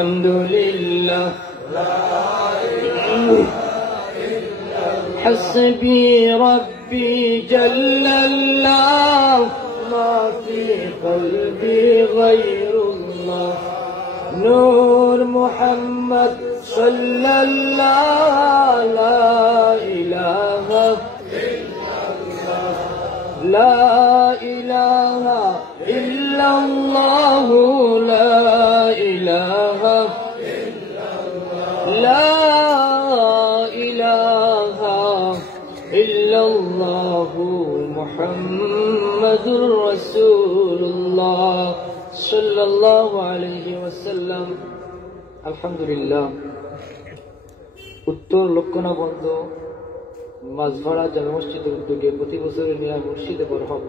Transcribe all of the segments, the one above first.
আলহামদুলিল্লাহ حسبي ربي جل الله ما في قلبي غير الله نور محمد صلى الله لا إله إلا الله لا إله إلا الله لا إله إلا الله لا إله إلا الله محمد رسول الله صلى الله عليه وسلم الحمد لله উত্তর লক্ষণা বন্ধ মাঝভাড়া জামে মসজিদের উদ্যোগে প্রতি বছরের মিয়া মুর্শিদে বরহক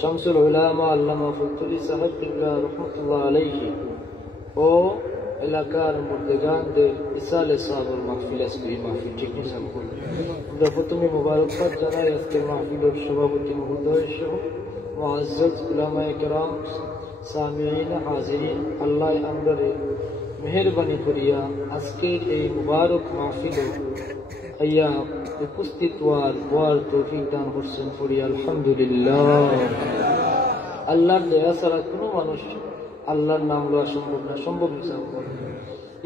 শামসুল উলামা আল্লামা ফজলুল সাহেব কিবলা রাহমাতুল্লাহ আলাইহি ও এলাকার মুর্দেগানদের ইসালে সাহাবের মাহফিল আজকে এই মাহফিল ঠিক নিজাম করল। আমরা প্রথমে মোবারকবাদ জানাই আজকের মাহফিলের সভাপতি মহোদয় সহ মুআজ্জাজ উলামায়ে কেরাম সামিঈন হাজিরিন আল্লাহ আমরারে মেহেরবানি করিয়া আজকের এই মুবারক মাহফিলে আইয়া উপস্থিত হওয়ার তৌফিক দান করছেন পড়ি আলহামদুলিল্লাহ। আল্লাহর দয়া ছাড়া কোনো মানুষ আল্লাহর নাম লওয়া সম্ভব না, সম্ভব হিসাব করে।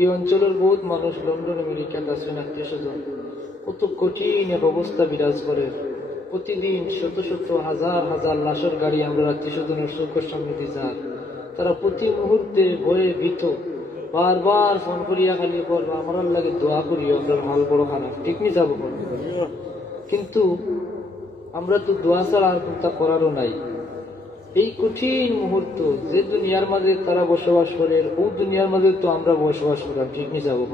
এই অঞ্চলের বহুত মানুষ লন্ডন আমেরিকাতে আছেন, আত্মীয় স্বজন, কত কঠিন এক অবস্থা বিরাজ করে। প্রতিদিন শত শত হাজার হাজার লাশের গাড়ি আমরা আত্মীয় স্বজনের চোখের সামনে দিয়ে যান। তারা প্রতি মুহূর্তে ভয়ে ভীত, বারবার ফোন করিয়া খালি করবো আমার লাগে দোয়া করিও, আপনার হাল বড় খারাপ, ঠিক নি যাবো। কিন্তু আমরা তো দোয়া ছাড়া আর কোনটা করারও নাই। এই কঠিন মুহূর্ত যে দুনিয়ার মাঝে তারা বসবাস করে ও দুনিয়ার মাঝে তো আমরা বসবাস করার ঠিক নি যাবো।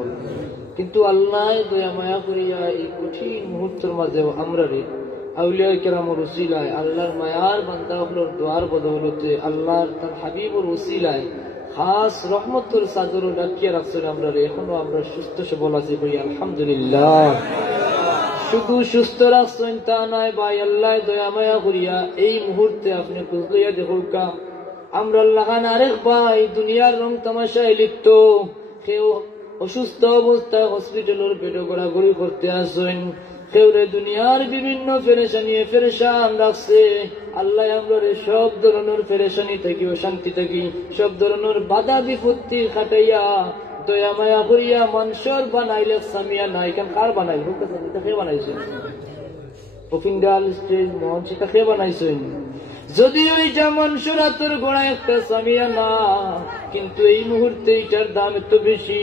কিন্তু আল্লাহ দয়া মায়া করিয়া এই কঠিন মুহূর্তের মাঝেও আমরা রে আউলিয়া কেরামের ওসিলায় আল্লাহর মায়ার বান্দাগুলোর দোয়ার বদৌলতে আল্লাহর তার হাবিবুর ওসিলায় খাস রহমতের চাদরও ডাকিয়া রাখছেন আমরা রে। এখনো আমরা সুস্থ সবল আছি ভাই আলহামদুলিল্লাহ। শুধু সুস্থ রাখছেন তা নয় ভাই, আল্লাহ দয়া মায়া করিয়া এই মুহূর্তে আপনি খুঁজলিয়া দেখুন কা আমরা আল্লাহ আরেক ভাই দুনিয়ার রং তামাশায় লিপ্ত, কেউ অসুস্থ অবস্থায় হসপিটালের বেডে ঘোরাঘুরি করতে আসেন, কেউ রে দুনিয়ার বিভিন্ন পেরেশানি পেরেশান রাখছে। আল্লাহ আমরা সব ধরনের পেরেশানি থাকি অশান্তি থাকি সব ধরনের বাধা বিপত্তি খাটাইয়া দয়া মায়া করিয়া মানুষের বানাইলে সামিয়া নাই কেন কার বানাই খেয়ে বানাইছেন ওপিন্ডাল স্টেজ মঞ্চ এটা খেয়ে বানাইছেন। যদিও এটা মানুষের হাতের গোড়া একটা সামিয়া না, কিন্তু এই মুহূর্তে এটার দাম এত বেশি।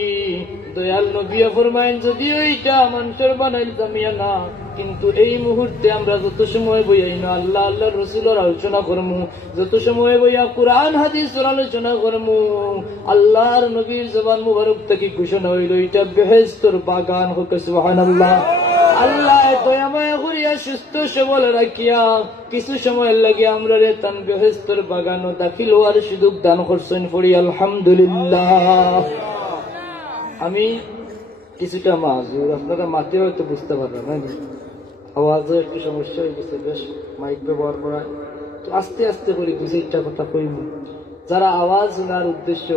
দয়াল নবিয়া ফরমায়েন যদিও এটা মানুষের বানাইল সামিয়া না, কিন্তু এই মুহূর্তে আমরা যত সময় বইয়াই না আল্লাহ আল্লাহ রসুলের আলোচনা করমু, যত সময় বইয়া কুরআন হাদিসের আলোচনা করমু, আল্লাহর নবীর জবান মুবারক থেকে ঘোষণা হইল এটা বেহেশতের বাগান হোক। সুবহানাল্লাহ। আল্লাহ দয়া মায়া করিয়া সুস্থ সবল রাখিয়া কিছু সময়ের লাগে আমরা রে তান বেহেশতের বাগানও দাখিল হওয়ার সুযোগ দান করছেন পড়ি আলহামদুলিল্লাহ। আমি কিছুটা মাজুর, আপনারা মাতে হয়তো বুঝতে পারবেন না, আওয়াজও একটু সমস্যা হয়ে গেছে, বেশ মাইক ব্যবহার করায় তো আস্তে আস্তে করি দু চারটা কথা কইব। যারা আওয়াজ শোনার উদ্দেশ্য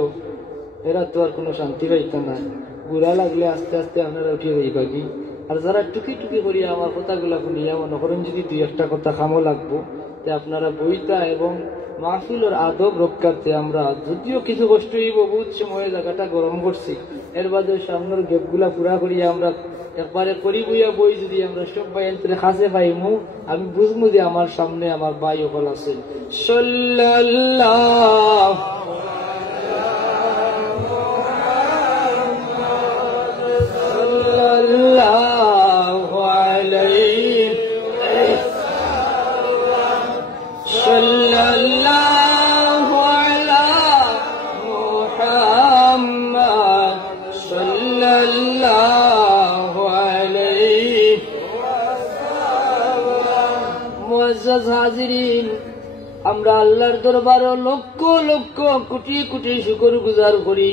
এরা তো আর কোনো শান্তি পাইতে না, বুড়া লাগলে আস্তে আস্তে আপনারা উঠিয়ে রইবা কি। আর যারা টুকি টুকি করি আমার কথাগুলা শুনিয়া মনে করেন যদি দুই একটা কথা খামো লাগবো, তে আপনারা বইটা এবং মাহফিলের আদব রক্ষার্থে আমরা যদিও কিছু কষ্ট হইব, বহুত সময় জায়গাটা গরম করছি, এর বাদে সামনের গেপ গুলা পুরা করিয়া আমরা একবারে করি বইয়া বই যদি আমরা সব ভাই কাছে পাইমু, আমি বুঝবো যে আমার সামনে আমার ভাই সকল আছেন। সাল্লাল্লাহু আলাইহি সাল্লাল্লাহু আলা মুহাম্মদ সাল্লাল্লাহু আলাইহি মুআজ্জাজ হাজিরিন, আমরা আল্লাহর দরবারে লক্ষ লক্ষ কোটি কোটি শুকর গুজার করি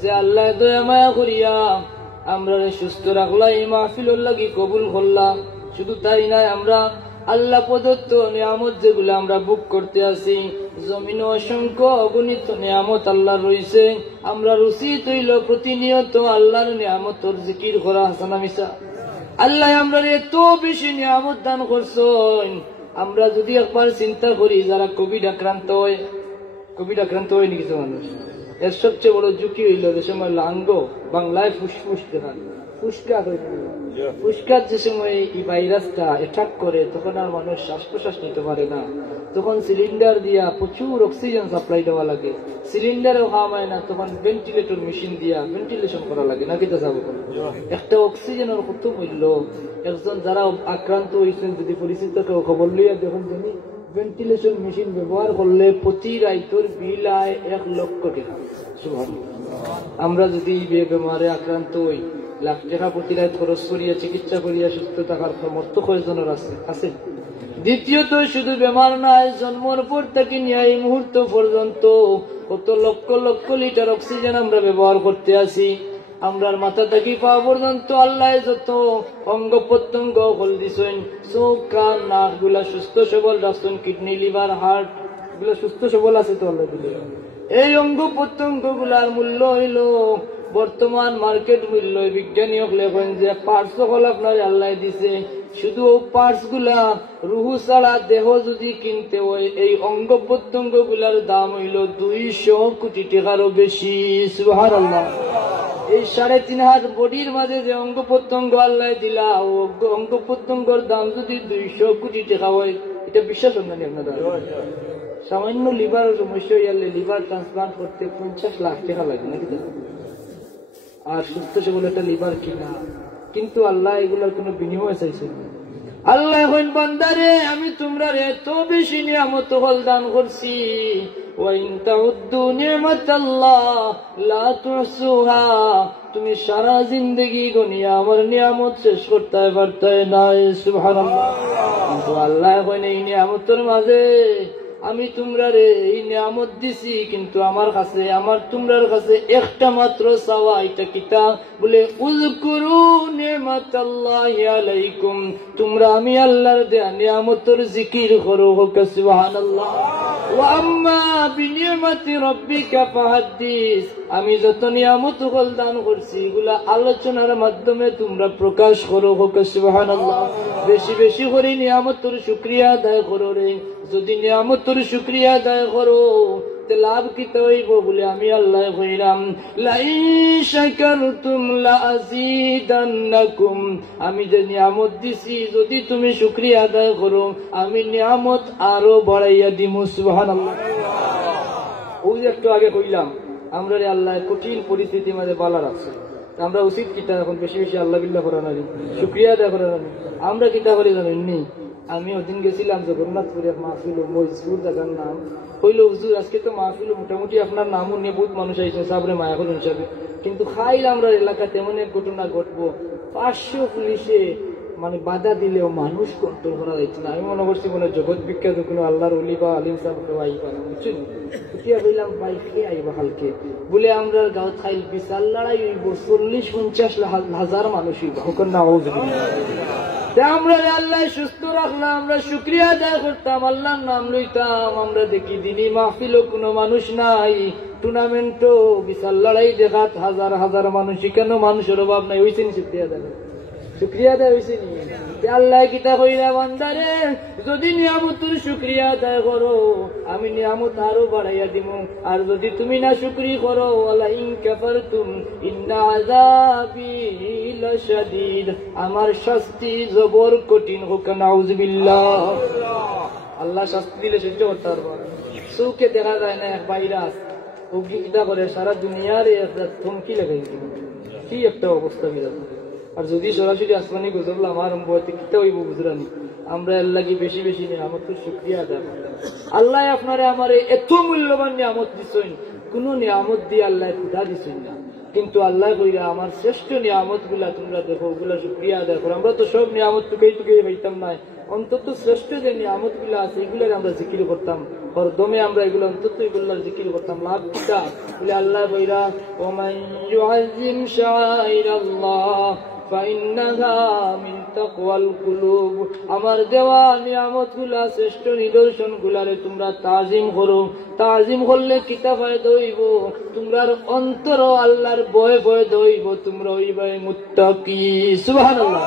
যে আল্লাহ দয়া মায়া করিয়া আমরা সুস্থ রাখলা, এই মাহফিলের লাগি কবুল করলাম। শুধু তাই নয়, আমরা আল্লাহ প্রদত্ত নিয়ামত যেগুলো আমরা বুক করতে আসি জমিন অসংখ্য অগণিত নিয়ামত আল্লাহর রয়েছে। আমরা উচিত হইল প্রতিনিয়ত আল্লাহর নিয়ামতর জিকির করা, হাসানা মিশা। আল্লাহ আমরা এত বেশি নিয়ামত দান করছেন। আমরা যদি একবার চিন্তা করি, যারা কোভিড আক্রান্ত হয় নি কিছু মানুষ, এর সবচেয়ে বড় ঝুঁকি হইল যে সময় লাঙ্গ, বাংলায় ফুসফুস দেখান, ফুসকার যে সময় এই ভাইরাসটা অ্যাটাক করে, তখন আর মানুষ শ্বাস প্রশ্বাস নিতে পারে না। তখন সিলিন্ডার দিয়া প্রচুর অক্সিজেন সাপ্লাই দেওয়া লাগে, সিলিন্ডারও খাওয়ায় না, তখন ভেন্টিলেটর মেশিন দিয়া ভেন্টিলেশন করা লাগে নাকি তো যাবো। একটা অক্সিজেনের কত মূল্য। একজন যারা আক্রান্ত হয়েছেন যদি পরিচিত কেউ খবর লইয়া দেখুন, যিনি ভেন্টিলেশন মেশিন ব্যবহার করলে প্রতি রাইতর বিল আয় 1 লক্ষ টাকা। আমরা যদি এই বেমারে আক্রান্ত হই, লাখ টাকা প্রতি রাত খরচ করিয়া চিকিৎসা করিয়া সুস্থ থাকার সামর্থ্য কয়জনের আছে? দ্বিতীয়ত শুধু বেমার নাই, জন্মের পর থেকে নিয়ে এই মুহূর্ত পর্যন্ত কত লক্ষ লক্ষ লিটার অক্সিজেন আমরা ব্যবহার করতে আসি। আমরার মাথা থেকে পা পর্যন্ত আল্লাহ যত অঙ্গ প্রত্যঙ্গ হল দিছেন, চোখ কান নাক গুলা সুস্থ সবল রাখছেন, কিডনি লিভার হার্ট গুলা সুস্থ সবল আছে তো আল্লাহ দিলে। এই অঙ্গ প্রত্যঙ্গ গুলার মূল্য হইল বর্তমান মার্কেট মূল্য, বিজ্ঞানী লেখেন যে পার্টস হল আপনার আল্লাহ দিছে। শুধু পার্টস গুলা, রুহু ছাড়া দেহ যদি কিনতে হয়, এই অঙ্গ প্রত্যঙ্গ গুলার দাম হইল 200 কোটি টাকারও বেশি। সুবহানাল্লাহ। এই 3.5 বডির মাঝে যে অঙ্গ প্রত্যঙ্গ আল্লাহ দিলা, অঙ্গ প্রত্যঙ্গর দাম যদি 200 কোটি টাকা হয়, এটা বিশ্বাস হন না আপনারা? সামান্য লিভারের সমস্যা হইলে লিভার ট্রান্সপ্লান্ট করতে 50 লাখ টাকা লাগে নাকি? আর সুস্থ সবল একটা লিভার কিনা, কিন্তু আল্লাহ এগুলোর কোন বিনিময় চাইছে না। আল্লাহ এখন বান্দারে, আমি তোমরা এত বেশি নিয়ামত হল দান করছি, তুমি সারা জিন্দগি গনিয়া আমার নিয়ামত শেষ করতে পারতে নাই। সুবহানাল্লাহ। কিন্তু আল্লাহ এখন এই নিয়ামতের মাঝে আমি তোমরা এই নিয়ামত দিছি, কিন্তু আমার কাছে, আমার তোমরার কাছে একটা মাত্র চাওয়া, এটা কিতা বলে, উযকুরু নি'মাতাল্লাহি আলাইকুম, তোমরা আমি আল্লাহর দেয়া নিয়ামতের জিকির করো। সুবহানাল্লাহ। ওয়া আম্মা বিনি'মাতি রাব্বিকা ফাহাদ্দিস, আমি যত নিয়ামত দান করছি এগুলা আলোচনার মাধ্যমে তোমরা প্রকাশ করো। সুবহানাল্লাহ। বেশি বেশি করে নিয়ামতের শুকরিয়া আদায় করো রে। যদি নিয়ামতের শুকরিয়া আদায় করো তে লাভ কিতে হইব বলে আমি আল্লাহ কইলাম, লাইন শাকারতুম লাযীদান্নাকুম, আমি যে নিয়ামত দিছি যদি তুমি শুকরিয়া আদায় করো আমি নিয়ামত আরো বাড়াইয়া দিমু। সুবহানাল্লাহ। ওই যে একটু আগে কইলাম, আমরা আল্লাহ কঠিন পরিস্থিতির মাঝে বালা রাখছে, আমরা উচিত কিতা এখন বেশি বেশি আল্লাহ বিল্লাহ করা না, শুকরিয়া আদায় করা না। আমরা কিতা করি জানেননি? আমি ওদিন গেছিলাম জগন্নাথপুরে, মাহফিল মহিজপুর জায়গার নাম হইল, হুজুর আজকে তো মাহফিল মোটামুটি আপনার নামও নিয়ে বহুত মানুষ আইসে, সাবরে মায়া করুন হিসাবে, কিন্তু খাইল আমরা এলাকাতে এমন এক ঘটনা ঘটবো, 500 পুলিশে মানে বাধা দিলেও মানুষ কন্ট্রোল করা যাচ্ছে না। আমি মনে করছি মনে জগৎ বিখ্যাত কোনো আল্লাহর ওলি বা আলিম সাহেব কেউ আইবা না, বুঝছেন? এতিয়া বললাম ভাই কে আইবা কালকে বলে, আমরা গাঁত খাইল বিশাল লড়াই হইব, 40-50 হাজার মানুষ হইব। না আমরা আল্লাহ সুস্থ রাখলাম, আমরা শুকরিয়া আদায় করতাম, আল্লাহর নাম লইতাম, আমরা দেখি দিনই মাহফিলও কোনো মানুষ নাই, টুর্নামেন্টও বিশাল লড়াই দেখাত হাজার হাজার মানুষ, কেন মানুষের অভাব নাই? হয়েছে নি শুক্রিয়া আদায়? শুক্রিয়া আদায় হয়েছে নি? আল্লাহ কিতা কইরা, বান্দারে যদি নিয়ামতের শুকরিয়া আদায় করো আমি নিয়ামত আরো বাড়াইয়া দিব, আর যদি তুমি না শুকরি করো ওয়ালা ইন কাফারতুম ইন্না আযাবি লাশাদীদ, আমার শাস্তি জবর কঠিন হোক। নাউযুবিল্লাহ। আল্লাহ শাস্তি দিলে সহ্য করতে পারবো? চোখে দেখা যায় না এক ভাইরাস, ও কিতা করে সারা দুনিয়ার একটা থমকি লেগে কি একটা অবস্থা বিরাজ। আর যদি সরাসরি আসমানি গুজরলাম আমার বইতে কিতা হইব বুঝরানি। আমরা আল্লাহ কি বেশি বেশি নিয়ামতের শুকরিয়া আদায় করলাম। আল্লাহ আপনারে আমারে এত মূল্যবান নিয়ামত দিছেন, কোন নিয়ামত দিয়ে আল্লাহ ক্ষুধা দিছেন না, কিন্তু আল্লাহ কইরা আমার শ্রেষ্ঠ নিয়ামত গুলা তোমরা দেখো, ওগুলা শুকরিয়া আদায় করো। আমরা তো সব নিয়ামত টুকেই পাইতাম না, অন্তত শ্রেষ্ঠ যে নিয়ামত গুলা আছে এগুলার আমরা জিকির করতাম, হরদমে আমরা এগুলো অন্তত এগুলার জিকির করতাম। লাভ কিতা বলে আল্লাহ কইরা, ওমান ইউআযিম শাআইরাল্লাহ فإنها من تقوى القلوب আমার দেওয়া নিয়ামতগুলা শ্রেষ্ঠ নিদর্শনগুলারে তোমরা তাজিম করো তাজিম করলে কিতা ফায়দা হইব তোমরার অন্তর আল্লাহর ভয় ভয় হইব তোমরা হইবে মুত্তাকি সুবহানাল্লাহ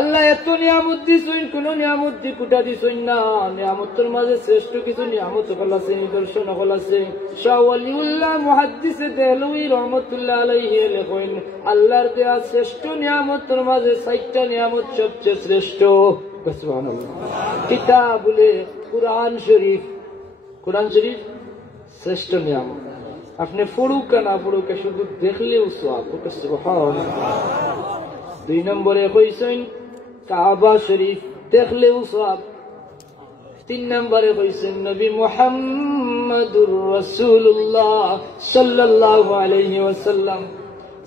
আল্লাহ এত নিয়ামত দিছেন কোন নিয়ামত দি কুটা দিছেন না নিয়ামতের মাঝে শ্রেষ্ঠ কিছু নিয়ামত হল আছে নিদর্শন হল আছে শাহ ওয়ালিউল্লাহ মুহাদ্দিসে দেহলভী রহমাতুল্লাহ আলাইহি লেখেন আল্লাহর দেয়া শ্রেষ্ঠ নিয়ামতের মাঝে 6টা নিয়ামত সবচেয়ে শ্রেষ্ঠ সুবহানাল্লাহ কিতাবুল কুরআন শরীফ শ্রেষ্ঠ নিয়ামত আপনি পড়ুক না পড়ুক শুধু দেখলেও সওয়াব সুবহানাল্লাহ 2 নম্বরে কইছেন কাবা শরীফ দেখলেও সওয়াব 3 নম্বরে কইছেন নবী মুহাম্মদুর রাসূলুল্লাহ সাল্লাল্লাহু আলাইহি ওয়াসাল্লাম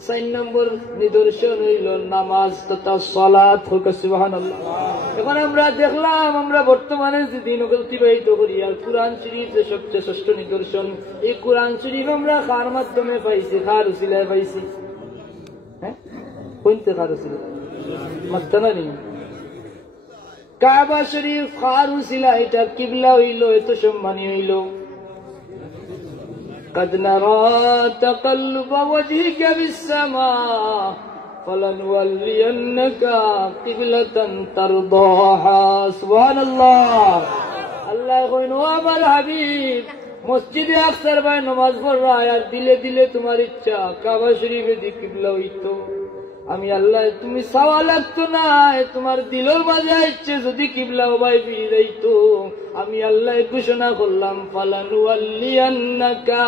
4 নম্বর নিদর্শন হইল নামাজ তথা সালাত হোক সুবহানাল্লাহ এখন আমরা দেখলাম আমরা বর্তমানে যে দিন অতিবাহিত করি আর কুরআন শরীফ যে সবচেয়ে শ্রেষ্ঠ নিদর্শন এই কুরআন শরীফ আমরা কার মাধ্যমে পাইছি কার উসিলায় পাইছি হ্যাঁ কোনতে কার উসিলা মাত্তানা নেই কাবা শরীফ কার উসিলা এটা কিবলা হইল এত সম্মানী হইল قد نرى تقلب وجهك بالسماء فلنولينك قبلة ترضاها سبحان الله الله কইন ও আমার হাবিব মসজিদে আকসার ভাই নামাজ পড় রহা আর দিলে দিলে তোমার ইচ্ছা কাবা শরীফে দি কিবলা হইতো আমি আল্লাহ তুমি চাওয়া লাগতো না তোমার দিলের মাঝে ইচ্ছে যদি কিবলা ভাই ফিরে যাইতো আমি আল্লাহ ঘোষণা করলাম ফালানুওয়াল্লিয়ান্নাকা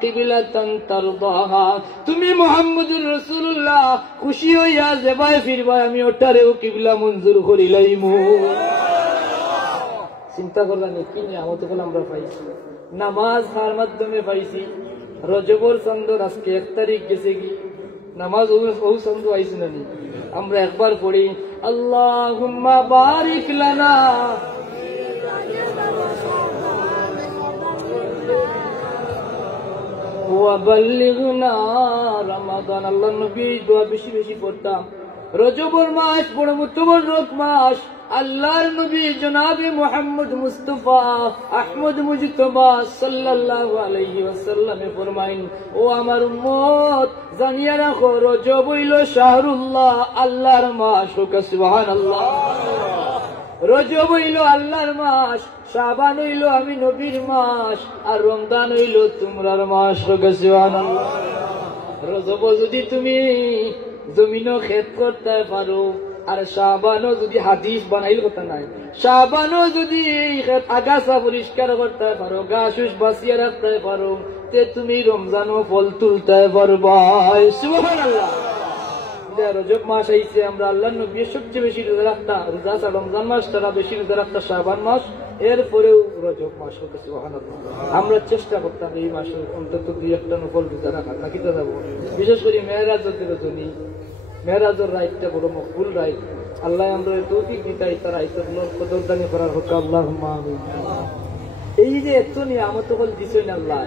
কিবলাতান তারদাহা তুমি মুহাম্মদুর রাসূলুল্লাহ খুশি হইয়া যেভাবে ফিরবা আমি ওটারেও কিবলা মঞ্জুর করিলাইমু চিন্তা করলাম কি নিয়ামত আমরা পাইছি নামাজ কার মাধ্যমে পাইছি রজবর চন্দ্র আজকে 1 তারিখ গেছে কি নামাজ ও চন্দ্র আইছে না আমরা একবার পড়ি আল্লাহুম্মা বারিক লানা ওয়াবাল্লিগনা রমাদান আল্লাহ নবী দোয়া বেশি বেশি পড়তাম রজবর মাস বড় মুতবরক মাস আল্লাহর নবী জনাবে মুহাম্মদ মুস্তাফা আহমদ মুজতবা সাল্লাল্লাহু আলাইহি ওয়াসাল্লাম ফরমাইন ও আমার উম্মত জানিয়া রাখো রজব হইল শাহরুল্লাহ আল্লাহর মাস সুবহানাল্লাহ রজব হইল আল্লাহর মাস শাবান হইল আমি নবীর মাস আর রমজান হইল তোমরার মাস সুবহানাল্লাহ রজব যদি তুমি জমিনও খেত করতে পারো আর শাবানও যদি হাদিস বানাইল কথা নাই শাবানও যদি আগাছা পরিষ্কার করতে পারো ঘাস বাঁচিয়ে রাখতে পারো তে তুমি রমজানও ফল তুলতে পারবা সুবহানাল্লাহ রজব মাস আইছে আমরা আল্লাহ নবী সবচেয়ে বেশি রোজা রাখতাম রোজা রমজান মাস তারা বেশি রোজা রাখতাম শাবান মাস এরপরেও রজব মাস হতে সুবহানাল্লাহ আমরা চেষ্টা করতাম এই মাসে অন্তত 2-1টা নফল রোজা রাখা থাকিতে যাবো বিশেষ করে মেরাজের রজনী মেরাজের রাইটটা বড় মকবুল রাইট আল্লাহ আমরা তৌফিক দিতাই তার আইতগুলোর কদরদানি করার হোক আল্লাহুম্মা আমিন এই যে এত নিয়ামত হল দিছেন আল্লাহ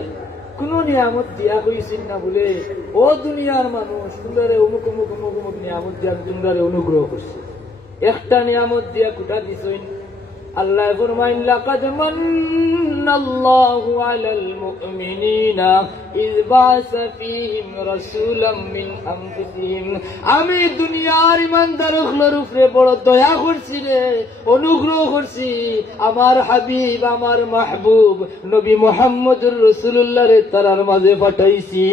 কোন নিয়ামত দিয়া হইছেন না বলে ও দুনিয়ার মানুষ তোমরা অমুক অমুক অমুক অমুক নিয়ামত দিয়া তোমরা অনুগ্রহ করছে একটা নিয়ামত দিয়া কুটা দিছেন আল্লাহ ফরমাইন লাকাদ মান্নাল্লাহু আলাল মুমিনিনা ইয বাসা ফীহিম রাসূলাম মিন আনফুসিহিম আমি দুনিয়ার ইমানদারগুলোর উপরে বড় দয়া করছি রে অনুগ্রহ করছি আমার হাবিব আমার মাহবুব নবী মুহাম্মদুর রাসূলুল্লাহর তারার মাঝে পাঠাইছি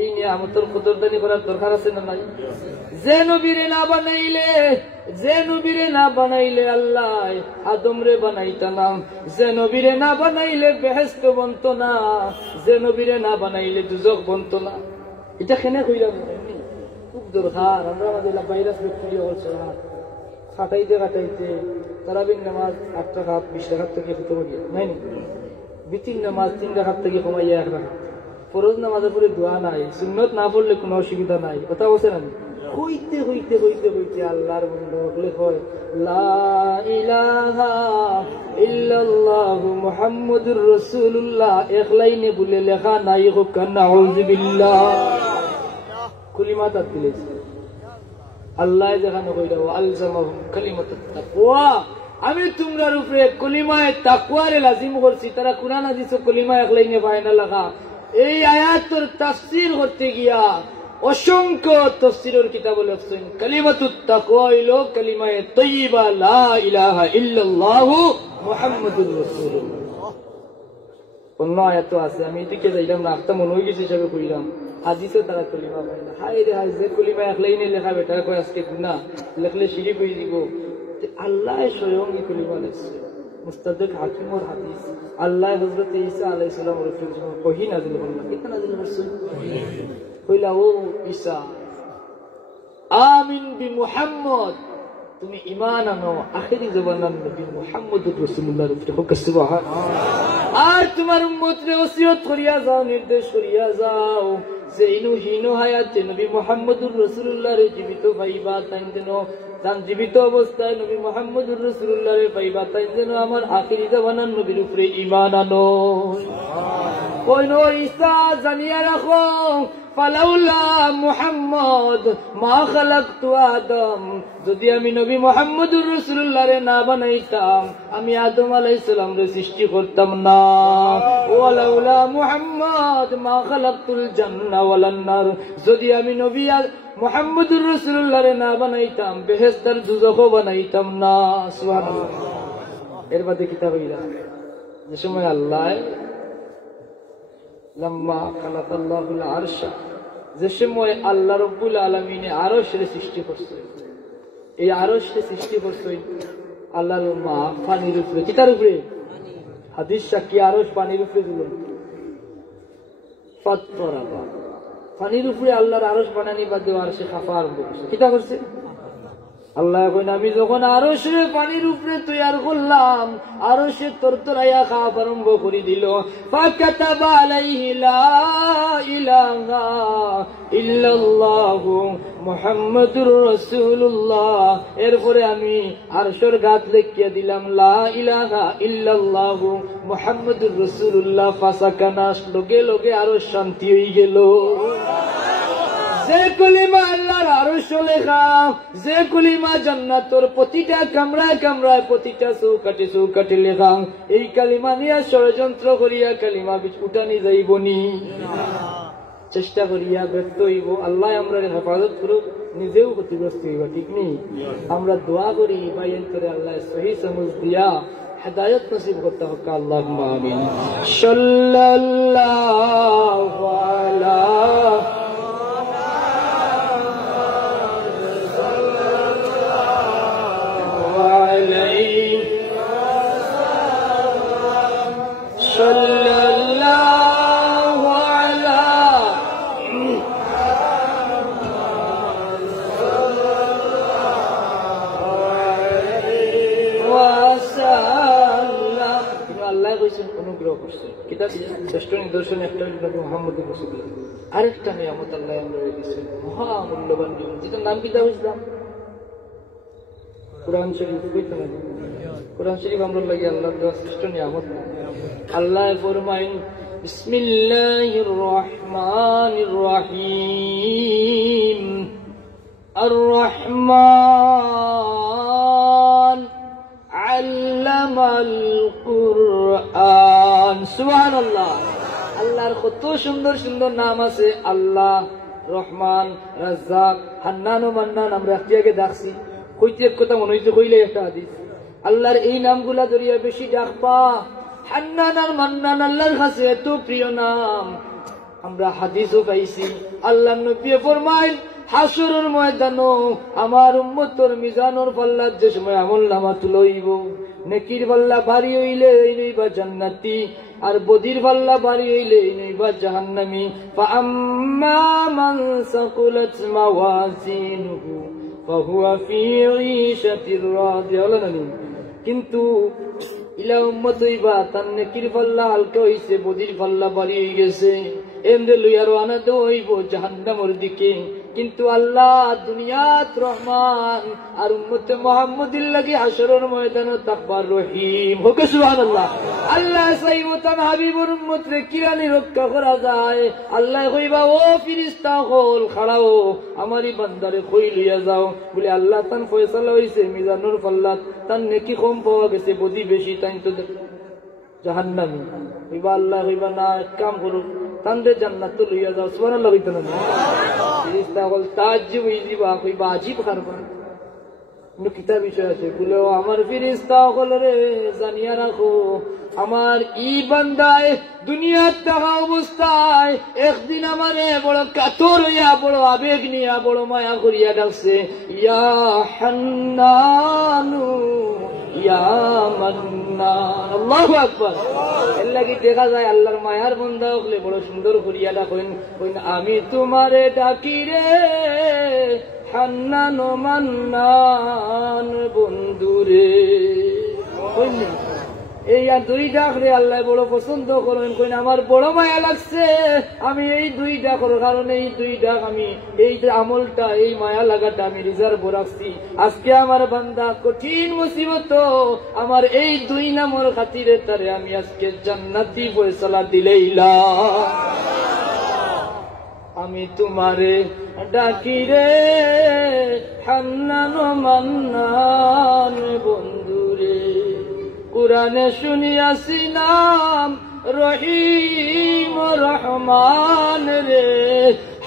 এই নিয়ামতের কদরদানি করার দরকার আছে না নাই যে নবীরে না বানাইলে আল্লাহ আদমরে বানাইতা না যে নবীরে না বানাইলে বেহেশত বনত না যে নবীরে না বানাইলে দুজক বনত না এটা কেনে কইলাম খুব দরকার আমরা আমাদের ভাইরাস ব্যাকটেরিয়া হচ্ছে খাটাইতে তারাবির নামাজ 8 রাকাত 20 রাকাত থেকে শুরু করি নাই বিতির নামাজ 3 রাকাত থেকে কমাইয়া 1 রাকাত ফরজ নামাজের পরে দোয়া নাই সুন্নত না পড়লে কোনো অসুবিধা নাই কথা বলছেন আমি হইতে হইতে হইতে হইতে আল্লাহর বন্ধু হলে হয় লা ইলাহা ইল্লাল্লাহু মুহাম্মাদুর রাসূলুল্লাহ এক লাইনে বলে লেখা নাই হোক নাউযুবিল্লাহ কলিমা তার দিলেছে আল্লাহ যেখানে কইরা আলজামাহুম কালিমাতুত তাকওয়া আমি তোমরার উপরে কলিমায়ে তাকওয়ারে লাজিম করছি তারা কুরআন হাদিসে কলিমা এক লাইনে ফায়না লাগা এই আয়াতের তাফসীর করতে গিয়া অসংখ্য তাফসীরের কিতাব লেখছেন কালিমাতুত তাকওয়া হইল কালিমায়ে তাইয়্যিবা লা ইলাহা ইল্লাল্লাহু মুহাম্মাদুর রাসূলুল্লাহ অন্য আয়াত আছে আমি এদিকে যাইলাম না আখতা মনে হয়ে গেছে হিসাবে কইলাম হাদিসে তারা কলিমা পায় না হায় রে হায় যে কলিমা এক লাইনে লেখা বেটা কয় আজকে না লেখলে শিরিক হয়ে দিব আল্লাহ স্বয়ং এই কলিমা লেখছে মুস্তাদরিক হাকিমের হাদিস আল্লাহ হযরত ঈসা আলাইহিস সালামের উপর যখন ওহী নাযিল করলেন কিতা নাযিল করছেন কইলা ও ঈসা আমিন বিমুহাম্মদ তুমি ঈমান আনো আখিরি জামানার নবী মুহাম্মদুর রাসূলুল্লাহর উপরে হোক সুবহানাল্লাহ আর তোমার উম্মতরে ওসিয়ত করিয়া যাও নির্দেশ করিয়া যাও যে ইনু হিনু হায়াতে নবী মুহাম্মদুর রাসূলুল্লাহর জীবিত পাইবা তাই যেন তার জীবিত অবস্থায় নবী মুহাম্মদুর রাসূলুল্লাহর পাইবা তাই যেন আমার আখিরি জামানার নবীর উপরে ঈমান আনো কইন ঈসা জানিয়া রাখো ফালাউলা মুহাম্মদ মা খালাকতু আদম যদি আমি নবী মুহাম্মদুর রাসূলুল্লাহরে না বানাইতাম আমি আদম আলাইহিস সালামরে সৃষ্টি করতাম না ওয়ালাউলা মুহাম্মদ মা খালাকতুল জান্নাহ ওয়ালান নার যদি আমি নবী মুহাম্মদুর রাসূলুল্লাহরে না বানাইতাম বেহেশত আর দুজখও বানাইতাম না সুবহানাল্লাহ এর বাদে কিতাব হইলা যে সময় আল্লাহ লম্মা খালাকাল্লাহুল আরশা যে সময় আল্লাহ রাব্বুল আলামিন আরশের সৃষ্টি করছেন এই আরশের সৃষ্টি করছেন আল্লাহর মা পানির উপরে কিতার উপরে হাদিস সাক্ষী আরশ পানির উপরে দিলেন ফাতরাবা পানির উপরে আল্লাহর আরশ বানানি বাদে আরশে খাফা আরম্ভ করছে কিতা করছে আল্লাহ কইন আমি যখন আরশের পানির উপরে তৈয়ার করলাম আরশে তরতরাইয়া খাওয়া আরম্ভ করে দিল ফাকাতাবা আলাইহি লা ইলাহা ইল্লাল্লাহু মুহাম্মাদুর রাসূলুল্লাহ এরপরে আমি আরশের গাত লিখিয়া দিলাম লা ইলাহা ইল্লাল্লাহু মুহাম্মাদুর রাসূলুল্লাহ ফাসাকানা লগে লগে আরশ শান্তি হয়ে গেল যে কলিমা আল্লাহর আরশ লেখা যে কলিমা জান্নাতের প্রতিটা কামরায় কামরায় প্রতিটা চৌকাঠে চৌকাঠে লেখা এই কালিমা নিয়ে ষড়যন্ত্র করিয়া কালিমা উঠানি যাইবনি চেষ্টা করিয়া ব্যর্থ হইব আল্লাহ আমরা হেফাজত করুক নিজেও ক্ষতিগ্রস্ত হইব ঠিক নেই আমরা দোয়া করি ভাই অন্তরে আল্লাহ সহি সমঝ দিয়া হেদায়ত নসিব করতে হোক আল্লাহুম্মা আমিন সাল্লাল্লাহু আলা অনুগ্রহ করছে কিতাব শ্রেষ্ঠ নিদর্শন একটা নবী মুহাম্মদুর রাসূলুল্লাহ আরেকটা নিয়ামত আল্লাহ আমরা দিয়েছেন মহা মূল্যবান নিয়ামত যেটার নাম কিতাব ইসলাম কুরআন শরীফ কুরআন শরীফ আমরা লাগি আল্লাহর দেওয়া শ্রেষ্ঠ নিয়ামত আল্লাহ ফরমায়েন বিসমিল্লাহির রহমানির রহিম আর রহমান আল্লামাল কুরআন সুবহানাল্লাহ আল্লাহর কত সুন্দর সুন্দর নাম আছে আল্লাহ রহমান রাজ্জাক হান্নান ও মান্নান আমরা আগে দেখছি কইতে এক কথা মনে হইছে কইলে একটা হাদিস আল্লাহর এই নামগুলা জড়িয়ে বেশি ডাকবা হান্নান আর মান্নান আল্লাহর কাছে এত প্রিয় নাম আমরা হাদিসও পাইছি আল্লাহর নবী ফরমাইল হাসরের ময়দানো আমার উম্মতের মিজানুর পাল্লার যে সময় আমল নামা তুলইব নেকির পাল্লা ভারী হইলে এই নইবা জান্নাতি আর বদির পাল্লা ভারী হইলে এই নইবা জাহান্নামী ফাআম্মা মান সাকুলাত মাওয়াজিনুহু ফাহুয়া ফি ঈশাতির রাদিয়াহ কিন্তু ইলা উম্মত হইবা তার নেকির পাল্লা হালকা হইছে বদির পাল্লা ভারী হয়ে গেছে এমদে লইয়ারও আনাতে হইব জাহান্নামের দিকে কিন্তু আল্লাহ দুনিয়াত রহমান আর উম্মতে মুহাম্মদির লাগি হাশরের ময়দানে তাকবার রহিম হোক সুবহানাল্লাহ। আল্লাহ চাইব তার হাবিবুর উম্মত রে কিরানি রক্ষা করা যায়। আল্লাহ কইবা ও ফেরেশতা হল খাড়াও আমারই বান্দারে কই লইয়া যাও বলে আল্লাহ তান ফয়সালা হইছে মিজানুর পাল্লাত তার নেকি কম পাওয়া গেছে বদি বেশি তাই তো জাহান্নামী কইবা আল্লাহ কইবা না এক কাম করুক তানরে জান্নাত লইয়া যাও সুবহানাল্লাহ কইতো না ফেরেশতা হল তাজ্জুব হইবা কইবা আজীব কারবা কিতা বিষয় আছে বলে আমার ফেরেশতা হল রে জানিয়া রাখো আমার ই বান্দায় দুনিয়ার থাকা অবস্থায় একদিন আমারে বড় কাতর হইয়া বড় আবেগ নিয়া বড় মায়া করিয়া ডাকছে ইয়া হান্নানু ইয়া মান্নান আল্লাহু আকবার। এর লাগি দেখা যায় আল্লাহর মায়ার বান্দা হলে বড় সুন্দর করিয়া ডাকেন আমি তোমারে ডাকি রে হান্নান ও মান্নান বন্ধুরে। এই আর দুই ডাক রে আল্লাহ বড় পছন্দ করেন কইন আমার বড় মায়া লাগছে আমি এই দুই ডাকর কারণে এই দুই ডাক আমি এই আমলটা এই মায়া লাগাটা আমি রিজার্ভ রাখছি। আজকে আমার বান্দা কঠিন মুসিবত আমার এই দুই নামর খাতিরে তারে আমি আজকে জান্নাতি ফয়সালা দিলেইলা আমি তোমারে ডাকি রে হান্নান ও মান্নান বন্ধুরে। কুরআনে শুনিয়াছি নাম রহিম ও রহমান রে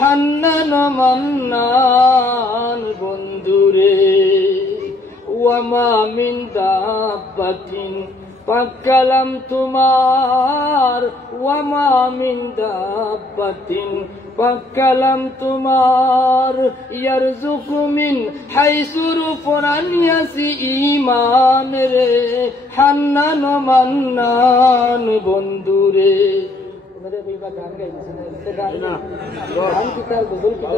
হান্নান ও মান্নান বন্ধুরে। ওয়ামা মিন দাব্বাতিন পাকালাম তোমার ওয়ামা মিন দাব্বাতিন পাকালাম তোমার ইয়ারযুকু মিন হাইসু রুফান ইয়াসি ঈমান রে হান্নান ও মান্নান বন্ধুরে। ওনারে কইবা গান গাইছে না গান কিতা গজল কিতা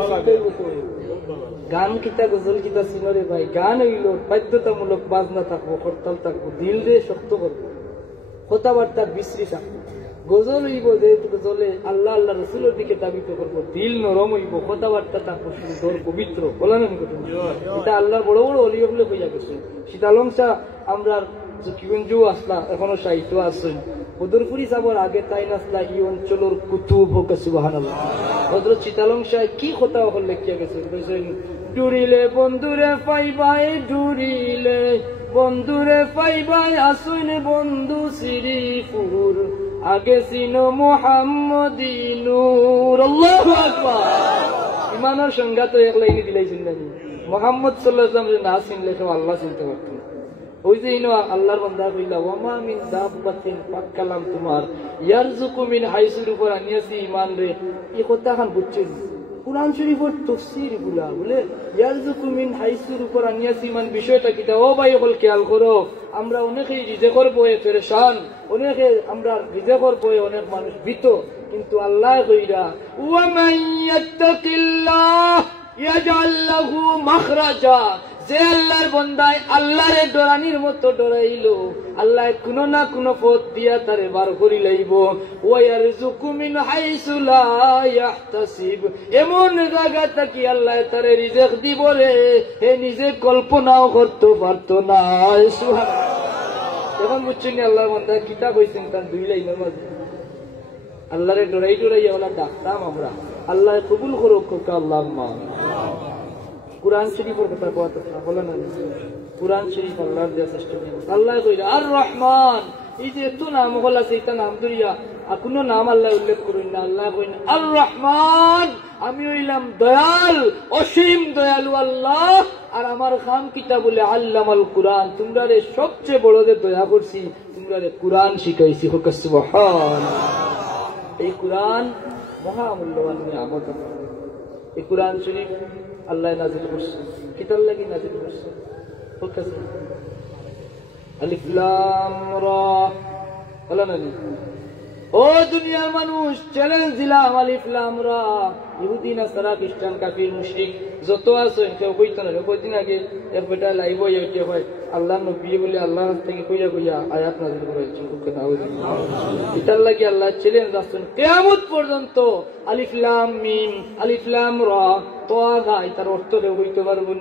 গান কিতা গজল কিতা সিনরে ভাই গান হইল বাধ্যতামূলক বাজনা থাকবো হরতাল থাকবো দিল রে শক্ত করবো কথাবার্তা বিশ্রী থাকবো। গজল হইব যে গজলে আল্লাহ আল্লাহ রসুলের দিকে দাবিত করবো দিল নরম হইব কথাবার্তা থাকবো সুন্দর পবিত্র বলেন এটা আল্লাহর বড় বড় অলিয়া বলে কইয়া গেছে। শীতালংসা আমরা কিগঞ্জু আসলা এখনো সাহিত্য আসছেন বদরপুরি যাবার আগে তাই নাসলা এই অঞ্চলের কুতুব হোক সুবহানাল্লাহ। হযরত শীতালংসায় কি কথা হল লেখিয়া গেছে ডুরিলে বন্ধুরে পাইবাই ডুরিলে বন্ধুরে পাইবাই আসুন বন্ধু শ্রীপুর আগে সিনো মুহাম্মদী নূর আল্লাহু আকবার। ইমানের সংজ্ঞা তো এক লাইনে দিলাইছেন না মুহাম্মদ সাল্লাল্লাহু আলাইহি ওয়াসাল্লাম না চিনলে তো আল্লাহ চিনতে পারতেন। ওই যে ইনো আল্লাহর বান্দা কইলা ওয়ামা মিন দাব্বাতিন পাকালাম তোমার ইয়ারযুকু মিন হাইসুর উপর আনিয়াছি ঈমান রে এই কথা খান বুঝছেন কুরআন শরীফের তাফসীর গুলা বলে ইয়ারযুকু মিন হাইসুর উপর আনিয়াছি ঈমান বিষয়টা কিটা ও ভাই হল খেয়াল করো। আমরা অনেকেই রিজেকের বয়ে পেরেশান অনেকে আমরা রিজেকের বয়ে অনেক মানুষ ভীত কিন্তু আল্লাহ কইরা ওয়া মান ইয়াত্তাকিল্লাহ ইয়াজআল লাহু মাখরাজা যে আল্লাহর বন্দায় আল্লাহরে ডরানির মতো ডরাইলো আল্লাহ কোনো না কোনো পথ দিয়া তারে বার করি লাইব। ওয়ারযুকু মিন হাইসু লা ইয়াহতাসিব এমন জায়গা থেকে আল্লাহ তারে রিজিক দিব রে হে নিজে কল্পনাও করতে পারতো না। সুবহানাল্লাহ। এখন বুঝছেন আল্লাহর বান্দা কিতা কইছেন তার দুই লাইনের মাঝে আল্লাহরে ডরাই ডরাই ওলা ডাকতাম আমরা আল্লাহ কবুল করুক আল্লাহুম্মা। কুরআন শরীফের কথা বলেন কুরআন শরীফ আল্লাহর দেয়া শ্রেষ্ঠ আল্লাহ কইরা আর রহমান এই যে এত নাম হল আছে এটা নাম ধরিয়া কোনো নাম আল্লাহ উল্লেখ করুন না আল্লাহ কইন আর রহমান আমি হইলাম দয়াল অসীম দয়ালু আল্লাহ আর আমার খাম কিতা বলে আল্লামাল কুরআন তোমরা রে সবচেয়ে বড় যে দয়া করছি তোমরা রে কুরআন শিখাইছি হোক সুবহানাল্লাহ। এই কুরআন মহামূল্যবান নিয়ামত। এই কুরআন শরীফ আল্লাহ নাযিল করছে কিতার লাগি নাযিল করছে হোক আলিফ লাম রা বলা না ও দুনিয়ার মানুষ চ্যালেঞ্জ দিলাম আলিফ লাম রা ইহুদি নাসারা খ্রিস্টান কাফির মুশরিক যত আছেন কেউ কইতো না। কয়দিন আগে এক বেটা লাইভ হয়ে উঠে হয় আল্লাহ নবী বলে আল্লাহ থেকে কইয়া কইয়া আয়াত নাযিল করেছেন। এটার লাগি আল্লাহ চ্যালেঞ্জ রাখছেন কিয়ামত পর্যন্ত আলিফ লাম মিম আলিফ লাম রা তাহা এটার অর্থ কেউ কইতে পারবেন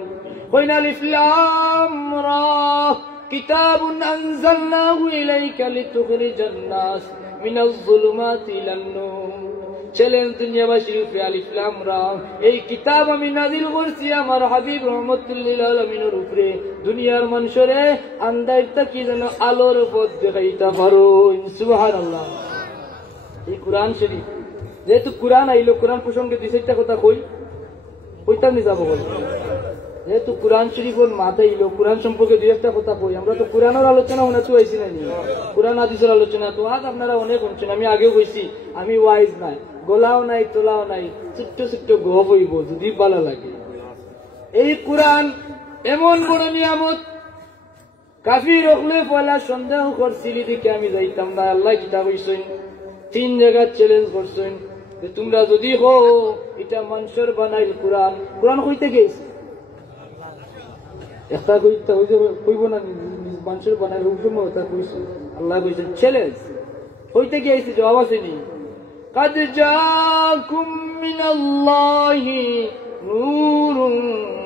কইনা আলিফ লাম রা কিতাবুন আনজালনাহু ইলাইকা লিতুখরিজান নাস মিনাজ যুলুমাতি ইলান নূর। চ্যালেঞ্জ দুনিয়াবাসীর উপরে আলিফ লাম রা এই কিতাব আমি নাযিল করছি আমার হাবিব রাহমাতুল লিল আলামিনের উপরে দুনিয়ার মানুষরে আন্দাইরটা কি যেন আলোর পথ দেখাইতে পারো। সুবহানাল্লাহ। এই কোরআন শরীফ যেহেতু কোরআন আইলো কোরআন প্রসঙ্গে দুই চারটা কথা কইতাম নি যাবো বলে যেহেতু কোরআন শরীফের মাথায় এলো কোরআন সম্পর্কে দুই একটা কথা কই। আমরা তো কোরআনের আলোচনা ওনা তো হয়েছি না কোরআন হাদিসের আলোচনা তো আজ আপনারা অনেক শুনছেন। আমি আগেও কইছি আমি ওয়াইজ নাই গোলাও নাই তোলাও নাই ছোট্ট ছোট্ট গপ হইব যদি ভালো লাগে। এই কোরআন এমন বড় নিয়ামত কাফির হলে পয়লা সন্দেহ করছিলি দিকে আমি যাইতাম না। আল্লাহ কিতাব হইছেন 3 জায়গা চ্যালেঞ্জ করছেন যে তোমরা যদি হো এটা মানুষের বানাইল কোরআন কোরআন কইতে গেছে একটা কইতে কইব না মানুষের বানাইল হুকুম ওটা কইছে। আল্লাহ কইছেন চ্যালেঞ্জ হইতে গেছে জবাব আসেনি। قد جاءكم من الله نور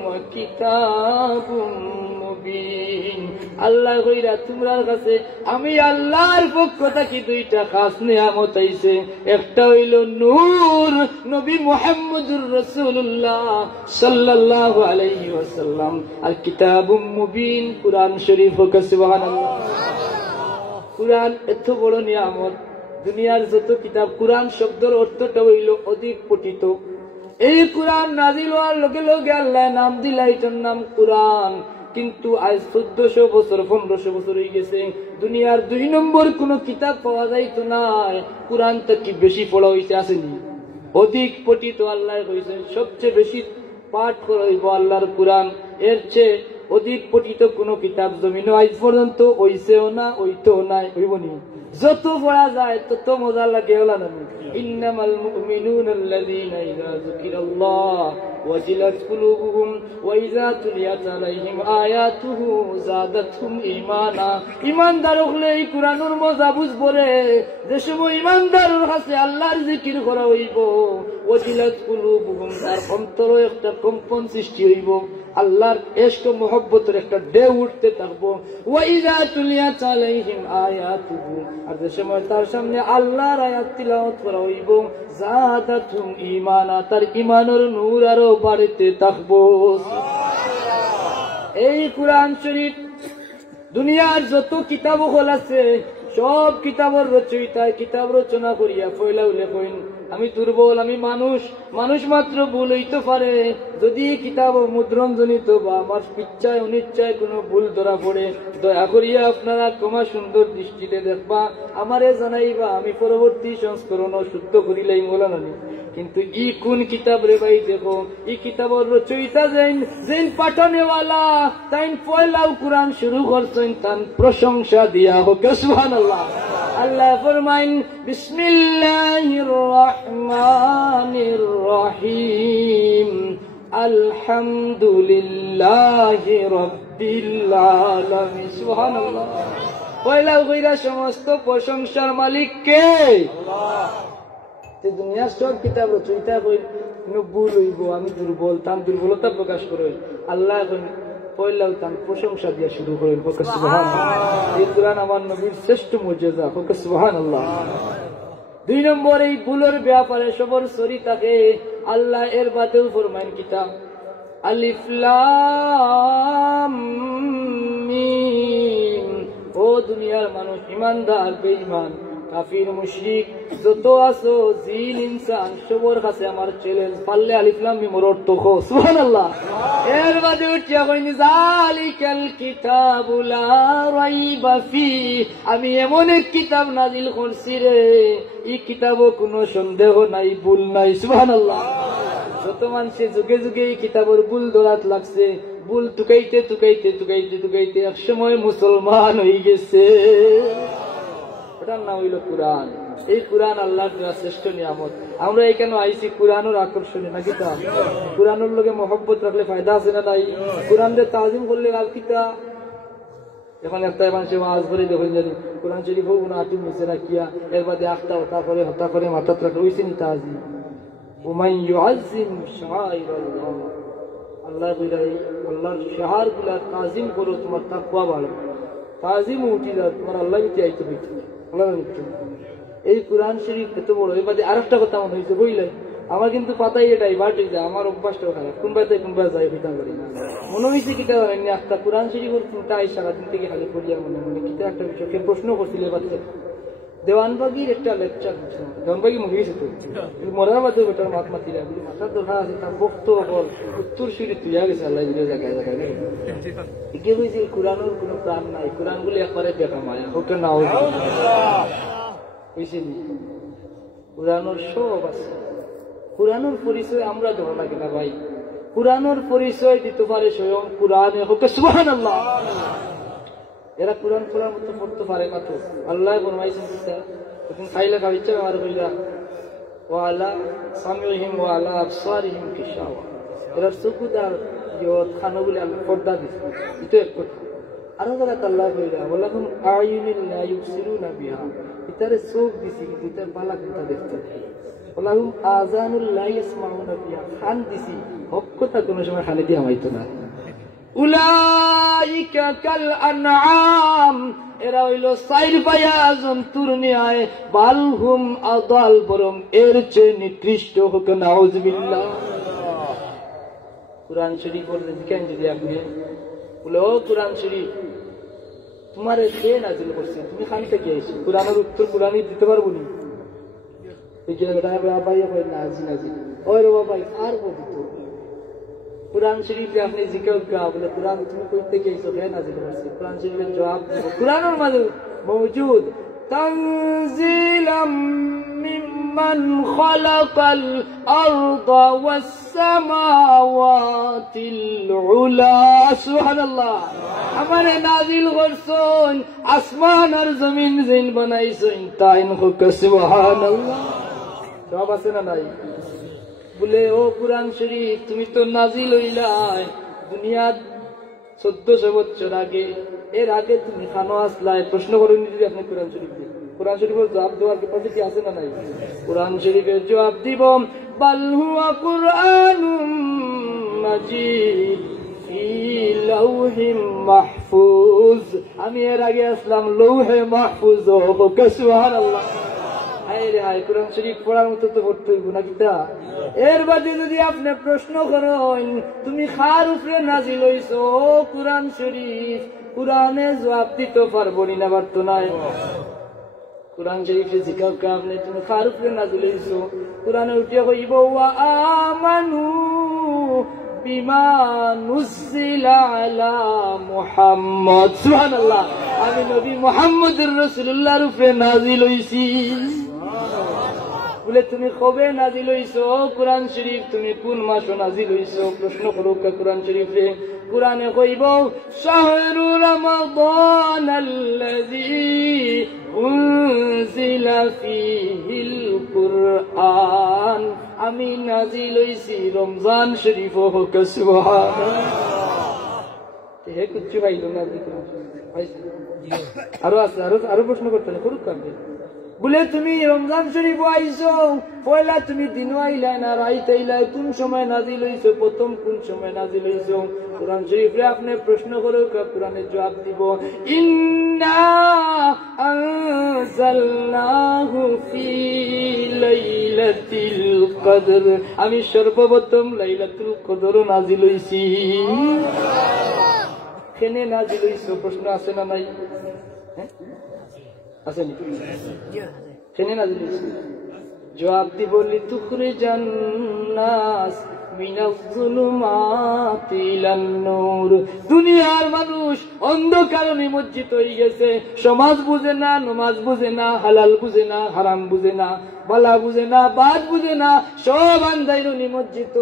وكتاب مبين। আল্লাহ কইরা তোমার কাছে আমি আল্লাহর পক্ষ থেকে দুইটা খাস নিয়ামত আইছে। একটা হইল নূর নবী মুহাম্মদুর রাসূলুল্লাহ সাল্লাল্লাহু আলাইহি ওয়াসাল্লাম আর কিতাবুম মুবিন কুরআন শরীফ। সুবহানাল্লাহ। কুরআন এত বড় নিয়ামত দুনিয়ার যত কিতাব কোরআন শব্দের অর্থটা হইল অধিক পঠিত। এই কোরআন নাযিল হওয়ার লগে লগে আল্লাহ নাম দিলা এটার নাম কোরআন। কিন্তু আজ 1400 বছর 1500 বছর হয়ে গেছে দুনিয়ার 2 নম্বর কোন কিতাব পাওয়া যাইতো না কোরআন থেকে বেশি পড়া হইছে আসেনি অধিক পঠিত। আল্লাহ কইছেন সবচেয়ে বেশি পাঠ করা হইব আল্লাহর কোরআন। এর চেয়ে অধিক পঠিত কোন কিতাব জমিনে আজ পর্যন্ত হইছেও না হইতেও নাই হইবনি। যত পড়া যায় তত মজা লাগে। ওলা নবী ইন্নামাল মুমিনুনা আল্লাযীনা ইযা যুকিরাল্লাহ ওয়াজিলাত কুলুবুহুম ওয়া ইযা তুলিয়াত আলাইহিম আয়াতুহু যাদাতহুম ঈমানা। ঈমানদার হলে এই কোরআনের মজা বুঝবো রে। যে সময় ঈমানদারের কাছে আল্লাহর জিকির করা হইব ওয়াজিলাত কুলুবুহুম তার অন্তরে একটা কম্পন সৃষ্টি হইব আল্লাহর ইশক ও মহব্বতের একটা ঢেউ উঠতে থাকবো। ওয়া ইযা তুলিয়াত আলাইহিম আয়াতুহু আর যে সময় তার সামনে আল্লাহর আয়াত তিলাওয়াত করা হইব যাদাতহুম ঈমানা তার ঈমানের নূর আরো বাড়তে থাকবো। এই কোরআন শরীফ দুনিয়ার যত কিতাব হল আছে সব কিতাবের রচয়িতায় কিতাব রচনা করিয়া ফয়লাও লেখেন আমি দুর্বল আমি মানুষ মাত্র ভুল হইতে পারে। যদি কিতাব মুদ্রণ জনিত বা আমার ইচ্ছায় অনিচ্ছায় কোনো ভুল ধরা পড়ে দয়া করিয়া আপনারা ক্ষমা সুন্দর দৃষ্টিতে দেখবা আমারে জানাইবা আমি পরবর্তী সংস্করণ শুদ্ধ করিলাই মোলানা। কিন্তু ই কোন কিতাব রে ভাই দেখো ই কিতাবের রচয়িতা যেন পাঠানেওয়ালা তাই পয়লাও কোরআন শুরু করছেন তার প্রশংসা দিয়া হোক। সুবহানাল্লাহ। আল্লাহ ফরমাইন বিসমিল্লাহির রহমানির রহিম আলহামদুলিল্লাহি রাব্বিল আলামিন। সুবহানাল্লাহ। পয়লাও কইরা সমস্ত প্রশংসার মালিক কে? আল্লাহ। দুনিয়ার সব কিতাব রচয়িতা কই ভুল হইব আমি দুর্বল তার দুর্বলতা প্রকাশ করে আল্লাহ পয়লাও তার প্রশংসা দিয়া শুরু করেন। সুবহানাল্লাহ। এই কোরআন আমার নবীর শ্রেষ্ঠ মুজিজা। সুবহানাল্লাহ। 2 নম্বর এই ভুলের ব্যাপারে সবর সরি থাকে আল্লাহ এর বাদেও ফরমাইন কিতাব আলিফ লাম মিম। ও দুনিয়ার মানুষ ইমানদার বেঈমান কাফির মুশরিক যত আছো জিন ইনসান সবার কাছে আমার চ্যালেঞ্জ পারলে আলিফ লাম মিম অর্থ কো। সুবহানাল্লাহ। এর বাদে উঠিয়া কইনি যালিকাল কিতাবু লা রাইবা ফি আমি এমন এক কিতাব নাজিল করছি রে এই কিতাবও কোনো সন্দেহ নাই ভুল নাই। সুবহানাল্লাহ। যত মানুষে যুগে যুগে এই কিতাবের ভুল ধরাত লাগছে ভুল টুকাইতে টুকাইতে টুকাইতে টুকাইতে এক সময় মুসলমান হয়ে গেছে। ওটার নাম হইল কোরআন। এই কোরআন আল্লাহর দেওয়া শ্রেষ্ঠ নিয়ামত। আমরা এখানে আইছি কোরআনের আকর্ষণে নাকি তা কোরআনের লোকে মহব্বত রাখলে ফায়দা আছে না নাই? কোরআনের তাজিম করলে আর কিতা এখন একটা মানুষের ওয়াজ করে দেখুন জানি কোরআন শরীফ হোক না আটিম হয়েছে না কিয়া এর বাদে আখটা হতা করে মাথাত রাখলে হয়েছে নি তাজিম। ওমান ইউআযযিম শাআইরাল্লাহ, আল্লাহ বিলাই আল্লাহর শাআর গুলা তাজিম করো, তোমার তাকওয়া বাড়বে, তাজিম উঠি যাও, তোমার আল্লাহ বিতে আইতে হইতে আল্লাহ। এই কোরআন শরীফ এত বড়। এর বাদে আরেকটা কথা মনে হয়েছে বুঝলেন, আমার কিন্তু পাতাই এটাই বাড়ি যায়, আমার অভ্যাসটাও খারাপ, কোনবা যায় ভিতর করি না। মনে হয়েছে কিতা জানেন একটা কোরআন শরীফের চিন্তা আই সারাদিন থেকে খালি করিয়া মনে মনে কিতা একটা বিষয়কে প্রশ্ন করছিল বাচ্চা দেওয়ানবাগির একটা লেকচার করছিলাম। দেওয়ানবাগি মরে গেছে তো মরার বাদে বেটার মাত মাতিরা মাথার দরকার আছে, তার বক্তব্য বল উত্তর সুরি তুইয়া গেছে আল্লাহ জায়গায় জায়গায় এগিয়ে হয়েছে। কোরআনের কোনো প্রাণ নাই, কোরআন গুলি একবারে দেখা মায়া হোক না হয়েছে। কোরআনের সব আছে, কোরআনের পরিচয় আমরা দেওয়া লাগে না ভাই, কোরআনের পরিচয় দিতে পারে স্বয়ং কোরআনে হোক সুবহানাল্লাহ। এরা কোরআন কোরআন মতো পড়তে পারে না তো আল্লাহ ফরমাইছেন এখন খাইলে খাইছে আর কইলা ওয়ালা সামিহিম ওয়ালা আবসারিহিম কিশাওয়া, এরা চকুদার ইয়ত খানগুলি আল্লাহ পর্দা দিছে। এটা এক কথা। আরো জায়গায় আল্লাহ কইলা ওয়ালাহুম আয়ুনিন লা ইউবসিরুনা বিহা, এটারে চোখ দিছি কিন্তু এটার পালা কথা দেখতে নাই। ওয়ালাহুম আযানুল লা ইয়াসমাউনা বিহা, কান দিছি হক কথা কোনো সময় কানে দিয়ে আমাইতো না। উলাইকা কাল আনআম, এরা হইল চার পায়া জন্তুর ন্যায়, বালহুম আদাল, বরং এর চেয়ে নিকৃষ্ট হোক নাউযুবিল্লাহ। কোরআন শরীফ বলতে কেন যদি আপনি বলে ও কোরআন শরীফ তোমার কে নাজিল করছে, তুমি খান থেকে এসে কোরআনের উত্তর কোরআনই দিতে পারবো নি? এই জায়গাটা ভাই নাজি নাজি ওই রে ভাই আর বলতো কোরআন শরীফে আপনি জিকির গা বলে কোরআন তুমি কই থেকে এসো কে নাজিল করছে? কোরআন শরীফের জবাব কোরআনের মাঝে মওজুদ তানজিলাম মিম্মান খালাকাল আরদা ওয়াস সামাওয়াতিল উলা, সুবহানাল্লাহ। আমারে নাজিল করছন আসমান আর জমিন জিন বানাইছন তাইন হোক সুবহানাল্লাহ। জবাব আছে না নাই? বলে ও কোরআন শরীফ তুমি তো নাজিল হইলাই দুনিয়ার 1400 বছর আগে, এর আগে তুমি খানো আসলাই, প্রশ্ন করেন যদি আপনি কোরআন শরীফ দিয়ে কোরআন শরীফের জবাব দেওয়ার ক্যাপাসিটি আছে না নাই? কোরআন শরীফের জবাব দিব বাল হুয়া কুরআনুম মাজিদ ফি লাউহিম মাহফুজ, আমি এর আগে আসলাম লৌহে মাহফুজ। সুবহানাল্লাহ। হায়রে হায়, কোরআন শরীফ পড়ার মতো তো পড়তে হইব না কিতা? এর বাদে যদি আপনি প্রশ্ন করেন তুমি খার উপরে নাজিল হইছো কোরআন শরীফ, কোরআনে জবাব দিতে পারবো না পারতো নাই। কোরআন শরীফে জিজ্ঞাসা করে আপনি তুমি খার উপরে নাজিল হইছো, কোরআনে উঠিয়া কইব ওয়া আমানু বিমা নুজিলা আলা মুহাম্মদ, সুবহানাল্লাহ। আমি নবী মুহাম্মদুর রাসূলুল্লাহর উপরে নাজিল হইছি। বলে তুমি কবে নাজিল হইছো কোরআন শরীফ, তুমি কোন মাসে নাজিল হইছো? প্রশ্ন করুক কোরআন শরীফে। কোরআনে কইব শাহরু রমাদান আল্লাযী উনজিলা ফীহিল কুরআন, আমি নাজিল হইছি রমজান শরীফ হোক সুবহানাল্লাহ। হে কুচ্চু ভাইল না আরো আছে, আরো প্রশ্ন করতে করুক কাঁদবে। বলে তুমি রমজান শরীফ আইছো পয়লা তুমি দিন আইলা না রাইত আইলা, কোন সময় নাজিল হইছো, প্রথম কোন সময় নাজিল হইছো? কোরআন শরীফে আপনি প্রশ্ন করে কোরআনের জবাব দিব ইন্না আনজালনাহু ফি লাইলাতিল কদর, আমি সর্বপ্রথম লাইলাতুল কদর নাজিল হইছি। কেনে নাজিল হইছো প্রশ্ন আছে না নাই? আসেনি কেনে নাজিল হইছে? জবাব দিব লিতুখরিজান নাস মিনাজ যুলুমাতি ইলান নূর, দুনিয়ার মানুষ অন্ধকারে নিমজ্জিত হয়ে গেছে, সমাজ বুঝে না, নামাজ বুঝে না, হালাল বুঝে না, হারাম বুঝে না, বালা বুঝে না, বাদ বুঝে না, সব আন্ধাইরে নিমজ্জিত।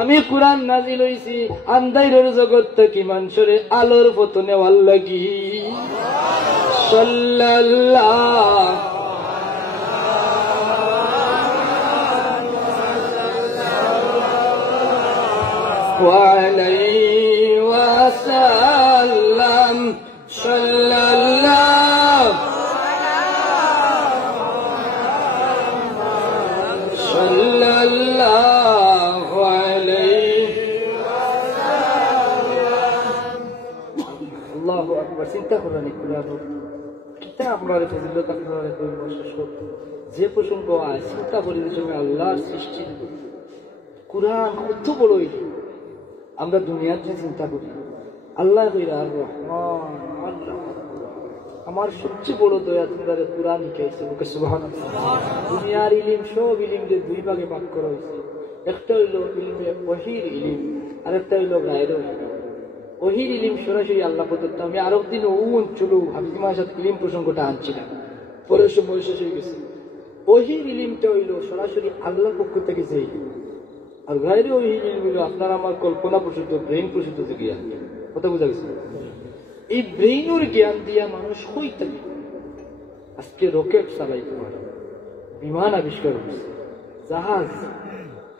আমি কোরআন নাজিল হইছি আন্ধাইরের জগৎ থেকে মানুষের আলোর পথ নেওয়ার লাগি। সাল্লাল্লাহু عليه وسلم صلى الله عليه الله أكبر চিন্তা করেন কিতা আপনার ফজিলত আপনার যে প্রসঙ্গ আয় চিন্তা করি আল্লাহর সৃষ্টি কুরআন কত বড় আমরা দুনিয়ার যে চিন্তা করি আল্লাহ কইরা আর রহমান আল্লাহ আমার সবচেয়ে বড় দয়া তোমরা কুরআন শিখাইছে ওকে সুবহানাল্লাহ দুনিয়ার ইলম সব ইলম যে দুই ভাগে ভাগ করা হয়েছে একটা হইল ইলমে ওহীর ইলম আর একটা হইল গায়রের ওহীর ইলম সরাসরি আল্লাহ প্রদত্ত আমি আরো দিন চলো হাবিব মার সাথে ইলম প্রসঙ্গটা আনছিলাম পরে সময় শেষ হয়ে গেছে ওহীর ইলমটা হইল সরাসরি আল্লাহর পক্ষ থেকে যে আর গায়রে ওহীর ইলম হইল আপনার আমার কল্পনা প্রসূত ব্রেন প্রসূত যে জ্ঞান কথা বোঝা গেছে এই ব্রেইনের জ্ঞান দিয়া মানুষ হইতে আজকে রকেট চালাইতে পারে বিমান আবিষ্কার হচ্ছে জাহাজ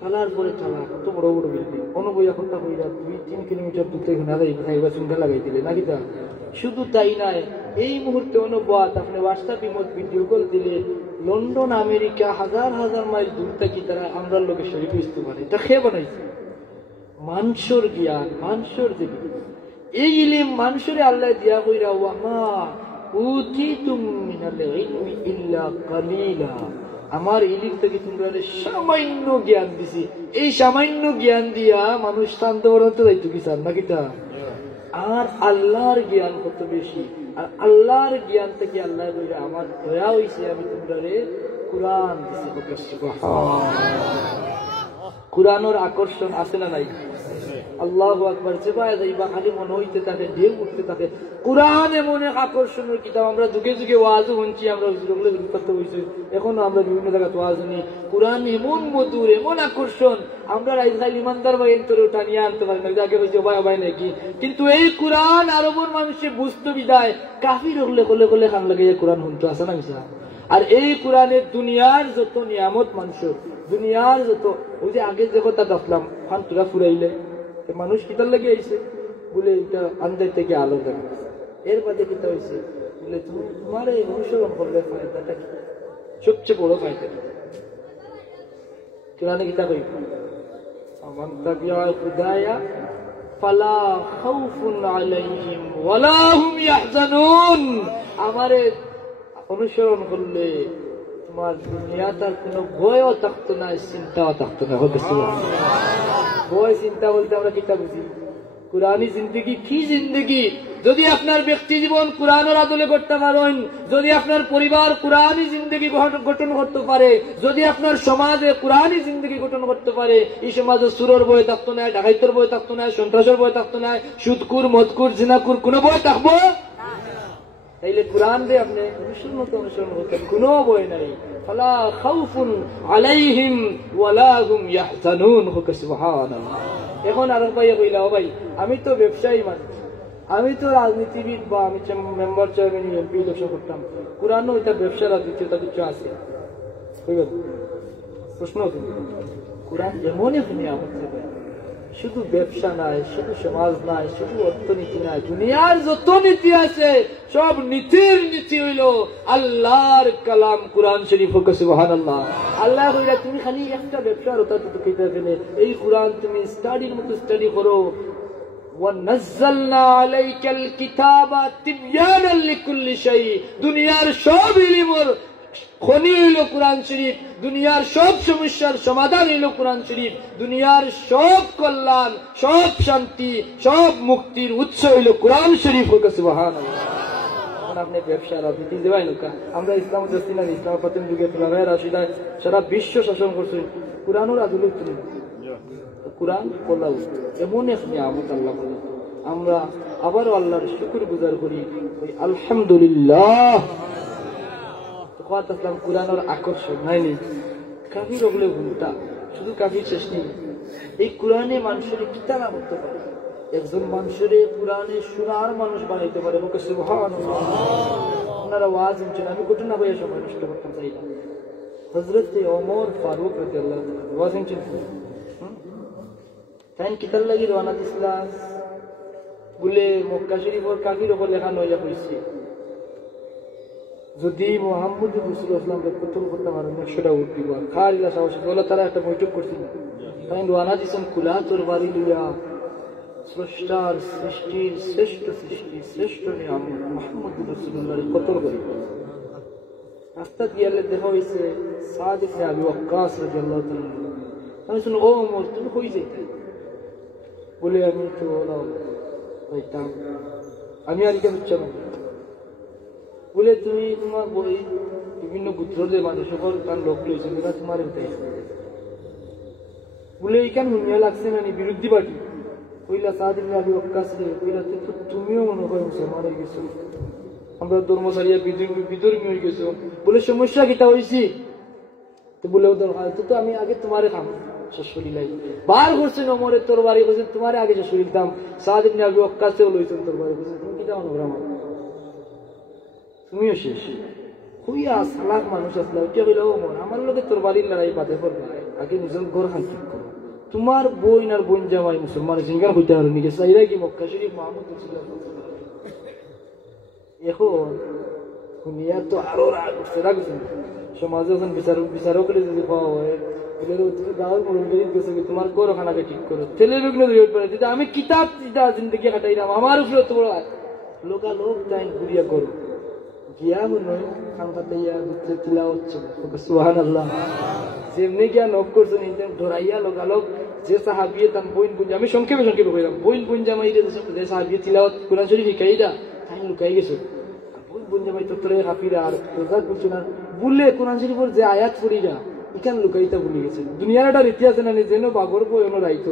তালার পরে তালা কত বড় বড় বিল্ডিং কোনো বইয়া কথা বইয়া 2-3 কিলোমিটার দূর থেকে না যাই একবার চুনটা লাগাই দিলে নাকি তা শুধু তাই নাই এই মুহূর্তে অনুবাদ আপনি হোয়াটসঅ্যাপ ইমোট ভিডিও কল দিলে লন্ডন আমেরিকা হাজার হাজার মাইল দূর থেকে তারা আমরা লোকে শরীফ বুঝতে পারে এটা খেয়ে বানাইছে মানুষের জ্ঞান মানুষের দিকে এই ইলম মানুষের আল্লাহ দিয়া কইরা ওয়ামা উতিতুম মিনাল ইলমি ইল্লা কালিলা আমার ইলম থেকে তোমরা সামান্য জ্ঞান দিছি এই সামান্য জ্ঞান দিয়া মানুষ শান্ত বড়তে যাইতো কি স্যার নাকি তা আর আল্লাহর জ্ঞান কত বেশি আর আল্লাহর জ্ঞান থেকে আল্লাহ কইরা আমার দয়া হইছে আমি তোমরা কুরআন দিছি কুরআনের আকর্ষণ আছে না নাই আল্লাহু আকবার যেভাবে যাইবা খালি মনে হইতে থাকে ঢেউ উঠতে থাকে কুরআন এমন এক আকর্ষণের কিতাব আমরা যুগে যুগে ওয়াজও শুনছি আমরা হুজুরগুলো করতে হইছে এখনো আমরা বিভিন্ন জায়গায় ওয়াজ শুনি কুরআন এমন মধুর এমন আকর্ষণ আমরা রাইজাল ইমানদার ভাই এন্তরে টানিয়ে আনতে পারি না যাকে হইছে ভাই ভাই নাকি কিন্তু এই কুরআন আরবের মানুষে বুঝতে বিদায় কাফির হলে কোলে কোলে খান লাগে কুরআন শুনতে আসে না মিছা আর এই কুরআনের দুনিয়ার যত নিয়ামত মানুষের দুনিয়ার যত ওই যে আগে যে কথা দেখলাম খান তোরা ফুরাইলে মানুষ কিতার লাগে আইছে বলে এটা আন্দাজ থেকে আলো দেখা এর বাদে কিতা হয়েছে বলে তোমার এই অনুসরণ করলে ফায়দাটা কি সবচেয়ে বড় ফায়দা কোরআনে কিতা কই আমান তাবিয়া খুদায়া ফালা খাউফুন আলাইহিম ওয়ালা হুম ইয়াহজানুন আমারে অনুসরণ করলে তোমার দুনিয়াটার কোনো ভয়ও থাকতো না চিন্তাও থাকতো না হবে ভয় চিন্তা বলতে আমরা কিতা বুঝি কুরআনি জিন্দগি কি জিন্দগি যদি আপনার ব্যক্তি জীবন কুরআনের আদলে করতে পারেন যদি আপনার পরিবার কুরআনি জিন্দগি গঠন করতে পারে যদি আপনার সমাজে কুরআনি জিন্দগি গঠন করতে পারে এই সমাজে সুরের ভয় থাকতো না ডাকাইতের ভয় থাকতো না সন্ত্রাসের ভয় থাকতো না সুদকুর মদকুর জিনাকুর কোনো ভয় থাকবো তাইলে কুরআন দিয়ে আপনি অনুসরণ করতেন কোনো ভয় নাই ফালা খাউফুন আলাইহিম ওয়ালা হুম ইয়াহজানুন সুবহানাল্লাহ এখন আর ভাই কইলা ও ভাই আমি তো ব্যবসায়ী মানুষ আমি তো রাজনীতিবিদ বা আমি মেম্বার চেয়ারম্যান এমপি ইলেকশন করতাম কুরআনও এটা ব্যবসা রাজনীতিটা কিছু আছে প্রশ্ন কুরআন এমনই দুনিয়া হচ্ছে শুধু ব্যবসা নাই শুধু সমাজ নাই শুধু অর্থনীতি নাই দুনিয়ার যত নীতি আছে সব নীতির নীতি হইল আল্লাহর কালাম কুরআন শরীফ হোক সুবহানাল্লাহ আল্লাহ কইরা তুমি খালি একটা ব্যবসার ওটা তো কইতে গেলে এই কুরআন তুমি স্টাডির মতো স্টাডি করো ওয়ানাজ্জালনা আলাইকাল কিতাবা তিবয়ানান লিকুল্লি শাই দুনিয়ার সব ইলমের খনি হইল কুরআন শরীফ দুনিয়ার সব সমস্যার সমাধান হইল কুরআন শরীফ দুনিয়ার সব কল্যাণ সব শান্তি সব মুক্তির উৎস হইল কুরআন শরীফ হোক সুবহানাল্লাহ আপনি ব্যবসা রাজনীতি দেওয়াই নৌকা আমরা ইসলাম দেখছি না ইসলাম প্রথম যুগে খোলাফায়ে রাশিদায় সারা বিশ্ব শাসন করছেন কুরআনের আদলে তুমি কুরআন পড়াও এমন এক নিয়ামত আল্লাহ বলে আমরা আবারও আল্লাহর শুকর গুজার করি আলহামদুলিল্লাহ কুরআনের আকর্ষণ হয়নি কাফির ওগুলো ভুলটা শুধু কাফির শেষ নেই এই কুরআনে মানুষের কিতা না করতে পারে একজন মানুষের কুরআনে শোনার মানুষ বানাইতে পারে মুখে সুবহানাল্লাহ আপনারা ওয়াজ শুনছেন আমি ঘটনা বইয়ে সময় নষ্ট করতে চাই না হযরত ওমর ফারুক রাদিয়াল্লাহু আনহু ওয়াজ শুনছেন তাই কিতার লাগি রওনা দিছিলা বলে মক্কা শরীফের কাকির ওপর লেখা নইলে কইছে যদি মুহাম্মদ রাসূলুল্লাহকে কতল করতে পারেন 100টা উট দিব খালিলা সাহস বলে তারা একটা বৈঠক করছিল তাই রওনা দিছেন কুলা তরবারি লইয়া স্রষ্টার সৃষ্টির শ্রেষ্ঠ নিয়ামত মুহাম্মদ রাসূলুল্লাহর কতল করে রাস্তা দিয়ে দেখা হয়েছে সাদ ইবনে আবি ওয়াক্কাস রাদিয়াল্লাহু তাআলা আমি শুনলাম ও ওমর তুমি কই যাইতে বলে আমি তো হইতাম আমি আর কেন চলো বলে তুমি তোমার বই বিভিন্ন গোত্রের মানুষ সকল তার লোক লইছে না তোমার বলে এইখান হুনিয়া লাগছে না বিরোধী পার্টি কইলা সাদ ইবনে আবি ওয়াক্কাস রে কইলা তুমিও মনে হয় মুসলমান হয়ে গেছো আমরা ধর্ম ছাড়িয়া বিধর্মী হয়ে গেছো বলে সমস্যা কিটা হয়েছি তো বলে তো আমি আগে তোমারে খাম শেষ করিলাই বার করছেন ওমরের তরবারি করছেন তোমারে আগে শেষ করে দিতাম সাদ ইবনে আবি ওয়াক্কাসেও লইছেন তরবারি করছেন তুমি কিটা মনে করো আমার তুমিও শেষ খুইয়া সালাক মানুষ আসলে ওইটা কইলা ওমর আমার লোকের তরবারির লড়াই বাদে করবা আগে নিজের ঘর শান্তি করো তোমার বোন আর বোন জামাই মুসলমান সিঙ্গার হইতে পারো নিজে চাইরা কি মক্কা শরীফ মুহাম্মদ এখন দুনিয়া তো আরো রাগ উঠছে রাখছেন সমাজে যখন বিচারক যদি পাওয়া হয় তুমি গাঁয়ের মরুভূমিতে গেছো তোমার গরখানাকে ঠিক করো ছেলে বিঘ্ন যদি আমি কিতাব জিন্দগি কাটাইলাম আমার উপরে তো বড় লোক তাই ঘুরিয়া করো গিয়া মনে খান কাটাইয়া দুধে তিলা হচ্ছে সুবহানাল্লাহ যেমনি গিয়া নক করছো নিজে ধরাইয়া লোকালোক যে সাহাবিয়ে তার বইন বুঞ্জা আমি সংক্ষেপে কইলাম বইন বুঞ্জা মাই যে সাহাবিয়ে তিলাওয়াত কোরআন শরীফ শিখাইরা তাই লুকাই গেছো বইন বুঞ্জা মাই তো তোরে হাফিরা আর তোজা করছো না বললে কোরআন শরীফের যে আয়াত পড়িরা এখান লুকাইতে ভুলে গেছে দুনিয়ার একটা রীতি আছে না যেন বাগর বই এমন রাইতো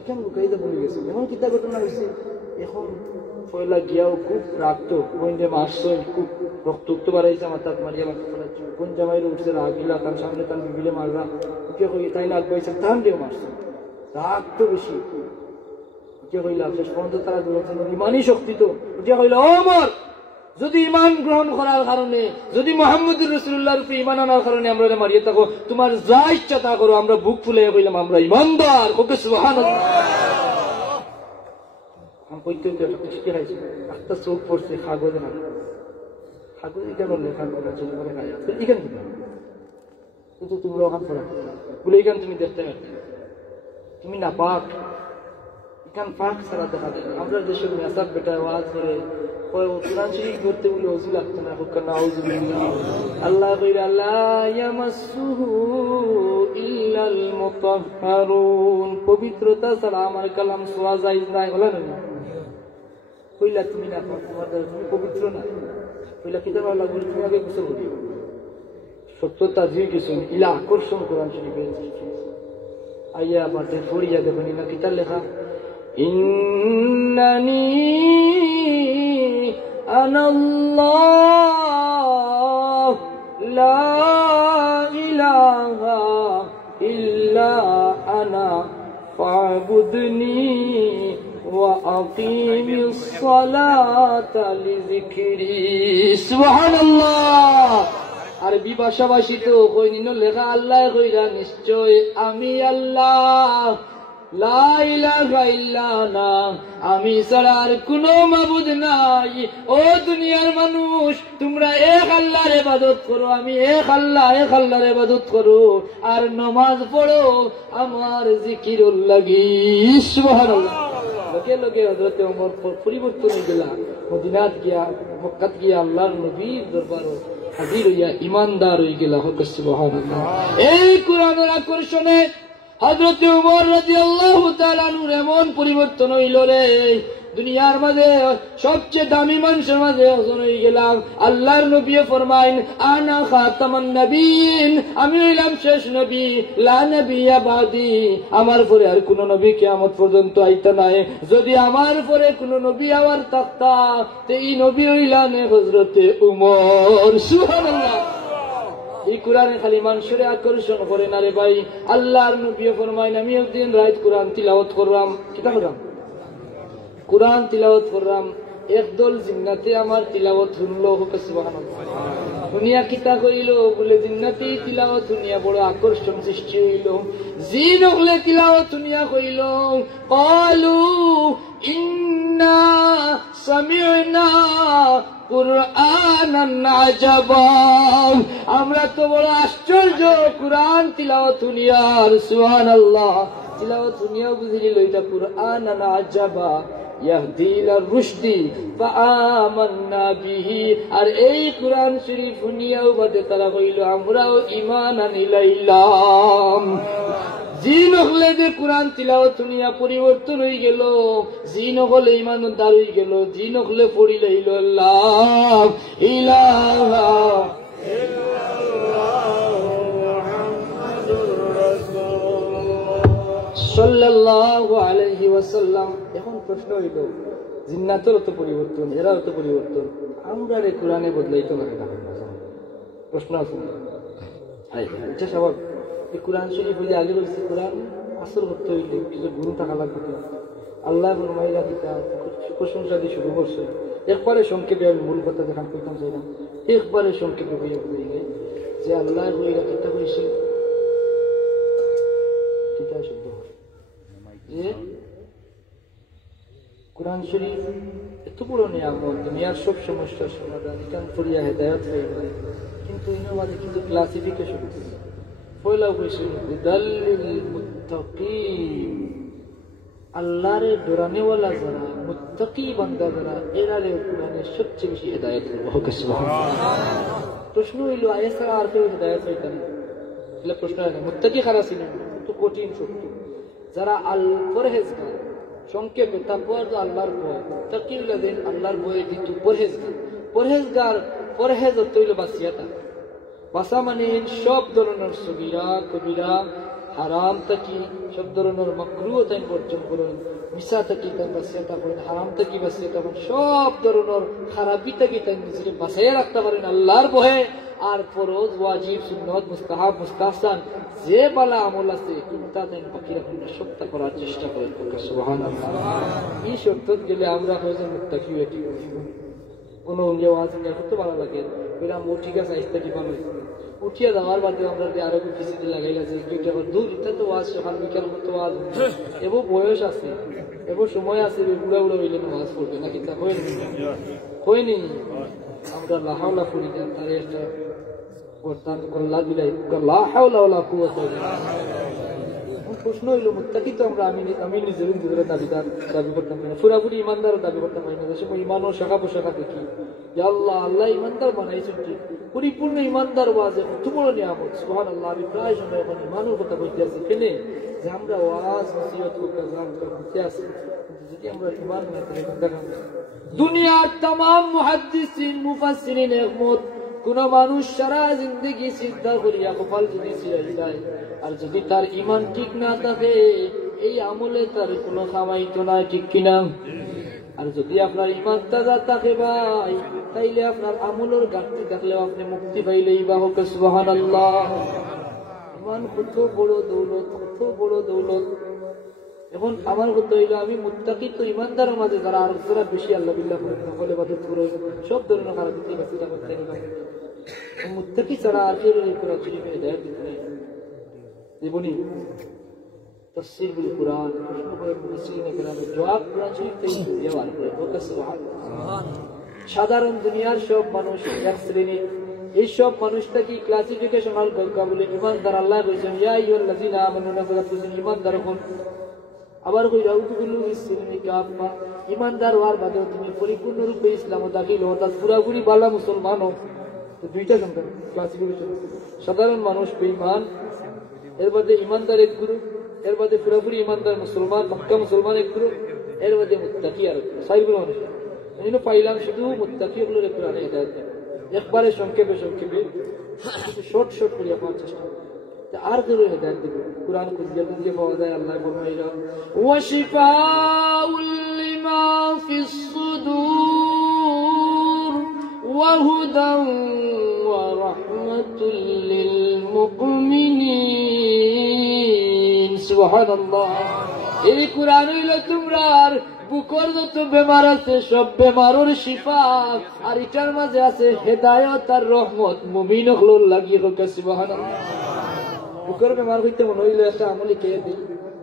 এখান লুকাইতে ভুলে গেছে এমন কিতা ঘটনা হয়েছে এখন পয়লা গিয়াও খুব রাখতো কোন যে মারছো খুব রক্ত উঠতে পারাইছে আমার তার মারিয়া মারতে পারাচ্ছ কোন জামাইর উঠছে রাগিলা তার সামনে তার বিবিলে মারলা উঠে কই তাই না আগবাইছে তার দিয়ে মারছে রাগ তো বেশি উঠে কইলা শেষ পর্যন্ত তারা ইমানই শক্তি তো উঠে কইলা ও মর যদি ইমান গ্রহণ করার কারণে যদি মুহাম্মদুর রাসূলুল্লাহর উপরে ইমান আনার কারণে আমরা মারিয়ে থাকো তোমার যা ইচ্ছা তা করো আমরা বুক ফুলে কইলাম আমরা ইমানদার ওকে সুবহানাল্লাহ আমি কইতে একটা চিঠি খাইছি একটা চোখ পড়ছে কাগজে না কাগজে কেন লেখা করা চোখ করে খাই এখান থেকে কিন্তু তুমি ওখান পড়া বলে এখান তুমি দেখতে তুমি না পাক এখান পাক ছাড়া দেখা যায় আমরা দেশের মেসাব বেটা ওয়াজ করে কোরআন শরীফ করতে বলে ওযু লাগতো না হুক্কা নাউযুবিল্লাহ আল্লাহ কইরা লা ইয়ামাসসুহু ইল্লাল মুতাহহারুন পবিত্রতা ছাড়া আমার কালাম ছোঁয়া যায় না বলা না কইলা তুমি না তোমার তুমি পবিত্র না কইলা কিতা ভালো লাগবে তুমি আগে গোসল করিও সত্যতা যে কিছু ইলা আকর্ষণ কোরআন শরীফের আইয়া পাতে পড়িয়া দেখুন না কিতার লেখা ইন্নানি আনাল্লাহ লা ইলাহা ইল্লা আনা ফা'বুদনি ওয়া আকিমিস সালাতা লিযিকরি সুবহানাল্লাহ আরবি ভাষাভাষী তো কই নিন লেখা আল্লাহ কইরা নিশ্চয় আমি আল্লাহ লা ইলাহা ইল্লা আনা আমি ছাড়া আর কোনো মাবুদ নাই ও দুনিয়ার মানুষ তোমরা এক আল্লাহর ইবাদত করো আমি এক আল্লাহর ইবাদত করো আর নামাজ পড়ো আমার জিকিরুল লাগি সুবহানাল্লাহ লগে লগে হযরত ওমর পরিবর্তন হয়ে গেল মদিনাত গিয়া মক্কাত গিয়া আল্লাহর নবীর দরবারে হাজির হইয়া ইমানদার হয়ে গেল সুবহানাল্লাহ এই কোরআনের আকর্ষণে হযরত ওমর রাদিয়াল্লাহু তাআলা আনহু এমন পরিবর্তন হইল রে দুনিয়ার মাঝে সবচেয়ে দামি মানুষের মাঝে ওজন হয়ে গেলাম আল্লাহর নবী ফরমাইন আনা খাতামান নবীন আমি হইলাম শেষ নবী লা নবিয়্যা বাদি আমার পরে আর কোন নবী কিয়ামত পর্যন্ত আইতা নাই যদি আমার পরে কোন নবী আবার থাকতা তে এই নবী হইলেন হযরত ওমর সুবহানাল্লাহ এই কোরআনে খালি মানুষের আকর্ষণ করে না রে ভাই আল্লাহর নবী ফরমাইন আমি একদিন রাত কোরআন তিলাওয়াত করলাম কিতা করলাম কোরআন তিলাওয়াত করলাম একদল জিন্নাতে আমার তিলাওয়াত শুনলো সুবহানাল্লাহ দুনিয়া কিতা করিল বলে জিন্নাতি তিলাওয়াত দুনিয়া বড় আকর্ষণ সৃষ্টি হইল জিন হলে তিলাওয়াত দুনিয়া করিল ক্বালু ইন্না সামি'না কুরআনান আজাবা আমরা তো বড় আশ্চর্য কুরআন তিলাওয়াত দুনিয়ার সুবহানাল্লাহ তিলাওয়াত দুনিয়া বুঝিল এটা কুরআনান আজাবা ইয়াহদি ইলা রুশদি ফাআমান্না বিহি আর এই কুরআন শরীফ দুনিয়াও বাদে তারা কইল আমরাও ঈমান আনিলাম জিন হলে যে কোরআন তিলাওয়াত দুনিয়া পরিবর্তন হয়ে গেল জিন হলে ঈমানদার হয়ে গেল জিন হলে পড়ি লইল লা ইলাহা সাল্লাল্লাহু আলাইহি ওয়াসাল্লাম এখন প্রশ্ন হইল জিন্নাতেরও তো পরিবর্তন এরাও তো পরিবর্তন আমরা রে কোরআনে বদলাইতে পারি না প্রশ্ন আছে এটা সব এই কোরআন শরীফ হইলে আগে বলছি কোরআন আসল করতে হইলে কিছু গুরু টাকা লাগবে আল্লাহ ফরমাইলা কিতা প্রশংসা দিয়ে শুরু করছে একবারে সংক্ষেপে আমি মূল কথা দেখান করতাম চাই না একবারে সংক্ষেপে হইয়া বলিলে যে আল্লাহ হইলা কিতা কইছে কিতা শব্দ যে কোরআন শরীফ এত বড় নিয়ামত দুনিয়ার সব সমস্যার সমাধান এটা করিয়া হেদায়ত হয়ে যায় কিন্তু এর মাঝে কিন্তু ক্লাসিফিকেশন পয়লা কইছে হুদাল্লিল মুত্তাকিন আল্লাহরে ডরানেওয়ালা যারা মুত্তাকি বান্দা যারা এরারে কোরআনের সবচেয়ে বেশি হেদায়ত হবে সুবহানাল্লাহ প্রশ্ন হইল আয়েসা আর কেউ হেদায়ত হইতেন এগুলো প্রশ্ন হয় না মুত্তাকি খারাপ ছিল তো কঠিন সত্য যারা আল পরহেজগার সংক্ষেপে তাকওয়া আল্লাহর ভয় তাকিউল্লাযিন আল্লাহর ভয়ে কিন্তু পরহেজগার পরহেজ হইল বাসিয়াতা বাসা মানে সব ধরনের সগীরা কবিরা হারাম থাকি সব ধরনের মাকরুহ তাই বর্জন করেন মিশা থাকি তাই বাসিয়াতা করেন হারাম থাকি বাসিয়াতা করেন সব ধরনের খারাপি থাকি তাই নিজেকে বাঁচাইয়া রাখতে পারেন আল্লাহর ভয়ে আর ফরজ ওয়াজিব সুন্নত মুস্তাহাব মুস্তাহসান যে বালা আমল আছে কোনটা তাই বাকি রাখেন সবটা করার চেষ্টা করেন সুবহানাল্লাহ এই শর্ত গেলে আমরা হয়ে যাই মুত্তাকি এটি কোনো ওয়াজ নিয়ে করতে ভালো লাগে এরা ঠিক আছে আইস্তা কি ভালো উঠিয়া যাওয়ার বাদে আমরা আরো কিছুদিন লাগাই গেছে দুইটা দূর এটা তো ওয়াজ সকাল বিকাল করতে ওয়াজ এবো বয়স আছে এবো সময় আছে বুড়া বুড়া হইলে ওয়াজ করবে না কিন্তু হয়নি আমরা লা হাওলা করি না তার একটা করতাম আল্লাহ বিলাই লা হাওলা ওয়ালা কুওয়াতা ইল্লা বিল্লাহ প্রশ্ন হইল মুত্তাকি তো আমরা আমি নিজের দাবি করতাম না পুরাপুরি ইমানদারও দাবি করতাম না যে সময় ইমান ও শাখা পোশাখা দেখি আল্লাহ আল্লাহ ইমানদার বানাইছেন ঠিক পরিপূর্ণ ইমানদার ওয়াজে কত বড় নিয়ামত সুবহানাল্লাহ আমি প্রায় সময় এখন ইমানের কথা বলতে আছি কেনে যে আমরা ওয়াজ নসিহত করতে আছি যদি আমরা ইমান না করি দেখা দুনিয়ার तमाम মুহাদ্দিসিন মুফাসসিরিন একমত কোন মানুষ সারা জিন্দেগি চিন্তা করিয়া কপাল যদি ছিড়াই যায় আর যদি তার ইমান ঠিক না থাকে এই আমলে তার কোনো খামাইতো না ঠিক কিনা আর যদি আপনার ইমান তাজা থাকে ভাই তাইলে আপনার আমলের ঘাটতি থাকলেও আপনি মুক্তি পাইলেই বা হোক সুবহানাল্লাহ ইমান কত বড় দৌলত এখন আমার কথা হইল আমি মুত্তাকি তো ইমানদারের মাঝে যারা আর যারা বেশি আল্লাহ বিল্লাহ করে নকল ইবাদত করে সব ধরনের খারাপ দিতে বাঁচিটা করতে হবে মুত্তাকি ছাড়া আর কেউ কোরআন শরীফে হেদায়েত দিতে নাই জীবনী তাফসীর বিল কোরআন প্রশ্ন করে মুফাসসিরিনে কেরাম জবাব কোরআন শরীফ থেকে দেওয়ার করে ওকে সুবহানাল্লাহ সাধারণ দুনিয়ার সব মানুষ এক শ্রেণী এই সব মানুষটাকে ক্লাসিফিকেশনাল বলকা বলে ইমানদার আল্লাহ বলেছেন ইয়া আইয়ুহাল্লাযিনা আমানু নাযালাতুন ইমানদার কোন আবার কই রাউতুগুলো ইসলামী কাফা ইমানদার হওয়ার বাদে তুমি পরিপূর্ণ রূপে ইসলামে দাখিল হও তা পুরোপুরি বালা মুসলমান হও তো দুইটা সংখ্যা ক্লাসিফিকেশন সাধারণ মানুষ বেঈমান এর বাদে ইমানদার এক গ্রুপ এর বাদে পুরোপুরি ইমানদার মুসলমান পাক্কা মুসলমান এক গ্রুপ এর বাদে মুত্তাকি আর সাইবুল মানুষ এইগুলো পাইলাম শুধু মুত্তাকি গুলোর কোরআনে হিদায়াত একবারে সংক্ষেপে শর্ট করিয়া পাওয়ার চেষ্টা আর কেউ হেদায়েত দিবে কুরআন খুঁজে পাওয়া যায় আল্লাহ ফরমাইলেন ওয়া শিফাউল লিমা ফিস সুদূর ওয়া হুদান ওয়া রাহমাতুল লিল মুমিনিন সুবহানাল্লাহ এই কুরআন হইল তোমরার বুকর যত বেমার আছে সব বেমারের শিফা, আর এটার মাঝে আছে হেদায়েত আর রহমত। মুমিন হল লাগিয়ে হোক সুবহানাল্লাহ। বুকের বেমার হইতে মনে হইলে একটা আমলি খেয়ে দিই,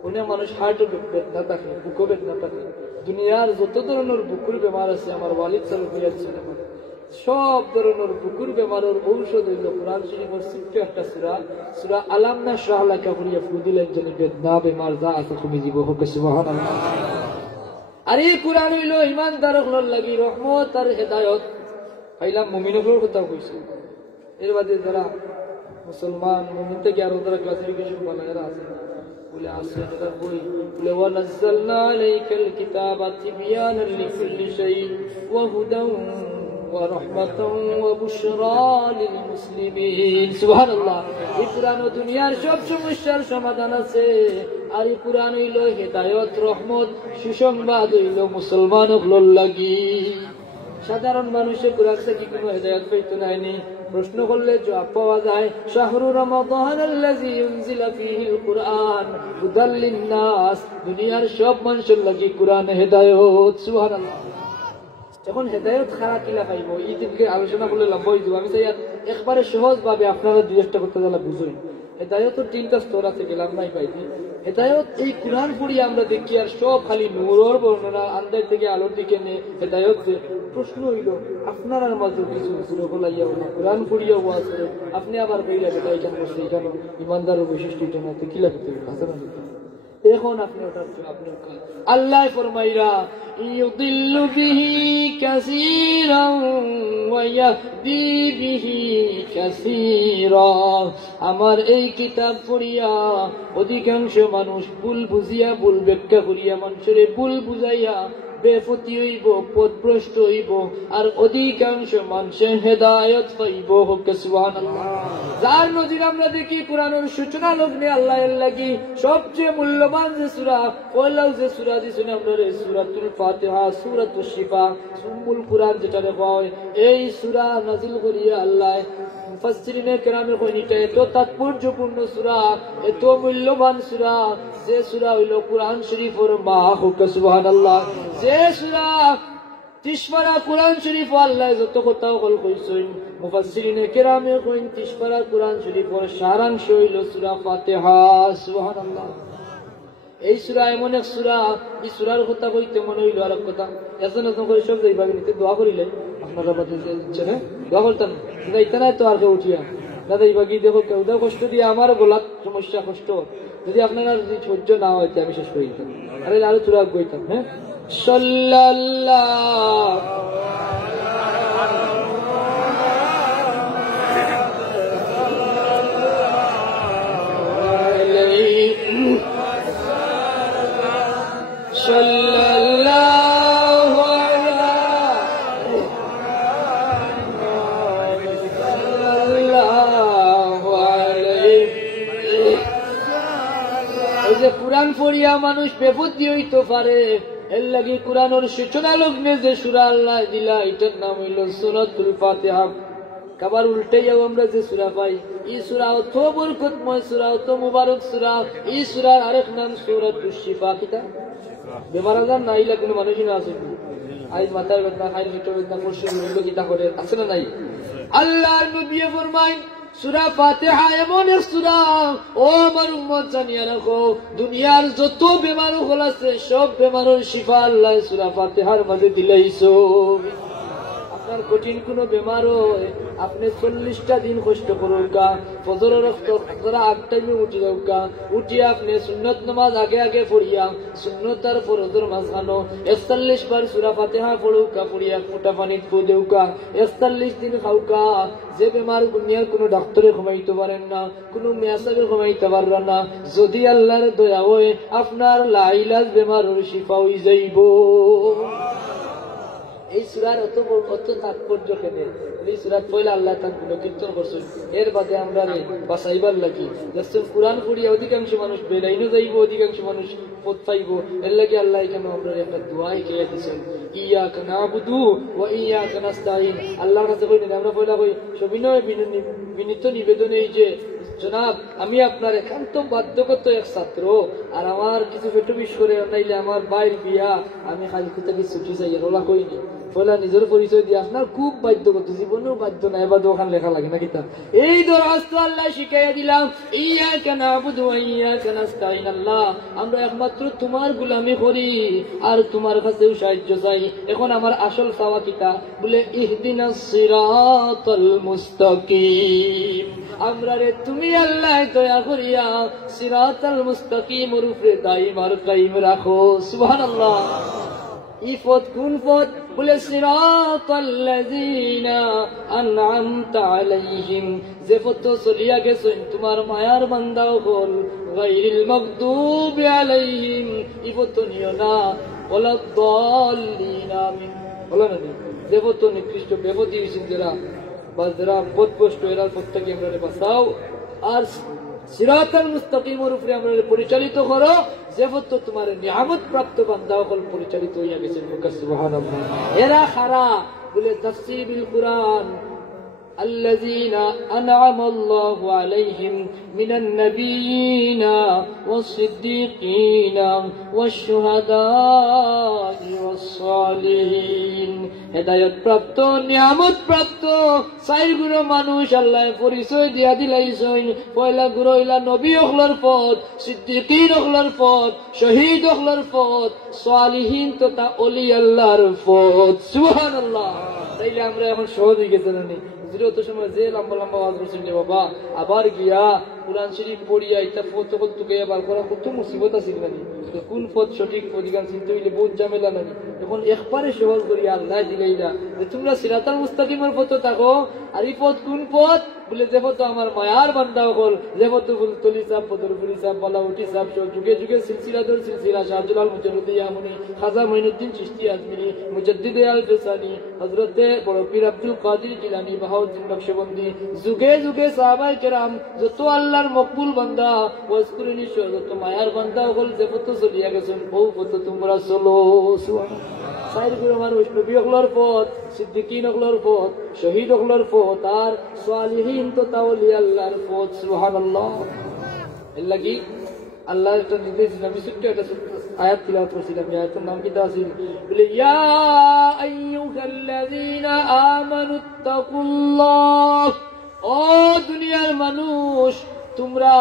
অনেক মানুষ হার্ট বেদনা থাকে, বুকও বেদনা থাকে। দুনিয়ার যত ধরনের বুকুর বেমার আছে আমার ওয়ালিদ সাহেব হইয়াছিল, সব ধরনের বুকুর বেমারের ঔষধ হইল কোরআন শরীফের ছোট্ট একটা সূরা, সূরা আলাম নাশরাহ লাকা করিয়া ফুদিলের জন্য বেদনা বেমার যা আছে কমে যাব হোক সুবহানাল্লাহ। আর এই কোরআন হইল ইমানদারগুলোর লাগি রহমত আর হেদায়েত। পাইলাম মুমিনগুলোর কথা কইছি, এর বাদে যারা মুসলমান মুমিন থেকে আরো যারা ক্লাসিফিকেশন বানায় আছে বলে আছে এটা বই বলে ওয়ানাজ্জালনা আলাইকাল কিতাবা তিবয়ানান লিকুল্লি শাই ওয়া হুদান ওয়া রাহমাতান ওয়া বুশরা লিল মুসলিমিন। সুবহানাল্লাহ। এই কোরআন দুনিয়ার সব সমস্যার সমাধান আছে, আর এই কোরআন হইল হেদায়েত রহমত সুসংবাদ হইল মুসলমানগুলোর লাগি। সাধারণ মানুষের কোরআন থেকে কোনো হেদায়েত পাইতো নাইনি, প্রশ্ন করলে জবাব পাওয়া যায় শাহরু রমাদান আল্লাযী উনজিলা ফীহিল কুরআন হুদাল লিন-নাস। দুনিয়ার সব মানুষের লাগি কোরআন হেদায়েত। সুবহানাল্লাহ। এখন হেদায়েত খারা কিলা পাইব এই দিকে আলোচনা করলে লম্বা হয়ে যাব। আমি চাই একবারে সহজ ভাবে আপনারা দুই একটা করতে গেলে বুঝুন। হেদায়েতের তিনটা স্তর আছে, গেলাম নাই পাইছি। হেদায়েত এই কোরআন পড়ি আমরা দেখি আর সব খালি নূরের বর্ণনা, আন্দাজ থেকে আলোর দিকে নে হেদায়েত। প্রশ্ন হইল আপনার আর মাঝে কিছু কিছু বলাইয়া না কোরআন পড়িয়া ওয়াজ করে আপনি আবার কইলা বেটা এটা করছে, এটা ইমানদারের বৈশিষ্ট্য, এটা না তো কি লাগতে হাসানা। এখন আপনি ওটার আপনার আল্লাহ ফরমাইরা ইউদিল্লু বিহি কাসীরান ওয়া ইয়াহদি বিহি কাসীরা। আমার এই কিতাব পড়িয়া অধিকাংশ মানুষ ভুল বুঝিয়া ভুল ব্যাখ্যা করিয়া মানুষের ভুল বুঝাইয়া বেপতি হইব, পথভ্রষ্ট হইব, আর অধিকাংশ মানুষের হেদায়েত পাইব হোক সুবহানাল্লাহ। যার নজির আমরা দেখি কোরআনের সূচনা লগ্নে আল্লাহ এর লাগি সবচেয়ে মূল্যবান যে সূরা ওইলাও যে সূরা দিছেন আমরা সূরাতুল ফাতিহা, সূরাতুশ শিফা, উম্মুল কোরআন যেটা বলা হয়, এই সূরা নাযিল করিয়া আল্লাহ মুফাসসিরিনে কেরামে কইন এটা এত তাৎপর্যপূর্ণ সূরা, এত মূল্যবান সূরা, যে সূরা হইল কোরআন শরীফের মা হোক সুবহানাল্লাহ। যে সূরা 30 পারা কোরআন শরীফ আল্লাহ যত কথা বল কইছেন মুফাসসিরিনে কেরামে কইন 30 পারা কোরআন শরীফের সারাংশ হইল সূরা ফাতিহা। সুবহানাল্লাহ। এই সূরা এমন এক সূরা, এই সূরার কথা কইতে মনে হইল আর কথা এজন এজন করে সব যাইবা নিতে দোয়া করিলে আপনারা বাদে ইচ্ছা না দোয়া করতেন না, ইতনা তো আর কেউ উঠিয়া দাদা এই বাকি দেখো কেউ কষ্ট দিয়ে আমার গলার সমস্যা কষ্ট যদি আপনারা যদি সহ্য না হয় আমি শেষ করে দিতাম, আরে আরো চূড়া গইতাম। হ্যাঁ সাল্লাল্লাহু কোরআন পড়িয়া মানুষ বেপতি হইতে পারে, এর লাগি কোরআনের সূচনা লগ্নে যে সূরা আল্লাহ দিলা এটার নাম হইল সূরাতুল ফাতিহা। কাবার উল্টাইয়াও আমরা যে সূরা পাই, এই সূরা অত বরকতময় সূরা, অত মুবারক সূরা। এই সূরার আরেক নাম সূরাতুশ শিফা। কিতা বেমার আজার না ইলা কোনো মানুষই না আছে, আই মাথার বেদনা, খাইল ভিতর বেদনা, পরশু মূল্য কিতা করে আছে না নাই। আল্লাহর নবী ফরমায় সূরা ফাতিহা এমন এক সূরা, ও আমার উম্মত জানিয়া রাখো দুনিয়ার যত বেমার হল আছে সব বেমারের শিফা আল্লাহ সূরা ফাতিহার মাঝে দিলাইছো। আপনার কঠিন কোন বেমার হয় আপনি 40টা দিন কষ্ট করুকা, ফজরের রক্ত আপনারা 8 টাইমে উঠি যাওকা, উঠিয়া আপনি সুন্নত নামাজ আগে আগে পড়িয়া সুন্নত আর ফরজের মাঝখানো 41 বার সূরা ফাতিহা পড়ুকা, পড়িয়া ফোঁটা পানি ফু দেউকা, 41 দিন খাওকা। যে বেমার দুনিয়ার কোনো ডাক্তারে ঘুমাইতে পারেন না, কোনো মেয়াসাবে ঘুমাইতে পারবেন না, যদি আল্লাহর দয়া হয় আপনার লাইলাজ বেমারের শিফা হয়ে যাইব। এই সূরার অত তাৎপর্য কেন? এই সূরাত পয়লা আল্লাহ তার গুণকীর্তন করছেন, এর বাদে আমরা বাঁচাইবার লাগি দেখছেন কোরআন পড়িয়া অধিকাংশ মানুষ বেলাইনও যাইব, অধিকাংশ মানুষ পথ পাইব। এর লাগে আল্লাহ এখানে আমরা একটা দোয়া শিখিয়ে দিচ্ছেন, ইয়াকা নাবুদু ওয়া ইয়াকা নাস্তাইন। আল্লাহর কাছে কই না আমরা পয়লা কই সবিনয় বিনীত নিবেদন এই যে জনাব আমি আপনার একান্ত বাধ্যগত এক ছাত্র, আর আমার কিছু পেটো বিষ করে নাইলে আমার বাইর বিয়া, আমি খালি থেকে ছুটি চাই ওলা কইনি বলা নিজের পরিচয় দিয়ে আপনার খুব বাধ্যগত, জীবনেও বাধ্য না, এবার ওখানে লেখা লাগে না কিতাব। এই দরখাস্ত আল্লাহ শিখাইয়া দিলাম, ইয়াকা নাবুদু ওয়া ইয়াকা নাস্তাইন। আল্লাহ আমরা একমাত্র তোমার গোলামি করি আর তোমার কাছেও সাহায্য চাই। এখন আমার আসল চাওয়া কিতা বলে ইহদিনাস সিরাতাল মুস্তাকিম, আমরা রে তুমি আল্লাহ দয়া করিয়া সিরাতাল মুস্তাকিমের উপরে দাইম আর কায়েম রাখো। সুবহানাল্লাহ। এই পথ কোন পথ বলে সিরাতাল্লাযীনা আনআমতা আলাইহিম, যে পথ চলিয়া গেছেন তোমার মায়ার বান্দা হল, গায়রিল মাগদুবি আলাইহিম, এই পথ নিও না, ওয়ালা দাল্লিন আমিন, বলো না যে পথ নিকৃষ্ট বেপথী হয়েছেন যারা বা যারা পথভ্রষ্ট, এরা পথটাকে আমরা বাঁচাও আর সিরাতাল মুস্তাকিমের উপরে আমরা পরিচালিত করো, যে পথ তোমার নিয়ামত প্রাপ্ত বান্দা হল পরিচালিত হইয়া গেছেন। সুবহানাল্লাহ। এরা খারা বলে তাফসীর বিল কুরআন, الذين أنعم الله عليهم من النبيين والصديقين والشهداء والصالحين, হেদায়েত প্রাপ্ত নিয়ামত প্রাপ্ত চার গুণ মানুষ আল্লাহ পরিচয় দিয়া দিলাইছেন। পয়লা গুণ হইলা নবী হকলের পথ, সিদ্দিকীন হকলের পথ, শহীদ হকলের পথ, সালিহিন তথা ওলি আল্লাহর পথ। সুবহানাল্লাহ। তাইলে আমরা এখন সহজ হয়ে গেছে না তো সময় যে লম্বা লম্বা আওয়াজ করছেন যে বাবা আবার গিয়া কুরআন শরীফ পড়িয়া এটা পথ তোকে বার করা কত মুসিবত আছে নানি, কোন পথ সঠিক পথ গান চিনতে হইলে বহুত ঝামেলা নানি। এখন একবারে সহজ করিয়া আল্লাহ দিলাইলা যে তোমরা সিরাতাল মুস্তাকিমের পথে থাকো। আর এই পথ কোন পথ বলে যে পথ আমার মায়ার বান্দা হল, যে পথ ফুলতলি সাহেব, পদরপুরি সাহেব, বালাউটি সাহেব, যুগে যুগে সিলসিলা দর সিলসিলা শাহজলাল মুজাদ্দিদ ইয়ামনি, খাজা মঈনুদ্দিন চিশতি আজমিরি, মুজাদ্দিদ আল ফিসানি, হযরতে বড় পীর আব্দুল কাদের জিলানী, বাহাউদ্দিন নকশবন্দি, যুগে যুগে সাহাবায়ে কেরাম যত আল্লাহর মকবুল বান্দা ওয়াজকুরিনি যত মায়ার বান্দা হল, যে পথ চলিয়া গেছেন ও পথ তোমরা চলো। চার গুণ মানুষ নবী হকলের পথ, সিদ্দিকীন হকলের পথ, শহীদ হকলের পথ আর সালিহিন তথা ওলি আল্লাহর পথ। সুবহানাল্লাহ। এর লাগি আল্লাহ একটা নির্দেশ দিলেন, আমি ছোট্ট একটা আয়াত তিলাওয়াত করছিলাম, আয়াতের নাম কিটা আছে বলে ইয়া আইয়ুহাল্লাযীনা আমানুত্তাকুল্লাহ, ও দুনিয়ার মানুষ তোমরা,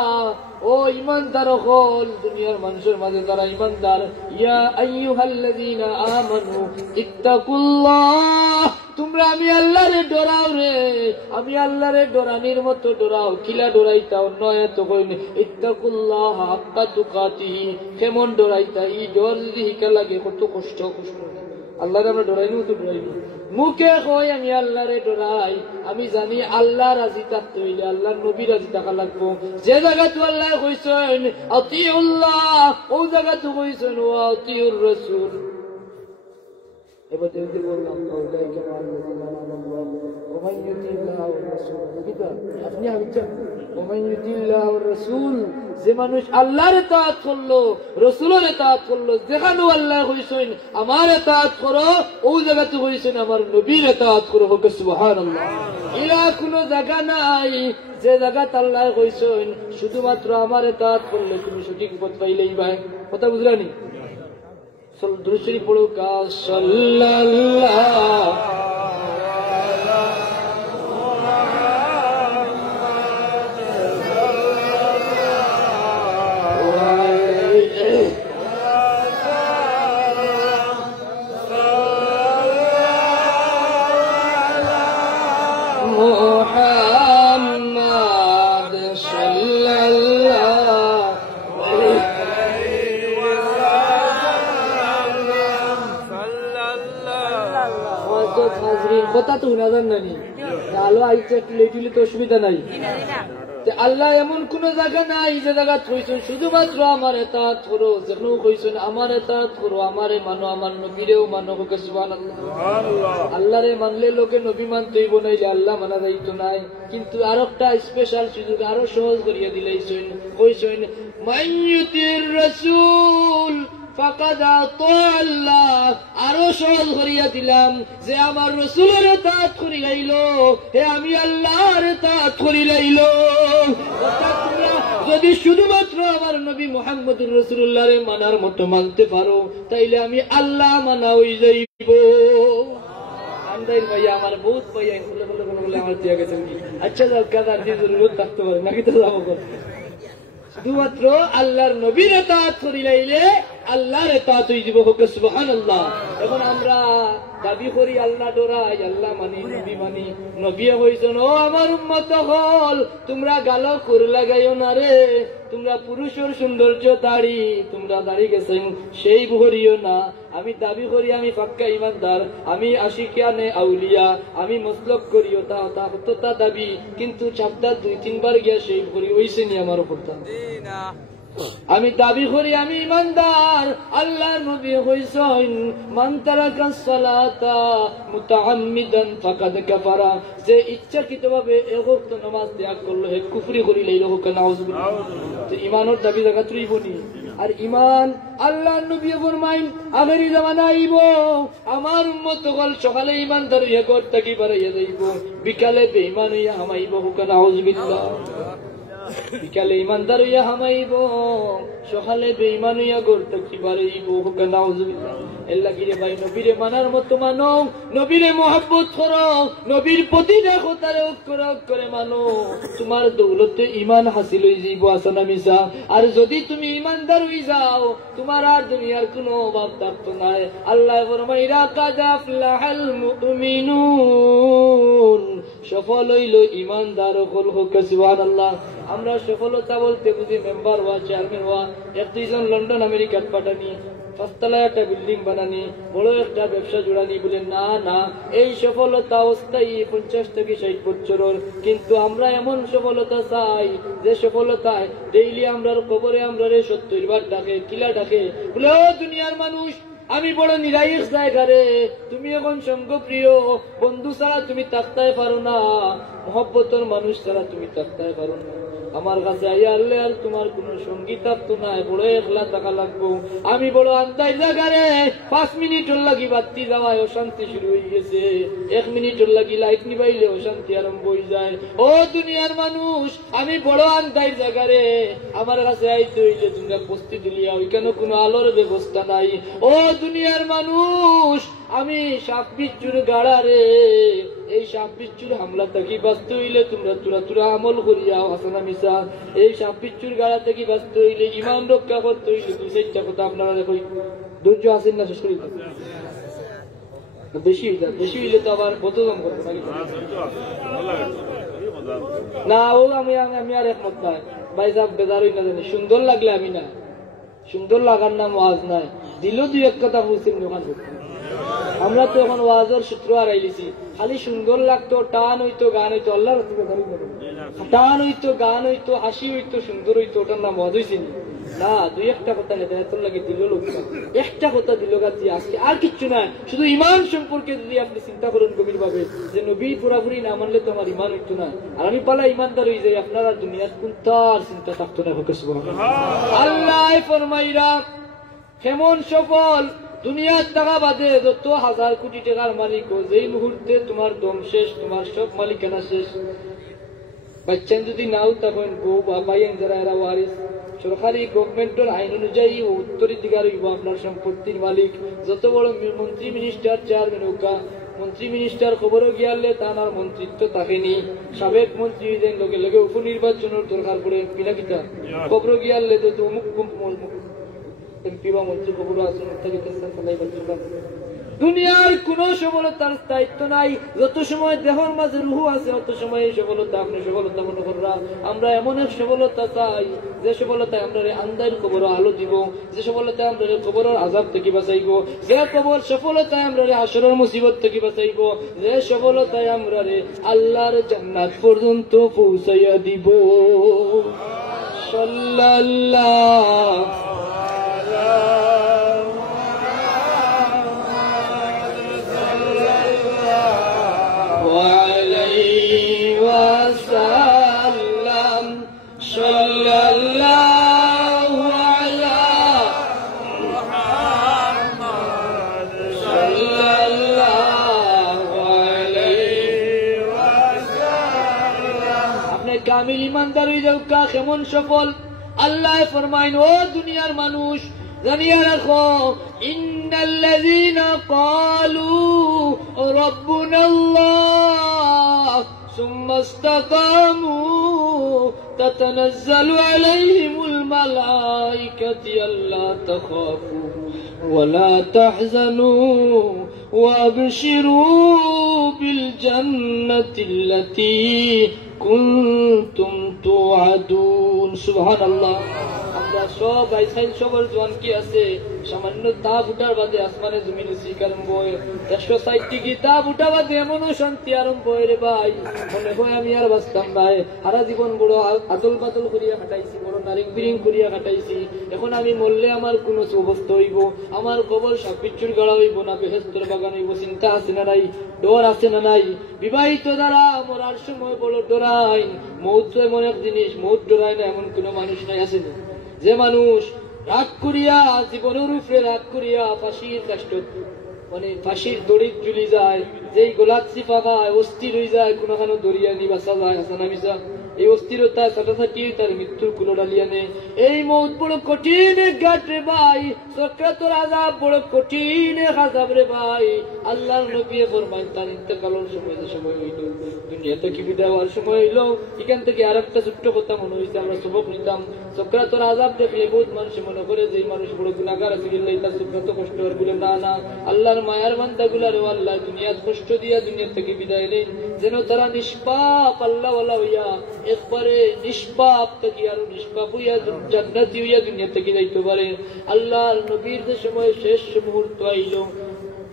ও ইমানদার হল, দুনিয়ার মানুষের মাঝে যারা ইমানদার, ইয়া আইয়ুহাল্লাযীনা আমানু ইত্তাকুল্লাহ, তোমরা আমি আল্লাহরে ডরাও রে, আমি আল্লাহরে ডরানির মতো ডরাও। কিলা ডরাইতা অন্য এত কইনি, ইত্তাকুল্লাহ হাক্কা তুকাতিহি, কেমন ডরাইতা, এই ডর যদি হিকা লাগে কত কষ্ট আল্লাহরে আমরা ডরাইনি তো ডরাইনি। মুখে কই আমি আল্লাহরে ডরাই, আমি জানি আল্লাহ রাজি থাকতে হইলে আল্লাহর নবী রাজি থাকা লাগবো। যে জায়গা তো আল্লাহ কইছেন আতিউল্লাহ, ও জায়গা তো কইছেন ওয়া আতিউর রাসূল। এবার দেখতে বললাম আপনি রসুল, যে মানুষ আল্লাহর ইতাআত করলো, রসুলের ইতাআত করলো, যেখানে আল্লাহ কইছেন আমার ইতাআত করো, ওই জায়গাতে কইছেন আমার নবীর ইতাআত করো। হোক সুবহানাল্লাহ। এরা কোনো জায়গা নাই যে জায়গাতে আল্লাহ কইছেন শুধুমাত্র আমার ইতাআত করলে তুমি সঠিক পথ পাইলেই ভাই। কথা বুঝলানি? দুরূদ শরীফ পড়ো, কা সাল্লাল্লাহু কথা তো শোনা যান নানি, আলো আইছে একটু লেট হইলে তো অসুবিধা নাই। আল্লাহ এমন কোন জায়গা নাই যে জায়গা কইছেন শুধুমাত্র আমার ইতাআত করো, যেখানে কইছেন আমার ইতাআত করো, আমারে মানো, আমার নবীরেও মানো। সুবহানাল্লাহ। আল্লাহরে মানলে লোকে নবী মানতে হইব, নাইলে আল্লাহ মানা যাইতো নাই। কিন্তু আরেকটা স্পেশাল সুযোগ আরো সহজ করিয়া দিলেইছেন, কইছেন মাইয়ুতির রাসূল ফাকাদ আতা আল্লাহ, আরো সহজ করিয়া দিলাম যে আমার রাসূলের ইতাআত করি লাইল, হে আমি আল্লাহর ইতাআত করি লাইল। যদি শুধুমাত্র আমার নবী মুহাম্মদুর রাসূলুল্লাহরে মানার মতো মানতে পারো, তাইলে আমি আল্লাহ মানা হই যাইব। আন্দাইল ভাইয়া আমার বহুত ভাইয়া বলে আমার দিয়া গেছেন কি, আচ্ছা যাও কাদার দিয়ে জরুরত থাকতে পারে নাকি, তো যাবো শুধুমাত্র আল্লাহর নবীর ইতাআত করি লাইলে আল্লাহর ইতাআত হই যাব। হোক সুবহানাল্লাহ। এখন আমরা দাবি করি আল্লাহ ডরাই, আল্লাহ মানি, নবী মানি। নবী হইছেন ও আমার উম্মত হল, তোমরা গালো কুর লাগাইও না রে, তোমরা পুরুষের সৌন্দর্য দাড়ি, তোমরা দাড়ি গেছেন সেই ভরিও না। আমি দাবি করি আমি পাক্কা ইমানদার, আমি আশিকানে আউলিয়া, আমি মসলক করিও তা হত্যা দাবি, কিন্তু চাপদার 2-3 বার গিয়া সেই ভরি হইছে নি আমার উপর। আমি দাবি করি আমি ইমানদার, আল্লাহ নবী কইছেন মান তারাকাস সালাতা মুতাআম্মিদান ফাকাদ কাফারা, যে ইচ্ছাকৃতভাবে এক ওয়াক্ত নামাজ ত্যাগ করলো হে কুফরি করি লাইল। হোক নাউজুবিল্লাহ। যে ঈমানের দাবি জায়গা তুইবনি। আর ঈমান আল্লাহ নবী ফরমাইন আখেরি জামানা আইব, আমার উম্মত হল সকালে ঈমানদার হইয়া ঘর থাকি বাড়াইয়া যাইব, বিকালে বেঈমান হইয়া হামাইব। হোক নাউজুবিল্লাহ। বিকালে ইমানদার হইয়া হামাইব, সকালে বেঈমান হইয়া গড়তে কি বাড়াইব। হোক নাউজুবিল্লাহ। এর লাগিরে ভাই নবীরে মানার মতো মানো, নবীরে মহব্বত করো, নবীর প্রতিটা কথারে অক্ষর অক্ষরে মানো, তোমার দৌলতে ইমান হাসিল হয়ে যাইব। আসানা মিসা। আর যদি তুমি ইমানদার হয়ে যাও, তোমার আর দুনিয়ার কোনো অভাব থাকতো না। আল্লাহ ফরমাইরা কাদ আফলাহাল মুমিনুন, সফল হইল ইমানদার হল। হোক সুবহানাল্লাহ। আমরা সফলতা বলতে বুঝি মেম্বার হওয়া, চেয়ারম্যান হওয়া, 1-2 লন্ডন আমেরিকাত পাঠানি, 5 তলায় একটা বিল্ডিং বানানি, বড় একটা ব্যবসা জোড়ানি বলে না না, এই সফলতা অস্থায়ী 50 থেকে 60 বছরের। কিন্তু আমরা এমন সফলতা চাই যে সফলতায় ডেইলি আমরার কবরে আমরা 70 বার ডাকে, কিলা ডাকে বলে ও দুনিয়ার মানুষ আমি বড় নিরাইশ জায়গা রে, তুমি এখন সঙ্গ প্রিয় বন্ধু ছাড়া তুমি থাকতে পারো না, মহব্বতের মানুষ ছাড়া তুমি থাকতে পারো না। আমার কাছে আইয়া আল্লাহ আর তোমার কোন সঙ্গী থাকতো না, বড় একলা থাকা লাগবো। আমি বড় আন্দাজ জায়গারে 5 মিনিটের লাগি বাতি যাওয়ায় অশান্তি শুরু হয়ে গেছে, 1 মিনিটের লাগি লাইট নিবাইলে অশান্তি আরম্ভ হয়ে যায়। ও দুনিয়ার মানুষ আমি বড় আন্দাজ জায়গারে, আমার কাছে আইতে হইলে তোমরা প্রস্তুতি লিয়া, ওইখানে কোনো আলোর ব্যবস্থা নাই। ও দুনিয়ার মানুষ আমি সাপ বিচ্ছুর গাড়া রে, এই সাপ বিচ্ছুর হামলা থেকে বাঁচতে হইলে তোমরা তুরা আমল করিয়াও। হাসানা মিসা। এই সাপ বিচ্ছুর গাড়া থেকে বাঁচতে হইলে, ইমান রক্ষা করতে হইলে 2-4টা কথা আপনারা দেখো। ধৈর্য আসেন না, শেষ করি বেশি হইলে তো আবার বোধগম করবো না। ও আমি আর একমত নাই ভাই সাহেব, বেজার হই না জানি। সুন্দর লাগলে আমি না, সুন্দর লাগার নাম ওয়াজ নাই, দিল 2-1 কথা বুঝছেন দোকান করতে। আমরা তো এখন ওয়াজের সূত্র হারাইলিছি, খালি সুন্দর লাগতো, টান হইতো, গান হইতো, আল্লাহর টান হইতো, গান হইতো, হাসি হইতো, সুন্দর হইতো, ওটার নাম ওয়াজ হইছে না। 2-1টা কথা নেই, এত লাগে দিল লোক, একটা কথা দিল গাছি আজকে আর কিচ্ছু নাই। শুধু ইমান সম্পর্কে যদি আপনি চিন্তা করেন গভীর ভাবে, যে নবী পুরাপুরি না মানলে তো আমার ইমান হইতো না, আর আমি পালা ইমানদার হয়ে যাই, আপনারা দুনিয়ার কোনটার চিন্তা থাকতো না। হোক সুবহানাল্লাহ। আল্লাহ ফরমাইরা কেমন সফল দুনিয়ার টাকা বাদে যত 1000 কোটি টাকার মালিক, যেই মুহূর্তে তোমার দম শেষ, তোমার সব মালিকানা শেষ। বাচ্চান যদি নাও তখন বউ বাবাইন যারা এরা ওয়ারিস, সরকারি গভর্নমেন্টের আইন অনুযায়ী উত্তরাধিকার হইব আপনার সম্পত্তির মালিক। যত বড় মন্ত্রী মিনিস্টার চেয়ারম্যান হোকা, মন্ত্রী মিনিস্টার খবরও গিয়ালে তার মন্ত্রিত্ব থাকেনি, সাবেক মন্ত্রী লগে লগে উপনির্বাচনের দরকার পড়ে বিনা কিতা খবর গিয়ালে তো অমুক এমপি বা মন্ত্রী খবর আছে। দুনিয়ার কোন সফলতার স্থায়িত্ব নাই, যত সময় দেহর মাঝে রুহ আছে অত সময় এই সফলতা আপনি সফলতা মনে কররা। আমরা এমন এক সফলতা চাই যে সফলতায় আমরা আন্দার খবর আলো দিব, যে সফলতায় আমরা খবরের আযাব থেকে বাঁচাইব, যে খবর সফলতায় আমরা হাসরের মুসিবত থেকে বাঁচাইব, যে সফলতায় আমরা আল্লাহর জান্নাত পর্যন্ত পৌঁছাইয়া দিব। সাল্লাল্লাহু কামিল ইমানদার হয়ে যাও কা কেমন সফল আল্লাহ ফরমাইন ও দুনিয়ার মানুষ জানিয়া রাখো ইন্নাল্লাযীনা ক্বালু রাব্বুনাল্লাহ সুম্মা ইসতাকামু তাতানাজ্জালু আলাইহিমুল মালায়েকাতু আল্লা তাখাফু ওয়া লা তাহজানু وابشروا بالجنة التي كنتم توعدون سبحان الله আমরা সব আইসাইল সবার জোয়ান কি আছে সামান্য তাপ উঠার বাদে আসমানে জমিনে শিকারম্ভ হয় 160 ডিগ্রি তাপ উঠা বাদে এমনও শান্তি আরম্ভ হয় রে ভাই মনে হয় আমি আর বাঁচতাম ভাই সারা জীবন বড় আদল বাদল করিয়া কাটাইছি বড় নারিক বিরিং করিয়া কাটাইছি এখন আমি মরলে আমার কোন অবস্থা হইব আমার কবর সাবিচ্ছুর গাড়া হইব না বেহেশতের বাগান হইব চিন্তা আছে না নাই ডর আছে না নাই বিবাহিত দ্বারা মরার সময় বড় ডরাই মৌত এমন এক জিনিস মৌত ডরায় না এমন কোন মানুষ নাই আছে না যে মানুষ রাগ করিয়া জীবনের উপরে রাগ করিয়া ফাঁসির কাষ্ট মানে ফাঁসির দড়ি ঝুলি যায় যেই গোলাপ চিপা খায় অস্থির হয়ে যায় কোনোখানো দরিয়া নি বাসা যায় হাসানা মিশা এই অস্থিরতা ছাটাছাটি তার মৃত্যুর কুলো ডালিয়া নেই এই মৌত বড় কঠিন ঘাট রে ভাই সক্রাতর আযাব বড় কঠিন আযাব রে ভাই আল্লাহর নবী ফরমান তার ইন্তেকালের সময় হইল দুনিয়া থেকে বিদায় হওয়ার সময় হইল এখান থেকে আরেকটা ছোট্ট কথা মনে হইছে আমরা সবক নিতাম সক্রাতর আযাব দেখলে বহুত মানুষ মনে করে যে মানুষ বড় গুনাহগার আছে বলে তার সক্রাত কষ্ট আর বলে না না আল্লাহর মায়ার বান্দাগুলার আল্লাহ দুনিয়ার কষ্ট দিয়া দুনিয়া থেকে বিদায় নেন যেন তারা নিষ্পাপ আল্লাহওয়ালা হইয়া একবারে নিষ্পাপ থেকে আরো নিষ্পাপ হইয়া জান্নাতি হইয়া দুনিয়া থেকে যাইতে পারে আল্লাহর নবীর যে সময় শেষ মুহূর্ত আইল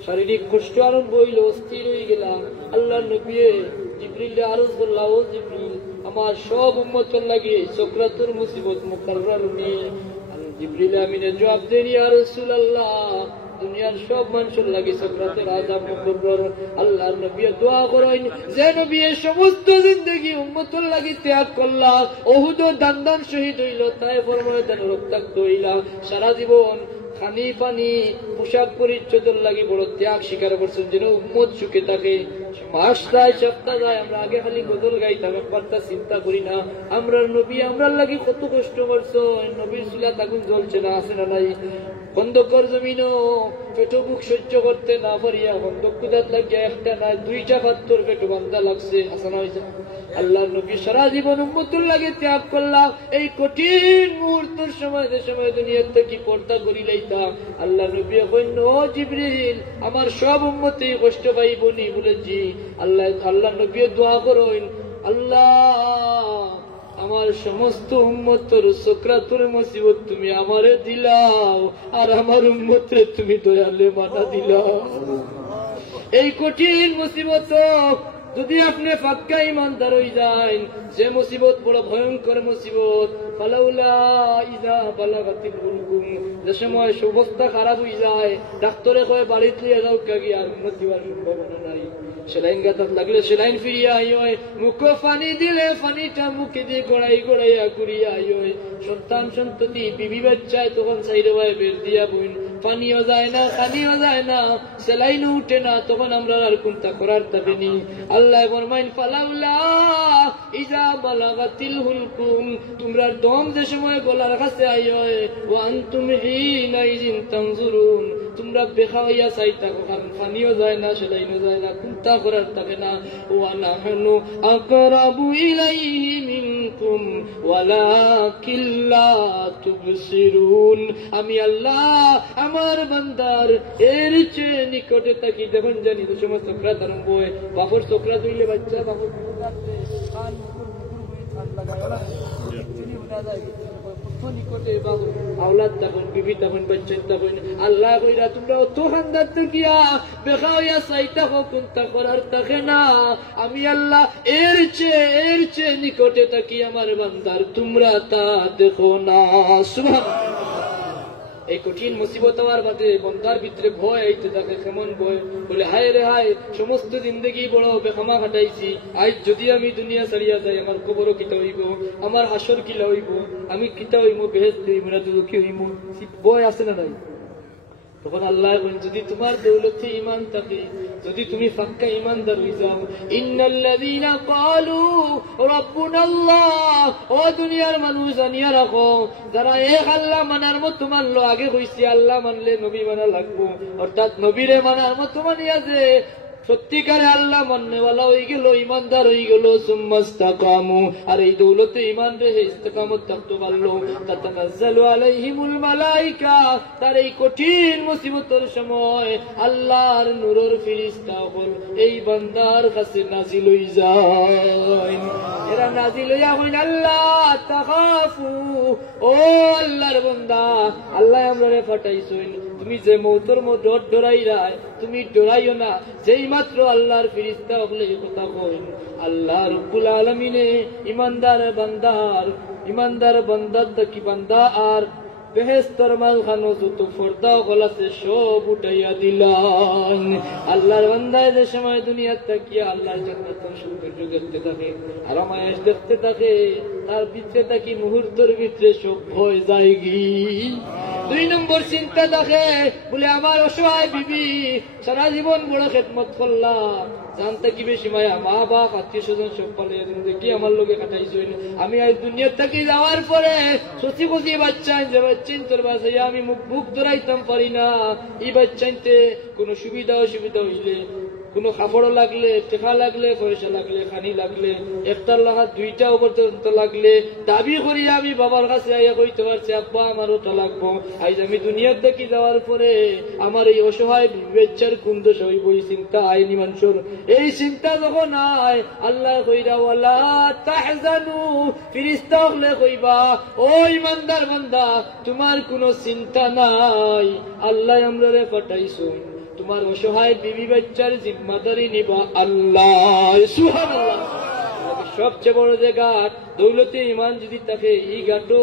শারীরিক কষ্ট আরম্ভ হইল অস্থির হয়ে গেলাম আল্লাহর নবী জিবরিল আরজ করলা ও জিবরিল আমার সব উম্মতের লাগি সক্রাতুর মুসিবত মুকাররার নি জিবরিল আমিনের জবাব দেন ইয়া রাসূলুল্লাহ দুনিয়ার সব মানুষের লাগি সক্রাতের আযাব মুকাররার আল্লাহর নবী দোয়া করেন যে নবী সমস্ত জিন্দেগি উম্মতের লাগি ত্যাগ করলা ওহুদ দান শহীদ হইল তাই ফরমায়দান রক্তাক্ত হইলা সারা জীবন খানি পানি পোশাক পরিচ্ছদের লাগি বড় ত্যাগ স্বীকার করছেন যেন উম্মত সুখে থাকে মাস যায় সপ্তাহ যায় আমরা আগে খালি গজল গাইতাম একবার তা চিন্তা করি না আমরা নবী আমরার লাগি কত কষ্ট করছো নবীর চুলা আগুন জ্বলছে না আছে না নাই খন্দকর জমিনও পেটো বুক সহ্য করতে না পারিয়া খন্দক কুদাত লাগিয়া একটা না দুইটা পাত্তর পেটো বান্ধা লাগছে আসানা হয়েছে আল্লাহর নবী সারা জীবন উম্মতের লাগে ত্যাগ করলাম এই কঠিন মুহূর্তের সময় যে সময় দুনিয়ার থেকে পর্দা করি লাইতাম আল্লাহ নবী কইন ও জিবরিল আমার সব উম্মতে কষ্ট পাইব নি বলেছি আল্লাহ নবী দোয়া করেন আল্লাহ আমার সমস্ত উম্মতের সক্রাতুর মুসিবত তুমি আমারে দিলাও আর আমার উম্মতে তুমি দয়ালে মানা দিলাও এই কঠিন মুসিবত যদি আপনি পাক্কা ইমানদার হয়ে যান যে মুসিবত বড় ভয়ঙ্কর মুসিবত ফালাউলা ইযা বালাগাতিল হুলকুম যে সময় অবস্থা খারাপ হয়ে যায় ডাক্তারে কয় বাড়িতে নিয়ে যাও কাগি আর উন্নতি হওয়ার সম্ভাবনা নাই সেলাইন গাতাত লাগলে সেলাইন ফিরিয়া আইয় মুখে পানি দিলে পানিটা মুখে দিয়ে গড়াইয়া ঘুরিয়া আইয় সন্তান সন্ততি বিবি বাচ্চায় তখন সাইডে ভাই বের দিয়া বইন পানিও যায় না খানিও যায় না সেলাইনও উঠে না তখন আমরা আর কোনটা করার থাকেনি আল্লাহ ফরমাইন ফালাউলা ইযা বালাগাতিল হুলকুম তোমরা দম যে সময় গলার কাছে আইয় ওয়া আনতুম হিনাইজিন তানজুরুন তোমরা বেখা হইয়া চাইতা কারণ পানিও যায় না সেলাইনও যায় না কোনটা করার থাকে না ওয়া নাহনু আকরাবু ইলাইহি মিনকুম ওয়ালাকিন লা তুবসিরুন আমি আল্লাহ আমার বান্দার এর চেয়ে নিকটে থাকি যখন জানি তো সময় সক্রাত আরম্ভ হয় বাপর সক্রাত হইলে বাচ্চা বাপর নিকটে আওলাদ তখন বিবি তখন বাচ্চা তখন আল্লাহ কইরা তোমরা অত খান্দার থাকিয়া বেখা হইয়া চাইতা কোনটা করার থাকে না আমি আল্লাহ এর চেয়ে নিকটে থাকি আমার বান্দার তোমরা তা দেখো না সুবহানাল্লাহ এই কঠিন মুসিবত হওয়ার বাদে বন্দার ভিতরে ভয় আইতে থাকে কেমন ভয় বলে হায় রে হায় সমস্ত জিন্দগি বড় বেখামা কাটাইছি আজ যদি আমি দুনিয়া ছাড়িয়া যাই আমার কবরও কিতা হইব আমার হাসর কিলা হইব আমি কিতা হইব বেহেশত হইব না দুঃখী হইব ভয় আছে না নাই তখন আল্লাহ বলেন যদি তোমার দৌলতে ঈমান থাকে, যদি তুমি পাক্কা ঈমানদার হয়ে যাও, ইন্নাল্লাযীনা ক্বালু রাব্বুনাল্লাহ, ও দুনিয়ার মানুষ জানিয়া রাখো, যারা এক আল্লাহ মানার মতো মানলো, আগে কইছি আল্লাহ মানলে নবী মানা লাগবো, অর্থাৎ নবীরে মানার মতো মানিয়া যে সত্যিকারে আল্লাহ মাননেওয়ালা হয়ে গেল, ইমানদার হয়ে গেল, সুম্মাস্তাকামু, আর এই দৌলতে ইমান রেখে ইস্তেকামত থাকতে পারলো, তাতানাজ্জালু আলাইহিমুল মালাইকা, তার এই কঠিন মুসিবতের সময় আল্লাহর নূরের ফেরেশতা হল এই বান্দার কাছে নাজিল হয়ে যায়। এরা নাজিল হইয়া হইন আল্লাহ তাখাফু, ও আল্লাহর বান্দা, আল্লাহ আমরারে পাঠাইছেন, তুমি যে মৌতের মধ্যে ডরাই রায়, তুমি ডরাইও না। যেই মাত্র আল্লাহর ফেরেশতা হলে কথা কইন, আল্লাহ রব্বুল আলামিনে ইমানদার বান্দার কি বান্দা আর বেহেশতের মাঝখানে যত পর্দা গলাছে সব উঠাইয়া দিলাম। আল্লাহর বান্দায় যে সময় দুনিয়ার তাকিয়া আল্লাহর জান্নাতের সৌন্দর্য দেখতে থাকে, আরামায়েশ দেখতে থাকে, তার ভিতরে থাকি মুহূর্তের ভিতরে সব ভয় যায় গি। 2 নম্বর চিন্তা থাকে বলে আমার অসহায় বিবি সারা জীবন বড় খেদমত করলাম, জানতে কি বেশি মায়া, মা বাপ আত্মীয় স্বজন সব পালে দেখি আমার লোকে কাটাইছে, আমি আজ দুনিয়ার থেকে যাওয়ার পরে সচি কচি বাচ্চাই যে বাচ্চাইন তোর বাসায় আমি মুখ ধরাইতাম পারি না, এই বাচ্চাইতে কোনো সুবিধা অসুবিধা হইলে, কোনো কাপড় লাগলে, টেকা লাগলে, পয়সা লাগলে, খানি লাগলে, একটার লাগা 2টা পর্যন্ত লাগলে দাবি করি আমি বাবার কাছে আইয়া কইতে পারছি আব্বা আমারও তা লাগবো। আজ আমি দুনিয়ার দেখি যাওয়ার পরে আমার এই অসহায় বাচ্চার কুন্দ সইব, এই চিন্তা আইনি মানুষের। এই চিন্তা যখন আয় আল্লাহ কইরা ওয়ালা তাহজানু, ফেরেশতা হলে কইবা ও ইমানদার বান্দা তোমার কোনো চিন্তা নাই, আল্লাহ আমরারে পাঠাইছেন তোমার অসহায় বিবি বাচ্চার জিম্মাদারি নিবা আল্লাহ। সুবহানাল্লাহ। সবচেয়ে বড় জায়গা দৌলতে ইমান যদি থাকে এই গাটো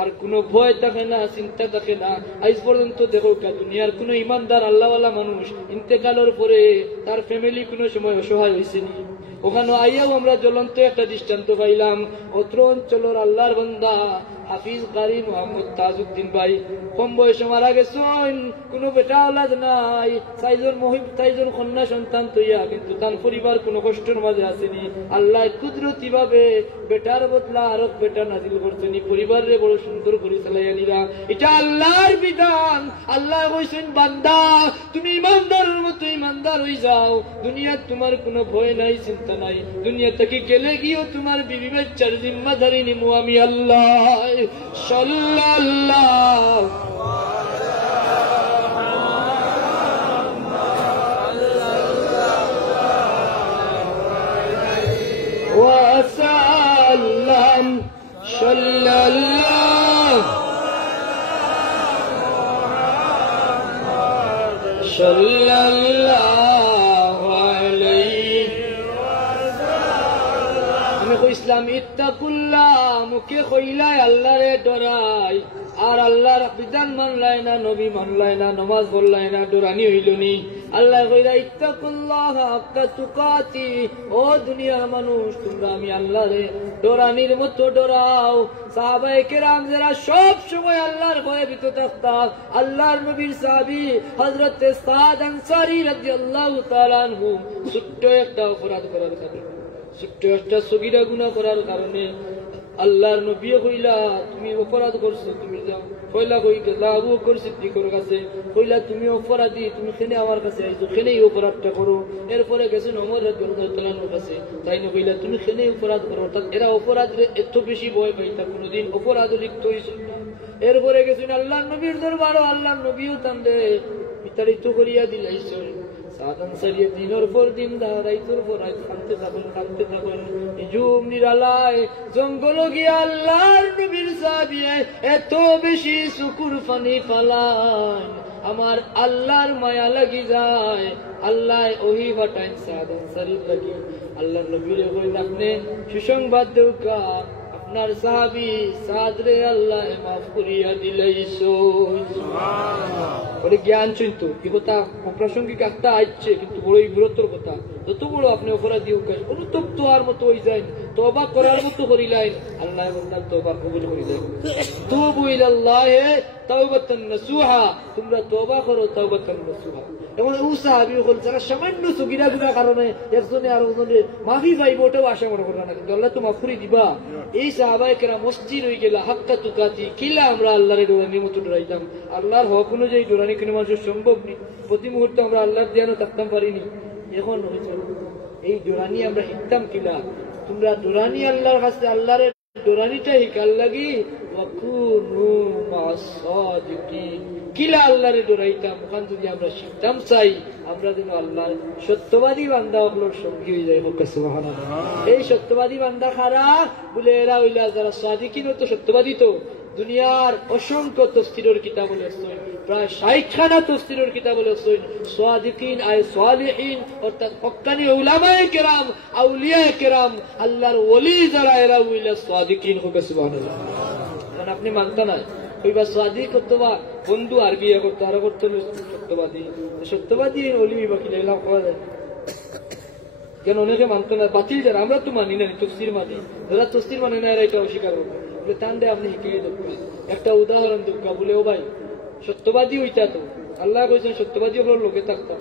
আর কোনো ভয় থাকে না, চিন্তা থাকে না। আজ পর্যন্ত দেখো দুনিয়ার কোন ইমানদার আল্লাহওয়ালা মানুষ ইন্তেকালের পরে তার ফ্যামিলি কোনো সময় অসহায় হয়েছে নি? ওখানে আইয়াও আমরা জ্বলন্ত একটা দৃষ্টান্ত পাইলাম। অত্র অঞ্চলের আল্লাহর বান্দা হাফিজ কারি মোহাম্মদ তাজউদ্দিন ভাই কম বয়সে মারা গেছেন, কোনো বেটা ওলাদ নাই, 4জন কন্যা সন্তান তৈয়া, কিন্তু তার পরিবার কোনো কষ্টের মাঝে আসেনি। আল্লাহ কুদরতি ভাবে বেটার বদলা আরো বেটা নাজিল করছেন, পরিবারে বড় সুন্দর করে চালাইয়া নিরা। এটা আল্লাহর বিধান। আল্লাহ কইছেন বান্দা তুমি ইমানদারের মতো ইমানদার হয়ে যাও, দুনিয়ার তোমার কোনো ভয় নাই, চিন্তা নাই। দুনিয়া থেকে গেলে গিয়েও তোমার বিবি বাচ্চার জিম্মাদারি নিমু আমি আল্লাহ। সাল্লাল্লাহু ওয়াসাল্লাম সাল্লাল্লাহু আলাইহি ওয়াসাল্লাম। আমি কইছিলাম ইত্তাকুল্লাহ, মুখে কইলাই আল্লাহরে ডরাই, আর আল্লাহর বিধান মানলাই না, নবী মানলাই না, নামাজ পড়লাই না, ডরানি হইল নি। আল্লাহ কইরা ইত্তাকুল্লাহ হাক্কা তুকাতি, ও দুনিয়ার মানুষ তোমরা আমি আল্লাহরে ডরানির মতো ডরাও। সাহাবায়ে কেরাম যারা সব সময় আল্লাহর ভয়ে ভীত থাকতাম, আল্লাহর নবীর সাহাবী হযরত সাদ আনসারী রাদিয়াল্লাহু তাআলা আনহু ছোট্ট একটা অপরাধ করার কারণে, ছোট্ট একটা সগীরা গুনাহ করার কারণে আল্লাহর নবী কইলা তুমি অপরাধ করছো, তুমি যাও। কইলা কই গেলা আবু বকর সিদ্দিকের কাছে, কইলা তুমি অপরাধী, তুমি কেন আমার কাছে আইছো, কেন এই অপরাধটা করো? এরপরে গেছেন ওমর রাদিয়াল্লাহু তাআলার কাছে, তাই না কইলা তুমি কেন অপরাধ করো? অর্থাৎ এরা অপরাধে এত বেশি ভয় পাইতা, কোনোদিন অপরাধ লিপ্ত হইছিল না। এরপরে গেছেন আল্লাহর নবীর দরবারও, আল্লাহর নবীও তান্ডে বিতাড়িত করিয়া দিলাইছে। দিনের পর দিন রাইতের পর রাত কাঁদতে থাকেন নিজুম নিরালায় জঙ্গল গিয়া আল্লাহর নবীর সাহাবী এত বেশি চকুর পানি ফালায়, আমার আল্লাহর মায়া লাগি যায়। আল্লাহ ওহি পাঠাইন সাদ আনসারী লাগি। আল্লাহর নবীর কইল আপনি সুসংবাদ দেউকা, আপনার সাহাবী সাদরে আল্লাহ মাফ করিয়া দিলাইছো। জ্ঞান চিন্তু কি কথা অপ্রাসঙ্গিক একটা আসছে, কিন্তু বড়ই বৃহত্তর কথা। যত বড় আপনি অপরাধী হোক অনুতপ্ত আর মতো হয়ে যায়, তওবা করার মতো করিলাই আল্লাহ বললাম তওবা কবুল করিলেন তুবু ইলাল্লাহি তাওবাতান নাসুহা তোমরা তওবা করো তাওবাতান নাসুহা এবং ও সাহাবী হল যারা সামান্য সগীরা গুনাহ কারণে একজনে আরেকজনে মাফি পাইব ওটাও আশা মনে করবে না কিন্তু আল্লাহ তো মাফ করে দিবা এই সাহাবায়ে কেরাম মসজিদ হয়ে গেল হাক্কা তুকাতি কিলা আমরা আল্লাহর ডোরানির মতো ডরাইতাম আল্লাহর হক অনুযায়ী ডোরানি কোনো মানুষের সম্ভব নেই প্রতি মুহূর্তে আমরা আল্লাহর ধ্যানে থাকতাম পারিনি এখন হয়েছে এই ডোরানি আমরা শিখতাম কিলা তোমরা ডোরানি আল্লাহর কাছে আল্লাহর ডোরানিটা শিকার লাগি কিলা আল্লাহরে ডোরাইতাম ওখান যদি আমরা শিখতাম চাই আমরা যেন আল্লাহর সত্যবাদী বান্দা ওগুলোর সঙ্গী হয়ে যাই হোক সুবহানাল্লাহ এই সত্যবাদী বান্দা খারা বলে এরা হইলা যারা সাদিকিন তো সত্যবাদী তো দুনিয়ার অসংখ্য তফসিরের কিতাব বলেছেন প্রায় 60খানা তফসিরের কিতাব বলেছেন সাদিকিন আয় সালিহিন অর্থাৎ হক্কানি উলামায়ে কেরাম আউলিয়ায়ে কেরাম আল্লাহর ওলি যারা এরা হইলা সাদিকিন হোক সুবহানাল্লাহ মানে আপনি মানতা না কইবা সাদিক অথবা বন্ধু আর বিয়ে করতে আরো করতে সত্যবাদী ওলি বাকি এলাম করা যায় কেন অনেকে মানতো না বাতিল যারা আমরা তো মানি না তফসির মানি যারা তফসির মানে না এরা এটা অস্বীকার করবে বলে তান্ডে আপনি শিখিয়ে দেবেন একটা উদাহরণ দেবকা বলে ও ভাই সত্যবাদী ওইটা তো আল্লাহ কইছেন সত্যবাদী ওগুলোর লোকে থাকতাম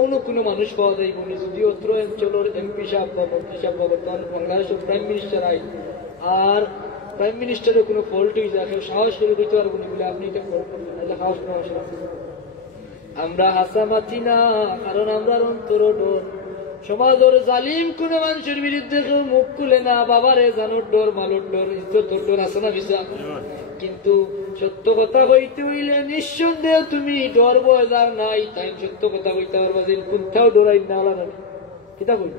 অন্য কোনো মানুষ পাওয়া যায় বলে যদি অত্র অঞ্চলের এমপি সাহেব বা মন্ত্রী সাহেব বা বর্তমান বাংলাদেশের প্রাইম মিনিস্টার আই আর প্রাইম মিনিস্টারের কোনো ফল্ট হয়ে যায় কেউ সাহস করে দিতে পারবো না বলে আপনি এটা করবেন সাহস করা আমরা হাসা মাতি না কারণ আমরা অন্তর ডর সমাজের জালিম কোন মানুষের বিরুদ্ধে কেউ মুখ খুলে না বাবারে জানোর ডর মালোর ডর ইজ্জতর ডর আছে না বিষয় কিন্তু সত্য কথা কইতে হইলে নিঃসন্দেহ তুমি ডর বজার নাই তাই সত্য কথা কইতে পারবা যে কোনটাও ডরাই না আলাদা কিতা কই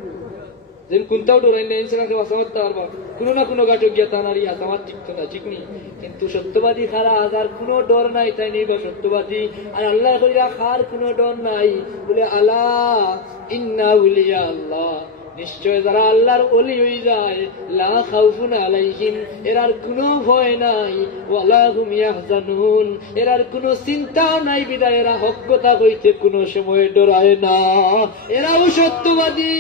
যে কোনটাও ডরাই না ইনসানকে বাঁচা করতে পারবা কোনো না কোনো গাটো গিয়া তানারি আমার ঠিক তো না ঠিক নেই কিন্তু সত্যবাদী খারা আজার কোনো ডর নাই তাই নেই বা সত্যবাদী আর আল্লাহ কইরা খার কোনো ডর নাই বলে আলা ইন্না উলিয়া আল্লাহ নিশ্চয় যারা আল্লাহর ওলি হয়ে যায় লা খাউফুন আলাইহিম এরার কোনো ভয় নাই ওয়ালা হুম ইয়াহজানুন এরার কোনো চিন্তা নাই বিদায় এরা হক কথা কইতে কোনো সময় ডরায় না এরাও সত্যবাদী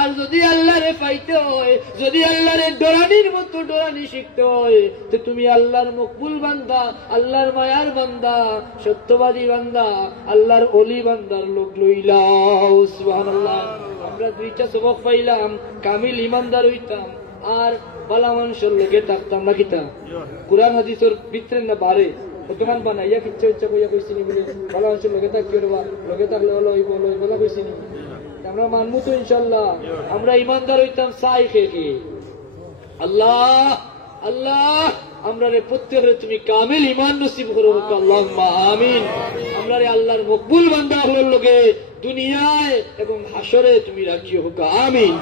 আর যদি আল্লাহরে পাইতে হয় যদি আল্লাহরে ডরানির মতো ডরানি শিখতে হয় তো তুমি আল্লাহর মকবুল বান্দা আল্লাহর মায়ার বান্দা সত্যবাদী বান্দা আল্লাহর ওলি বান্দার লোক লইলাও সুবহানাল্লাহ আমরা দুইটা সবক পাইলাম কামিল ইমানদার হইতাম আর বালা মানুষের লোকে থাকতাম না কিতা কুরআন হাদিসের ভিতরে না বারে দোকান বানাইয়া কিচ্ছা ইচ্ছা কইয়া কইছিনি বলে বালা মানুষের লোকে থাকি ওরা লোকে থাকলে হলো ওই বলো ওই বলা কইছিনি আমরা মানবো তো ইনশাআল্লাহ আমরা ইমানদার হইতাম চাই খেয়ে আল্লাহ আল্লাহ আমরা রে প্রত্যেকের তুমি কামিল ঈমান নসিব করো আল্লাহুম্মা আমিন আমরা রে আল্লাহর মকবুল বান্দা হওয়ার লগে দুনিয়ায় এবং হাসরে তুমি রাখিও হোক আমিন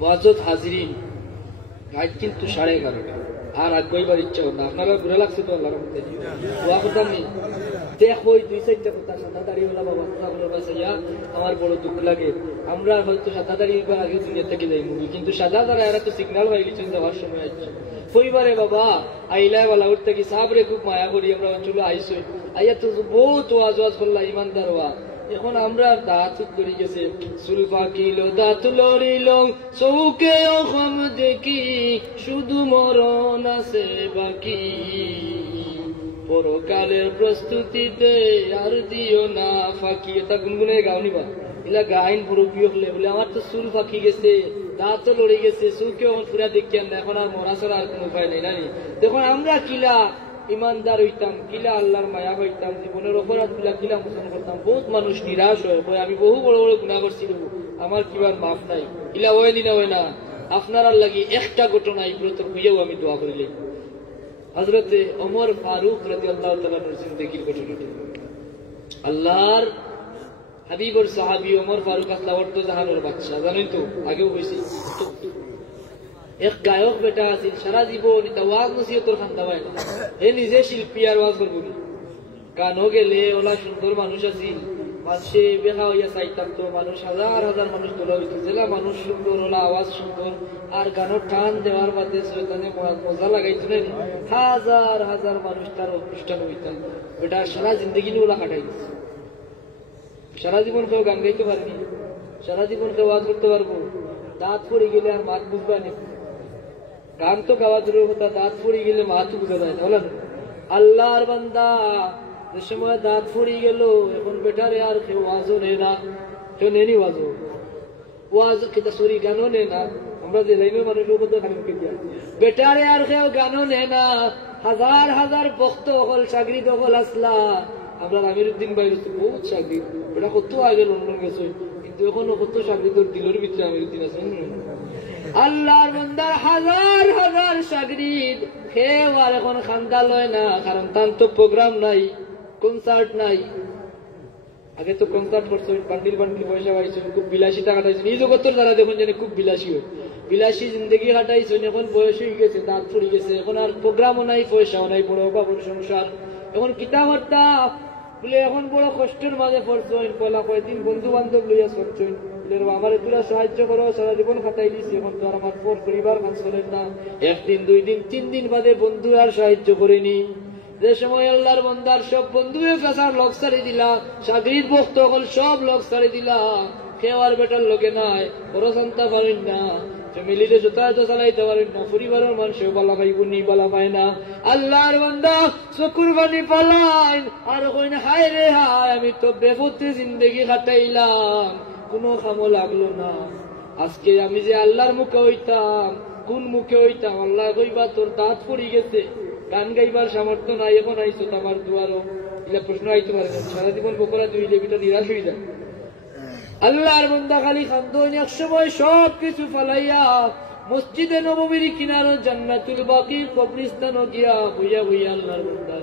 মুআজ্জাজ হাজিরিন রাত কিন্তু 11:30 আর আগবার ইচ্ছা না আপনারা ঘুরে লাগছে তো আল্লাহর রহমতে ওয়া কথা নেই দেখো ওই দুই সাইডটা কথা সাদা দাড়িওয়ালা বাবা আপনার কাছে আমার বড় দুঃখ লাগে আমরা হয়তো সাদা দাড়ির আগে দুনিয়া থেকে যাই মুভি কিন্তু সাদা দাঁড়া এরা তো সিগন্যাল হয়ে গেছেন যাওয়ার সময় আসছে পরিবারে বাবা আইলা বালা উঠতে কি সাবরে খুব মায়া করি আমরা অঞ্চলে আইসো আইয়া তো বহুত ওয়াজ করলা ইমানদার ওয়া এখন আমরা দাঁত করে গেছে সুলফা কিলো দাঁত লড়িল চৌকে অসম দেখি শুধু মরণ আছে বাকি পরকালের প্রস্তুতিতে আর দিও না ফাঁকি এটা গুনগুনে গাওনিবা এলা গাইন পুরো বিয়ে হলে বলে আমার তো চুল ফাঁকি গেছে দাঁত লড়ে গেছে চৌকে পুরা দেখিয়ান না এখন আর মরা ছাড়া আর কোনো উপায় নেই নানি দেখুন আমরা কিলা ইমানদার হইতাম কিলা আল্লাহর মায়া হইতাম জীবনের অপরাধ গুলা কিলা মোচন করতাম বহুত মানুষ নিরাশ হয় আমি বহু বড় বড় গুনাহ করছি আমার কিবার মাফ নাই ইলা হয়নি না হয় না আপনার লাগি একটা ঘটনা ইব্রতর হইয়াও আমি দোয়া করিলে হযরতে ওমর ফারুক রাদিয়াল্লাহু তাআলার জিন্দেগীর ঘটনাটি আল্লাহর হাবিবর সাহাবী ওমর ফারুক আল্লাহর তো জাহানের বাদশা জানেন তো আগেও কইছি এক গায়ক বেটা আছিল সারা জীবন এটা ওয়াজ নসিহতর খান্দা হয় না এ নিজে শিল্পী আর ওয়াজ করবো গানও গেলে ওলা সুন্দর মানুষ আছিল মানুষে বেহা হইয়া চাইতাম তো মানুষ হাজার হাজার মানুষ তোলা হইতো জেলা মানুষ সুন্দর হলো আওয়াজ সুন্দর আর গানের টান দেওয়ার বাদে শয়তানে মজা লাগাইতো না হাজার হাজার মানুষ তার অনুষ্ঠান হইতাম ওটা সারা জিন্দগি নিয়ে ওরা কাটাই দিচ্ছে সারা জীবন কেউ গান গাইতে পারেনি সারা জীবন কেউ আওয়াজ করতে পারবো দাঁত পড়ে গেলে আর মাত বুঝবা নি গান তো গাওয়া দূরের কথা দাঁত পড়ে গেলে মাত বুঝা যায় না বলেন আল্লাহর বান্দা যে সময় দাঁত পড়ে গেল এখন বেটারে আর কেউ ওয়াজও নেই না কেউ নেনি ওয়াজও ওয়াজ খেতে সরি গানও নেই না আমরা যে লাইনের মানুষের উপর খালি মুখে দিয়া বেটারে আর কেউ গানও নেই না হাজার হাজার ভক্ত হল চাকরি দখল আসলা আমরা আমিরুদ্দিন ভাই বহুত চাকরি ওটা কত আগে লন্ডন গেছে কিন্তু এখনো কত চাকরি তোর দিলের ভিতরে আমিরুদ্দিন আছে আল্লাহর বান্দার হাজার হাজার চাকরি কেউ আর এখন খান্দা লয় না কারণ তার তো প্রোগ্রাম নাই কনসার্ট নাই আগে তো কনসার্ট করছো বান্ডিল বান্ডিল পয়সা পাইছো খুব বিলাসী টাকা কাটাইছো এই জগতের দ্বারা দেখুন জানি খুব বিলাসী হয় বিলাসী জিন্দগি কাটাইছো এখন বয়স হয়ে গেছে দাঁত পড়ে গেছে এখন আর প্রোগ্রামও নাই পয়সাও নাই বড় বা বড় সংসার এখন কিতা করতা বলে এখন বড় কষ্টের মাঝে পড়ছো পয়লা কয়েকদিন বন্ধু বান্ধব লইয়া চলছো আমার তোরা সাহায্য করো সারা জীবন খাটাই দিচ্ছি এখন তো আর আমার পরিবার মান চলেন না একদিন দুই দিন তিন দিন বাদে বন্ধু আর সাহায্য করেনি যে সময় আল্লাহর বান্দার সব বন্ধু ফেসার লোক সারি দিলা চাকরির ভক্ত হল সব লোক সারি দিলা কেউ আর বেটার লোকে নাই বড় জানতে পারেন না ফ্যামিলিতে যথাযথ চালাইতে পারেন না পরিবারের মানুষেও বালা পাইব নি বালা পায় না আল্লাহর বান্দা চকুর বানি পালাইন আর কইন হায় রে হায় আমি তো বেফতে জিন্দগি কাটাইলাম কোনো খামো লাগলো না আজকে আমি যে আল্লাহর মুখে হইতাম কোন মুখে হইতাম আল্লাহ কইবা তোর দাঁত পড়ে গেছে গান গাইবার সামর্থ্য নাই এখন আইসো আমার দুয়ারও এটা প্রশ্ন আইতে পারে সারা জীবন বকরা দুইলে বিটা নিরাশ হয়ে যায় আল্লাহর বান্দা খালি খান্দন এক সময় সব কিছু ফালাইয়া মসজিদে নববীর কিনারো জান্নাতুল বাকির কবরস্থান গিয়া বইয়া বইয়া আল্লাহর বান্দা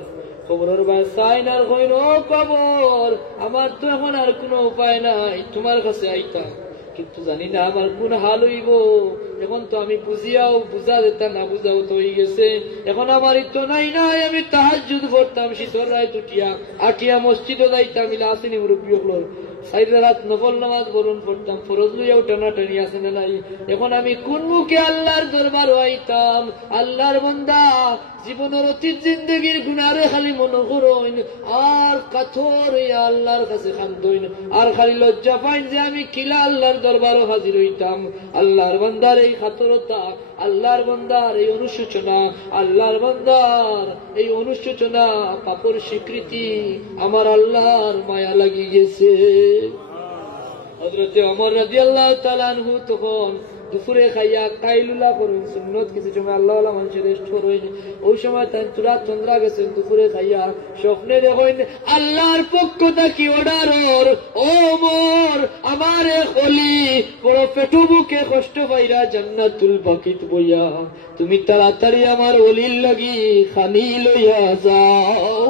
কবরের বাসাইনার কইল ও কবর আমার তো এখন আর কোনো উপায় নাই তোমার কাছে আইতাম কিন্তু জানি না আমার কোন হাল হইব এখন তো আমি বুঝিয়াও বুঝা যেতাম না বুঝাও তো হয়ে গেছে এখন আমার তো নাই নাই আমি তাহাজ্জুদ পড়তাম শীতল রায় টুটিয়া আটিয়া মসজিদে যাইতাম ইলা আসেনি মুরব্বী হল সাইডে রাত নফল নামাজ বলুন পড়তাম ফরজ লইয়াও টানাটানি আছে না নাই এখন আমি কোন মুখে আল্লাহর দরবার হইতাম আল্লাহর বান্দা জীবনের অতীত জিন্দগির গুনারে খালি মনে করইন আর কাথর হইয়া আল্লাহর কাছে কান্দইন আর খালি লজ্জা পাইন যে আমি কিলা আল্লাহর দরবারও হাজির হইতাম আল্লাহর বান্দার এই কাতরতা আল্লাহর বান্দার এই অনুশোচনা আল্লাহর বান্দার এই অনুশোচনা পাপর স্বীকৃতি আমার আল্লাহর মায়া লাগি গেছে হযরতে ওমর রাদিয়াল্লাহু তাআলা আনহু তখন দুপুরে খাইয়া কাইলুলা করুন সুন্নত কিছু সময় আল্লাহ মানুষের রেস্ট করবেন ওই সময় তাই তুরা চন্দ্রা গেছেন দুপুরে খাইয়া স্বপ্নে দেখেন আল্লাহর পক্ষ থেকে অর্ডার ও মোর আমার খলি বড় পেটু বুকে কষ্ট পাইরা জান্নাতুল বাকিত বইয়া তুমি তাড়াতাড়ি আমার ওলির লাগি খানি লইয়া যাও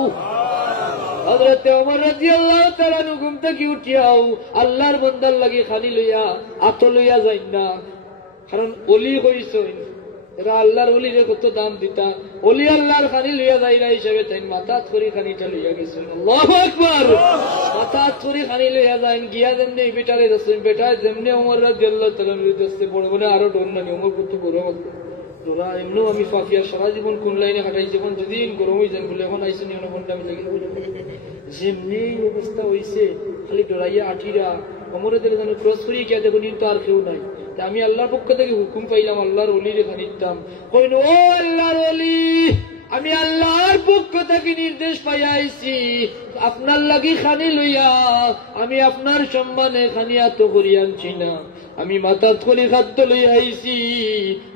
হযরতে ওমর রাদিয়াল্লাহু তাআলা ঘুম থেকে উঠিয়াও আল্লাহর বান্দার লাগি খানি লইয়া আত লইয়া যাই না কারণ অলি কইছেন এরা আল্লাহর অলিরে কত দাম দিতা অলি আল্লাহর খানি লইয়া যাইরা হিসাবে তাই মাথাত করে খানিটা লইয়া গেছেন আল্লাহু আকবার মাথাত করে খানি লইয়া যাইন গিয়া যেমনি বেটারে দছেন বেটা যেমনি ওমর রাদিয়াল্লাহু তাআলা দস্তে বড় বড় আরো ডন না ওমর কত বড় তোরা এমনিও আমি ফাফিয়া সারা জীবন কোন লাইনে কাটাই জীবন যদি গরম হয়ে যান বলে এখন আইসেনি অনবন্ডা আমি লাগি যেমনি অবস্থা হয়েছে খালি ডরাইয়া আঠিরা অমরে দিলে যেন ক্রস করিয়ে গিয়া দেখুন তো আর কেউ নাই আমি আল্লাহর পক্ষ থেকে হুকুম পাইলাম আল্লাহর অলি রেখা নিতাম কইন ও আল্লাহর অলি আমি আল্লাহর পক্ষ থেকে নির্দেশ পাইয়া আইছি আপনার লাগি খানি লইয়া আমি আপনার সম্মানে খানিয়া তো করিয়া আনছি না আমি মাথাত করে খাদ্য লইয়া আইছি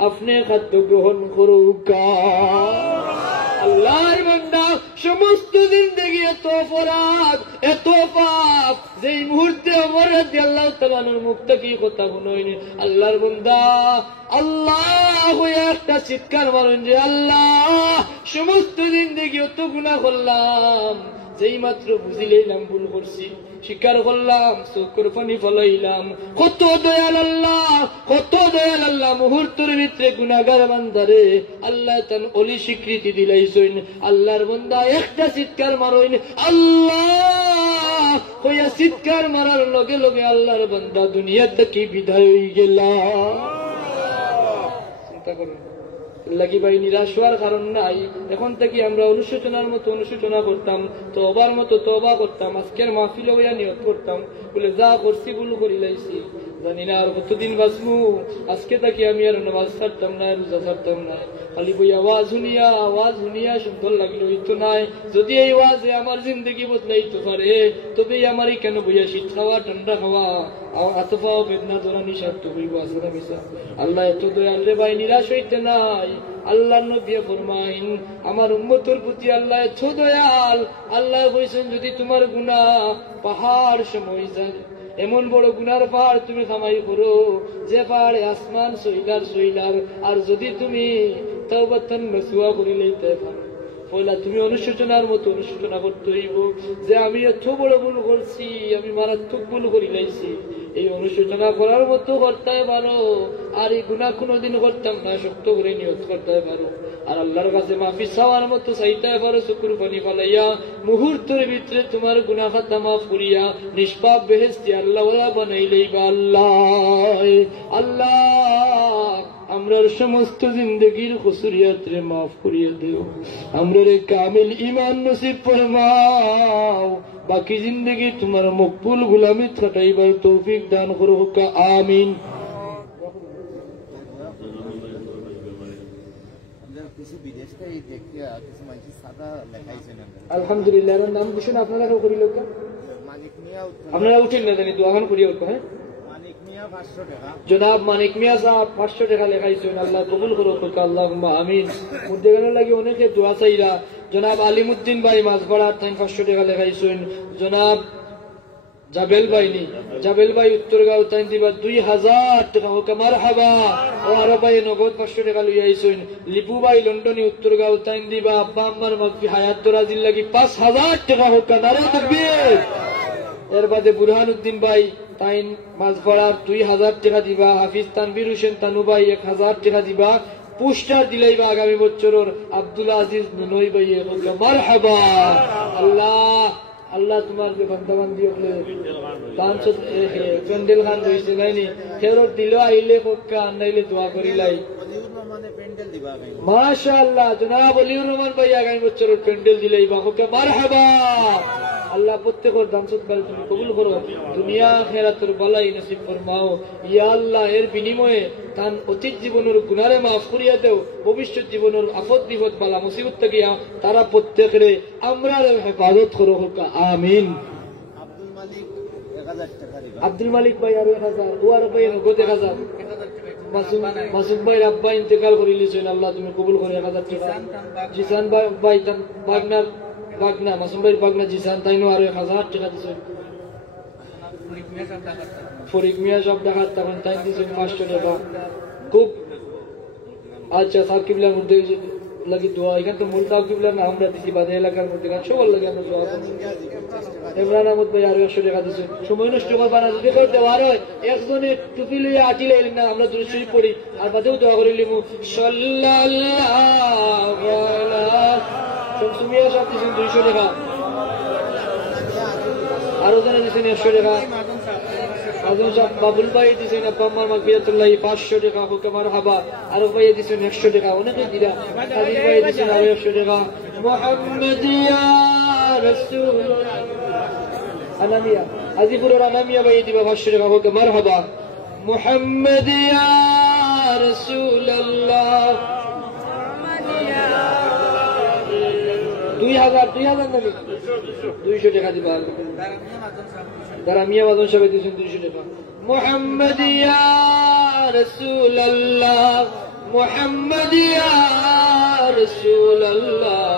আপনি খাদ্য গ্রহণ করুকা আল্লাহর বান্দা সমস্ত জিন্দেগি এত অপরাধ এত পাপ যে মুহূর্তে ওমর রাদিয়াল্লাহু তাআলার মুখ থেকে কথা শুনাইনি আল্লাহর বান্দা আল্লাহ একটা চিৎকার মারেন যে আল্লাহ সমস্ত জিন্দেগি এত গুনাহ করলাম যেই মাত্র বুঝিলাম ভুল করছি স্বীকার করলাম চোখের পানি ফলাইলাম কত দয়াল আল্লাহ মুহূর্তের ভিতরে গুনাহগার বান্দারে আল্লাহ তান ওলি স্বীকৃতি দিলাইছেন আল্লাহর বান্দা একটা চিৎকার মারইন আল্লাহ হইয়া চিৎকার মারার লগে লগে আল্লাহর বান্দা দুনিয়া থেকে বিদায় হয়ে গেলা। চিন্তা করুন লাগি ভাই, নিরাশ হওয়ার কারণ নাই। এখন থেকে আমরা অনুশোচনার মতো অনুশোচনা করতাম, তওবার মতো তওবা করতাম, আজকের মাহফিলে হইয়া নিয়ত করতাম বলে যা করছি ভুল করি লাইছি, জানি না আর কতদিন বাঁচবো। আজকে থাকি আমি আর নামাজ ছাড়তাম না, রোজা ছাড়তাম না, খালি বই আওয়াজ শুনিয়া সুন্দর লাগলো হইতো নাই। যদি এই ওয়াজে আমার জিন্দগি বদলাইতে পারে তবে আমারই কেন বইয়া শীত খাওয়া ঠান্ডা খাওয়া আতফা বেদনা জোড়া নিঃস্বার্থ হইব। আসলে মিশা আল্লাহ এত দয়াল রে ভাই, নিরাশ হইতে নাই। আল্লাহ নবী ফরমাইন আমার উম্মতের প্রতি আল্লাহ এত দয়াল। আল্লাহ কইছেন যদি তোমার গুনাহ পাহাড় সময় যায়, এমন বড় গুনার পাহাড় তুমি কামাই করো যে পাহাড়ে আসমান সইলার, আর যদি তুমি তাওবাতান নসুয়া করে লইতে পারো, পয়লা তুমি অনুশোচনার মতো অনুশোচনা করতে হইব যে আমি এত বড় ভুল করছি, আমি মারাত্মক ভুল করি লাইছি। এই অনুশোচনা করার মতো করতে পারো, আর এই গুনাহ কোনোদিন করতাম না শক্ত করে নিয়ত করতে পারো, আর আল্লাহর কাছে মাফি চাওয়ার মতো চাইতে পারো। চকুর পানি ফালাইয়া মুহূর্তের ভিতরে তোমার গুনাহ খাতা মাফ করিয়া নিষ্পাপ বেহেশতি আল্লাহ বানাইলেই বা আল্লাহ। আল্লাহ আমরার সমস্ত জিন্দগির কসুরিয়াত রে মাফ করিয়া দেও, আমরার কামিল ঈমান নসিব ফরমাও, বাকি জিন্দগি তোমার মকবুল গুলামিত কাটাইবার তৌফিক দান করো। আমিন। আলহামদুলিল্লাহ। নাম কিছু না আপনারা করিল, আপনারা উঠেন না জানি দোয়াখান করিয়া উঠবো। হ্যাঁ, জনাব মানিক মিয়া সাহেব 500 টাকা লেখাইছেন, আল্লাহ কবুল করো। আল্লাহুম্মা আমিন। মুদ্দেগানের লাগি অনেকে দোয়া চাইরা। জনাব আলিমউদ্দিন ভাই মাঝপাড়া 500 টাকা লেখাইছেন। জনাব জাবেল ভাই উত্তরগাঁও তাই দিবা 2000 টাকা। ওকে মারহাবা। ও আরো ভাই নগদ 500 টাকা লই আইছেন। লিপু ভাই লন্ডনে উত্তরগাঁও তাই দিবা আব্বা আম্মার মাগফি হায়াত দরাজির লাগি 5000 টাকা। হোক নারে তাকবীর। এর বাদে বুরহান উদ্দিন ভাই তাইন মাঝপাড়ার 2000 টাকা দিবা। হাফিজ তানভীর হোসেন তানু ভাই 1000 টাকা দিবা। পোস্টার দিলাইবা আগামী বছরের আব্দুল আজিজ নুনই ভাই। মারহাবা। আল্লাহ তোমার যে বান্দাবান্দি হলে প্যান্ডেল খান রয়েছে নাইনি ফেরত দিল আইলে পক্কা আনাইলে দোয়া করিলাই। মাশাআল্লাহ। জনাব অলিউর রহমান ভাই আগামী বছরের প্যান্ডেল দিলাইবা। মারহাবা। আল্লাহ প্রত্যেকের দান সৎকার তুমি কবুল করো, দুনিয়া আখিরাতের বালাই নসিব ফরমাও। ইয়া আল্লাহ এর বিনিময়ে তান অতীত জীবনের গুনারে মাফ করিয়া দেও, ভবিষ্যৎ জীবনের আপদ বিপদ বালা মুসিবত থেকে তারা প্রত্যেকের আমরা হেফাজত করো। আমিন। আব্দুল মালিক ভাই আরো 1000। ও আরো ভাই নগদ 1000। মাসুদ ভাই আব্বা ইন্তেকাল করে লিছেন, আল্লাহ তুমি কবুল করো 1000 টাকা। জিসান ভাই বাগনা মাসুম ভাই বাগনা জিসান তাইনো আরো 1000 টাকা দিছেন। ফরিক মিয়া সব দেখার তখন তাই দিছেন 500 টাকা। খুব আচ্ছা। সাহেব কিবলার মধ্যে লাগি দোয়া, এখানে তো মূল সাহেব কিবলার না আমরা দিছি, বাদে এলাকার মধ্যে সবার লাগে আমরা দোয়া করি। ইমরান আহমদ ভাই আরো 100 টাকা দিছেন। সময় নষ্ট করবা না, যদি করতে পারো একজনে টুপি লইয়া আটি লাইলেন না, আমরা দুরূদ শরীফ পড়ি আর বাদেও দোয়া করে লিমু। সাল্লাল্লাহু আলাইহি সুমিয়া সাহেব দিচ্ছেন 200 টাকা। আরো জানা দিচ্ছেন 100 টাকা। আজম সাহেব বাবুল ভাই দিচ্ছেন আব্বা আম্মার মাগফিরাতুল্লাহ 500 টাকা। হোক মারহাবা। আরো ভাই দিচ্ছেন 100 টাকা। অনেকে দিরা। কাদির ভাই দিচ্ছেন আরো 100 টাকা। মুহাম্মদ ইয়া রাসূল আনামিয়া আজিপুরের আনামিয়া ভাই দিবা 500 টাকা। হোক মারহাবা। মুহাম্মদ ইয়া রাসূলুল্লাহ 2000 নাকি 200 টাকা দিবা। দারামিয়া বাদন সাহেব দিয়েছেন 200 টাকা। মুহাম্মদ ইয়া রাসূলুল্লাহ মুহাম্মদ ইয়া রাসূলুল্লাহ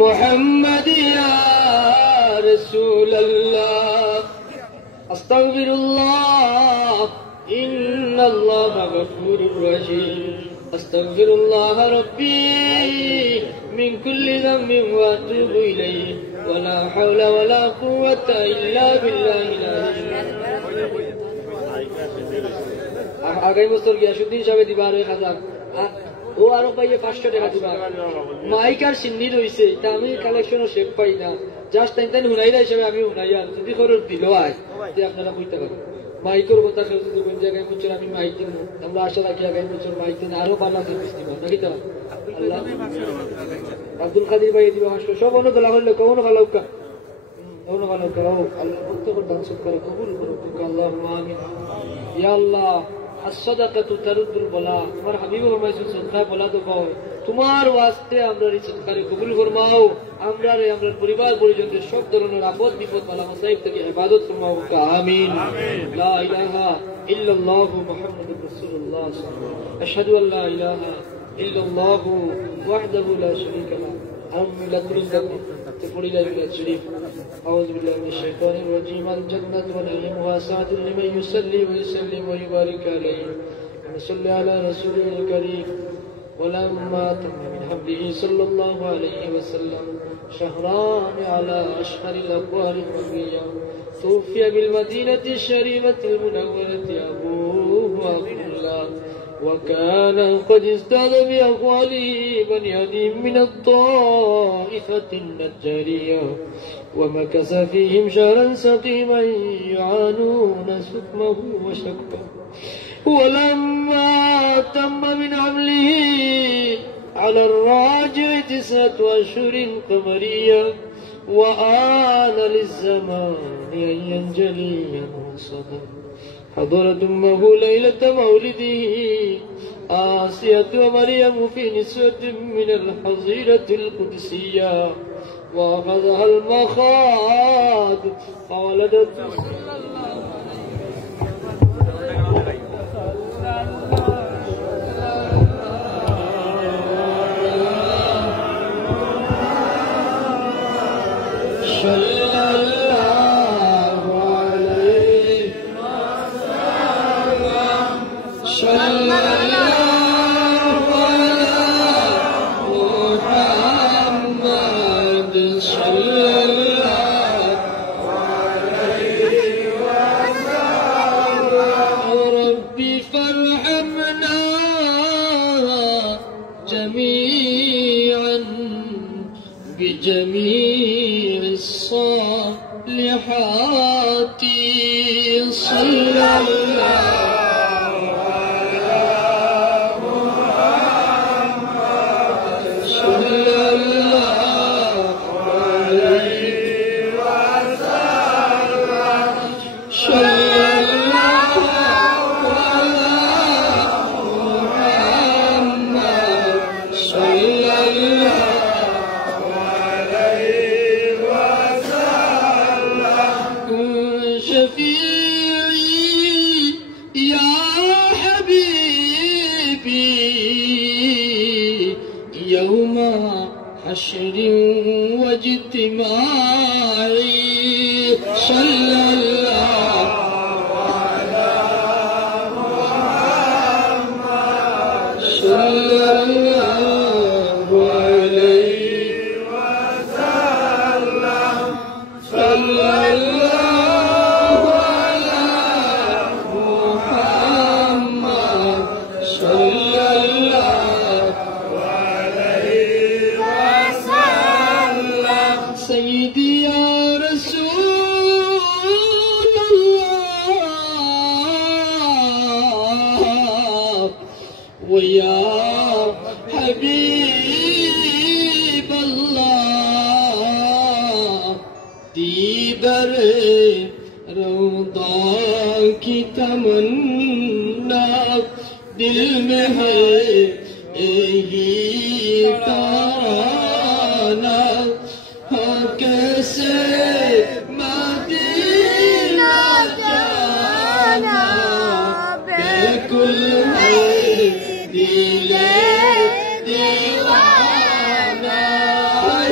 মুহাম্মদ ইয়া রাসূলুল্লাহ। আস্তাগফিরুল্লাহ ইন্নাল্লাহা গফুরুর রহিম। আস্তাগফিরুল্লাহ রাব্বি মিন কুল্লি যামবিন ওয়া আতুবু ইলাইহি ওয়া লা হাওলা ওয়া লা কুওয়াতা ইল্লা বিল্লাহিল আলিয়্যিল আগামী বছর গিয়াসুদ্দিন সাহেব দিবা 1000। ও আরো পাইয়ে 500 টাকা দিবা মাইক আর সিন্নি রইছে এটা আমি কালেকশনও শেখ পাই না জাস্ট তাই হুনাইরা হিসেবে আমি হুনাইয়া যদি খরচ দিল আয় যে আপনারা কইতে পারেন মাইকের কথা কেউ যদি কোন জায়গায় বছর আমি মাইক দিব আমরা আশা রাখি আগামী বছর মাইক দিন আরো ভালো সার্ভিস দিব নাকি তো আল্লাহ আব্দুল কাদের ভাই দিবা সব অন্য দলা হইলে কোন ভালো কা কোন ভালো করো আল্লাহ প্রত্যেক দান করে কবুল করো আল্লাহুম্মা আমিন ইয়া আল্লাহ الصدقه ترد البلاء তোমার হাবিব ফরমাইছে সদকা বলা তো কও তোমার ওয়াস্তে আমরা এই সদকারে কবুল ফরমাও আমরা আমাদের পরিবার পরিজনদের সব ধরনের আপদ বিপদ বালা মুসাইব থেকে ইবাদত ফরমাও আমিন লা ইলাহা ইল্লাল্লাহ মুহাম্মাদুর রাসূলুল্লাহ আশহাদু আল লা ইলাহা ইল্লাল্লাহ ওয়াহদাহু লা শারীকা লাহু تقول إلى الشريف أعوذ بالله من الشيطان الرجيم الجنة ونعيمها سعة لمن يصلي ويسلم ويبارك عليه وصلى على رسوله الكريم ولما تم من حمله صلى الله عليه وسلم شهران على أشهر الأبوار الربيع توفي بالمدينة الشريفة المنورة أبوه عبد الله وكان قد ازداد بأقواله بني هديم من الطائفة النجارية ومكث فيهم شهرا سقيما يعانون سقمه وشكوه ولما تم من حمله على الراجع 9 أشهر قمرية وآن للزمان أن ينجلي عنه صدر حضرت أمه ليلة مولده آسية ومريم في نسوة من الحظيرة القدسية وأخذها المخاض فولدت بجميع الصالحات صلى الله على محمد صلى الله عليه وسلم صلى الله على محمد صلى الله حشر واجتماعي صلى الله على محمد صلى الله عليه وسلم صلى الله على محمد صلى الله سيدي يا رسول الله ويا حبيب الله दीदार रौदा की तमन्ना दिल में है यही ताना कैसे मदीना जाना बिल्कुल है दिले दीवाना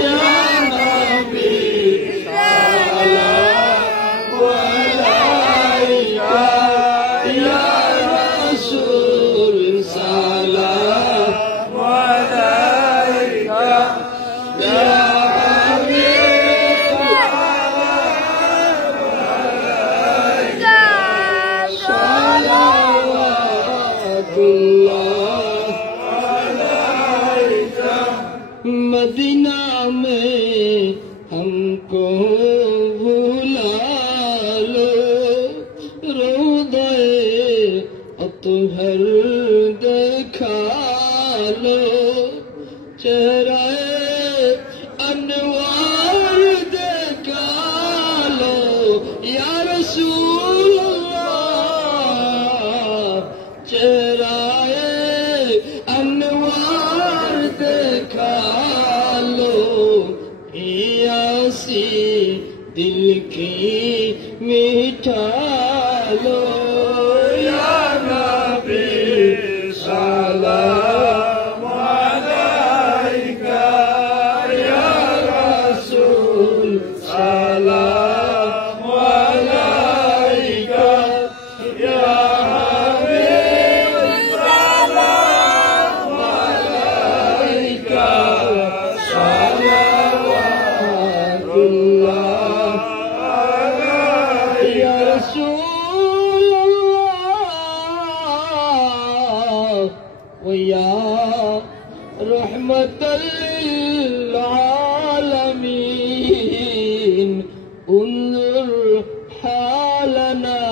या नबी सलाम अलैका या रसूल सलाम अलैका या Allah मदीना में हमको बुला लो, रोज़े अतहर दिखा लो, चेहरा अनवार दिखा लो या रसूल अल्लाह, चेहरा अनवार दिखा लो, यासी दिल की मिठा लो, या नबी सलाम अलैका, या रसूल सलाम अलैका, या हबीब सलाम अलैका, सलावतुल्लाह अलैका, या रसूल अल्लाह व या रहमतल लिल आलमीन, उन्जुर हालना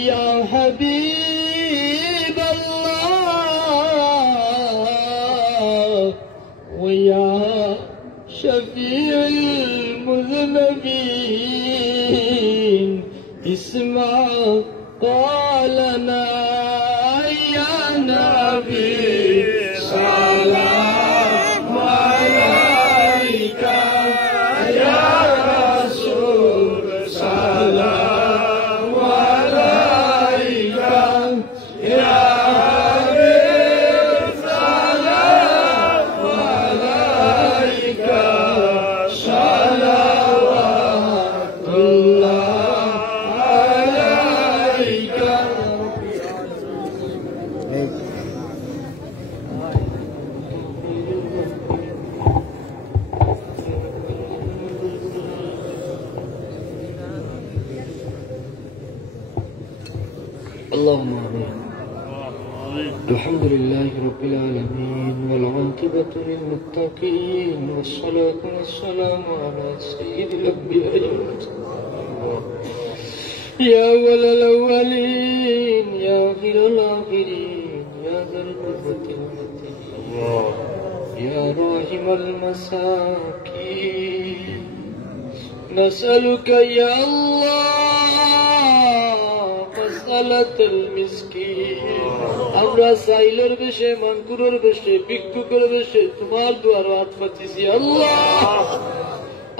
या हबीब अल्लाह व या शफीउल मुज़नबीन, इस्मा क़ालना या नबी सलाम अलैका, या रसूल सलाम अलैका, या हबीब सलाम अलैका, सलावतुल्लाह अलैका। اللهم آمين. الحمد لله رب العالمين والعاقبة للمتقين والصلاة والسلام على سيد الأنبياء والمرسلين يا أول الأولين يا آخر الآخرين يا ذا القوة المتين يا راحم المساكين نسألك يا الله مسألة المسكين আমরা সাইলের বেশে মানকুরের বেশে ভিক্ষুকের বেশে তোমার দুয়ার হাত পাতিছি আল্লাহ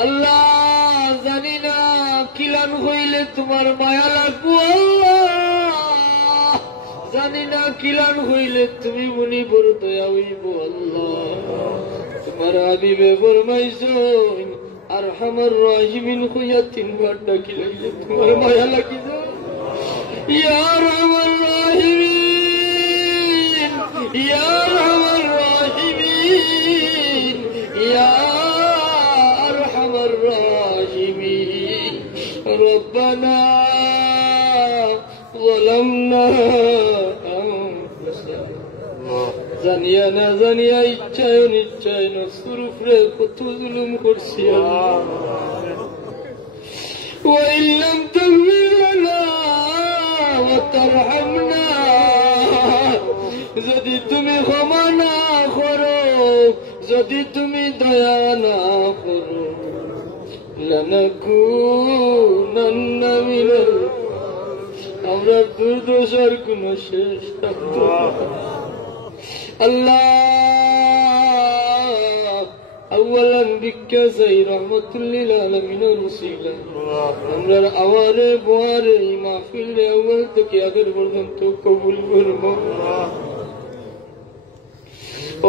আল্লাহ জানি না কিলান হইলে তোমার মায়া লাগবো আল্লাহ জানি না কিলান হইলে তুমি মনি বড় দয়া হইব আল্লাহ তোমার হাবিবে ফরমাইছো আরহামার রাহিমিন হইয়া তিনবার ডাকিলে তোমার মায়া লাগি যায় ইয়া আরহামার রাহিমিন ইয়া আরহামার রাহিমিন ইয়া আরহামার রাহিমিন রব্বানা ظلمنا জানিয়া না জানিয়া ইচ্ছায় অনিচ্ছায় নফসের উপরে কত জুলুম করছি وإن لم تغفر لنا وترحمنا যদি তুমি ক্ষমা না করো যদি তুমি দয়া না করো লানাকুনান্না মিনাল আমরা দুর্দশার কোন শেষ থাকতো আল্লাহ আউয়ালান বিক্কা সাই রহমাতুল্লিল আলামিনের ওসিলা আমরার আওয়ারে বোয়ারে এই মাহফিলে আউয়াল থেকে আগের পর্যন্ত কবুল করবো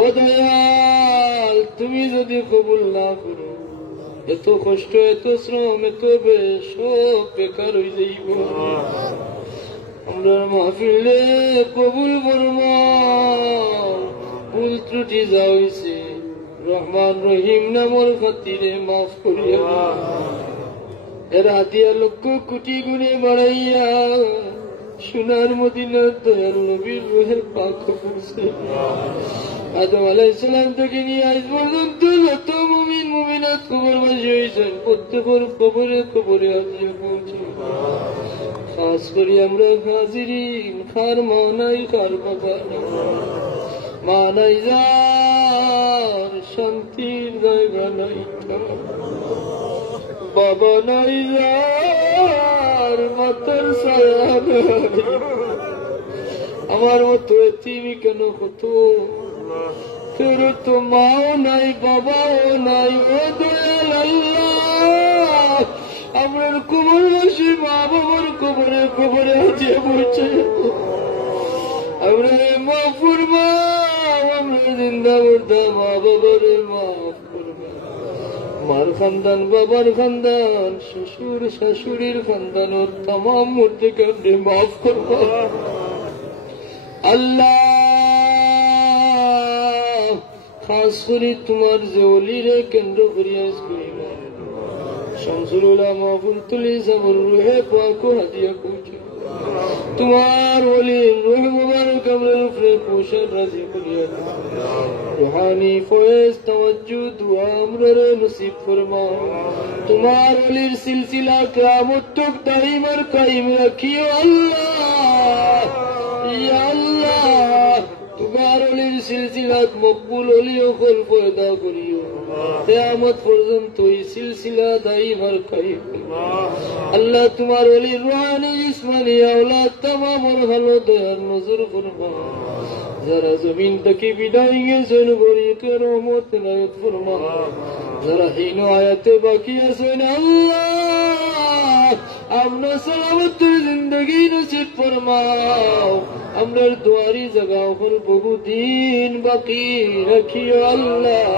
ও দয়াল তুমি যদি কবুল না করো এত কষ্ট এত শ্রম এত সব বেকার হয়ে যাইব আমরা মাহফিলে কবুল করবো ভুল ত্রুটি যা হয়েছে রহমান রহিম নামর খাতিরে মাফ করিয়া এর হাতিয়া লক্ষ কোটি গুণে বাড়াইয়া সোনার মদিনার দয়াল নবীর রুহে পাক পৌঁছে আদম আলাইহিস সালাম থেকে নিয়ে আজ পর্যন্ত যত মুমিন মুমিনাত কবরবাসী হয়েছেন প্রত্যেকের কবরে কবরে হাজির পৌঁছে খাস করে আমরা হাজিরিন খার মা নাই খার বাবা মা নাই যার শান্তির জায়গা নাই বাবা নাই যার মাতার ছায়া নাই আমার মতো এতিমি কেন হতো তোর তো মাও নাই বাবাও নাই ও দয়াল আল্লাহ আমরার কবর বসে মা বাবার কবরে কবরে হাজিয়ে পড়ছে আমরা মাফ করবা আমরা জিন্দা করতা মা বাবারে মাফ করবা মার খানদান বাবার খানদান শ্বশুর শাশুড়ির খানদান ওর তাম মূর্তি কাণ্ডে মাফ করবা আল্লাহ খাস করে তোমার যে অলিরে কেন্দ্র করিয়া শামসুল উলামা ফুলতুলি সাবর রুহে পাক হাদিয়া পৌঁছে তোমার ওলির রুহ মুবারক আমরার উপরে পৌঁছান রাজি করিয়া রুহানি ফয়েজ তাওয়াজ্জু দুয়া আমরার নসিব ফরমাও তোমার ওলির সিলসিলা কিয়ামত তক দাইম আর কায়েম রাখিও আল্লাহ ইয়া আল্লাহ তোমার ওলির সিলসিলাত মকবুল ওলিও কল পয়দা করিও কিয়ামত পর্যন্ত এই সিলসিলা দাইম আর কায়েম আল্লাহ তোমার ওলির রুহানি জিসমানি আওলাদ তামামের ভালো দয়ার নজর ফরমাও যারা জমিন থেকে বিদায় গেছেন গরিকে রহমত নায়ত ফরমাও যারা হীন আয়াতে বাকি আছেন আল্লাহ আপনার সালামতের জিন্দগি নসিব ফরমাও আমরার দুয়ারি জাগাও হল বহুদিন বাকি রাখিও আল্লাহ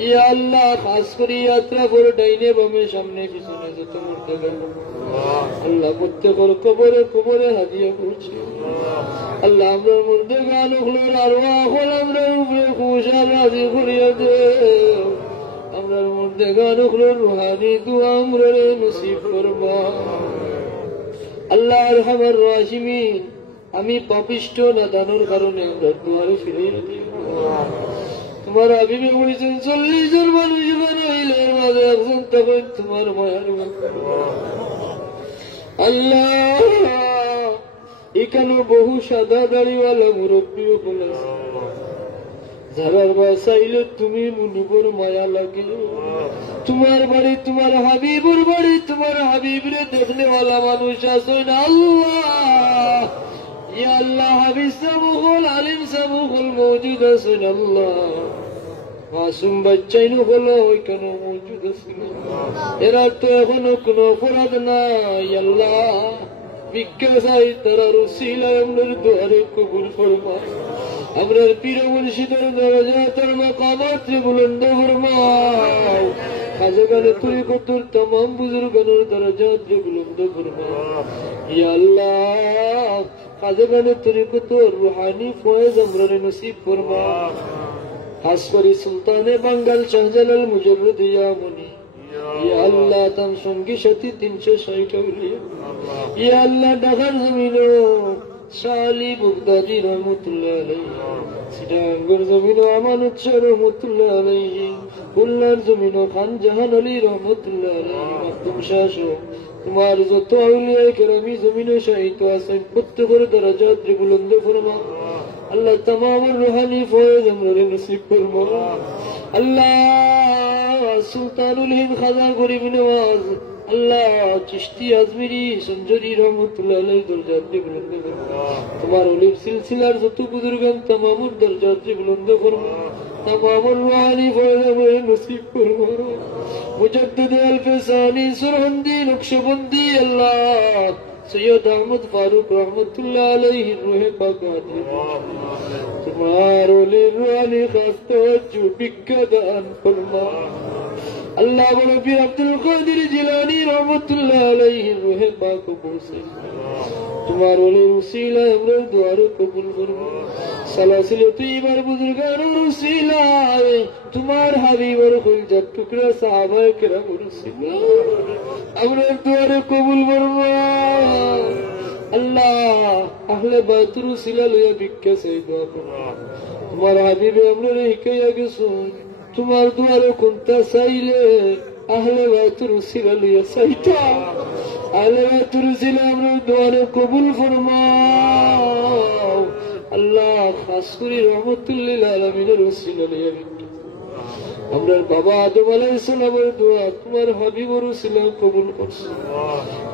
ইয়া আল্লাহ খাস করে যাত্রা করে ডাইনে বামে সামনে পিছনে যত মরতে গেল আল্লাহ প্রত্যেকের কবরে কবরে হাজিয়া করছে আল্লাহ আমরার মধ্যে গান হলোর আরওয়াহ হল আমরার উপরে খুশাল রাজি করিয়া দে আমরার মধ্যে গান হলোর রুহানি দুয়া আমরার নসিব করবা আল্লাহ আরহামার রাহিমিন আমি পাপিষ্ঠ নাদানোর কারণে আমরা দুয়ারে ফিরে দিই তোমার হাবিবে বলেছেন 40 জন মানুষ হইলে এর মাঝে একজন তখন তোমার মায়ার আল্লাহ এখানে বহু সাদা দাড়িওয়ালা মুরব্বীও বলেছে যারার বাসাইলে তুমি মুনিবর মায়া লাগে তোমার বাড়ি তোমার হাবিবুর বাড়ি তোমার হাবিবরে দেখনেওয়ালা মানুষ আছেন আল্লাহ ইয়া আল্লাহ হাবিব সাবুল আলিম সাবুল মওজুদ আছেন আল্লাহ মাসুম বাচ্চাইনু হলো ওইখানে মওজুদ আছেন এরা তো এখনো কোনো অপরাধ নাই আল্লাহ ভিক্ষা চাই তারা রসিলা আমরার দুয়ারে কবুল ফরমা আমরার পীর মুর্শিদের দরজা তার মাকামাত বুলন্দ ফরমাও খাজা গানে তরিকতের तमाम বুজুর্গানের দরজাত বুলন্দ ফরমাও ইয়া আল্লাহ খাজা গানে তরিকতের রুহানি ফয়েজ আমরার নসিব ফরমাও খাস করে সুলতানে বাঙ্গাল শাহজালাল মুজাররদ ইয়া মুনি ইয়া আল্লাহ তার সঙ্গী সাথী 360 আউলিয়া ইয়া আল্লাহ ঢাকার জমিনে শালি বুগদাদি রহমতুল্লাহ আলাইহি সিটাঙ্গের জমিনে আমানত শাহ রহমতুল্লাহ আলাইহি খুলনার জমিনে খান জাহান আলী রহমতুল্লাহ আলাইহি মাকতুম শাহ তোমার যত আউলিয়া কেরামি জমিনে শাহিদ আছেন প্রত্যেকের দরজাত বুলন্দ ফরমাও আল্লাহ तमाम রুহানি ফয়েজ আমরারে নসিব ফরমাও আল্লাহ সুলতানুল হিন্দ খাজা গরিব নওয়াজ আল্লাহ চিশতি আজমিরি সঞ্জরি রহমতুল্লাহ আলাইহি দরজাত বুলন্দ ফরমাও তোমার ওলির সিলসিলার যত বুজুর্গান तमाम দরজাত বুলন্দ ফরমাও तमाम রুহানি ফয়েজ আমরারে নসিব ফরমাও মুজাদ্দিদ আল-ফিসানি সুরহন্দি নকশবন্দি আল্লাহ সৈয়দ আহমদ ফারুক রহমতুল্লাহ আলাইহি রুহে পাক তোমার ওলির রুহানি খাস তাওয়াজ্জু ভিক্ষা দান ফরমাও আল্লাহ নবী আব্দুল কাদের জিলানী রহমতুল্লাহ আলাইহি রুহে পাক পৌঁছে তোমার ওলির উসিলায় আমরার দুয়ারে কবুল ফরমাও সালাসিলে তৈয়বার বুজুর্গানের উসিলায় তোমার হাবিবের কলিজার টুকরা সাহাবায়ে কেরামের উসিলায় আমরার দুয়ারে কবুল ফরমাও আল্লাহ আহলে বাইতুর উসিলা লইয়া ভিক্ষা চাই দোয়া করো। তোমার হাবিবে আমরা শিখাইয়া গেছো তোমার দুয়ারে কোনটা চাইলে আহলে বাইতুর উসিলা লইয়া চাইতা। আহলে বাইতুর উসিলা আমরা দুয়ারে কবুল ফরমাও আল্লাহ। খাস করে রহমতুল্লিল আলামিনের উসিলা লইয়া ভিক্ষা আমরা বাবা আদম আলাইহিস সালামের দোয়া তোমার হাবিবর উসিলা কবুল করছো।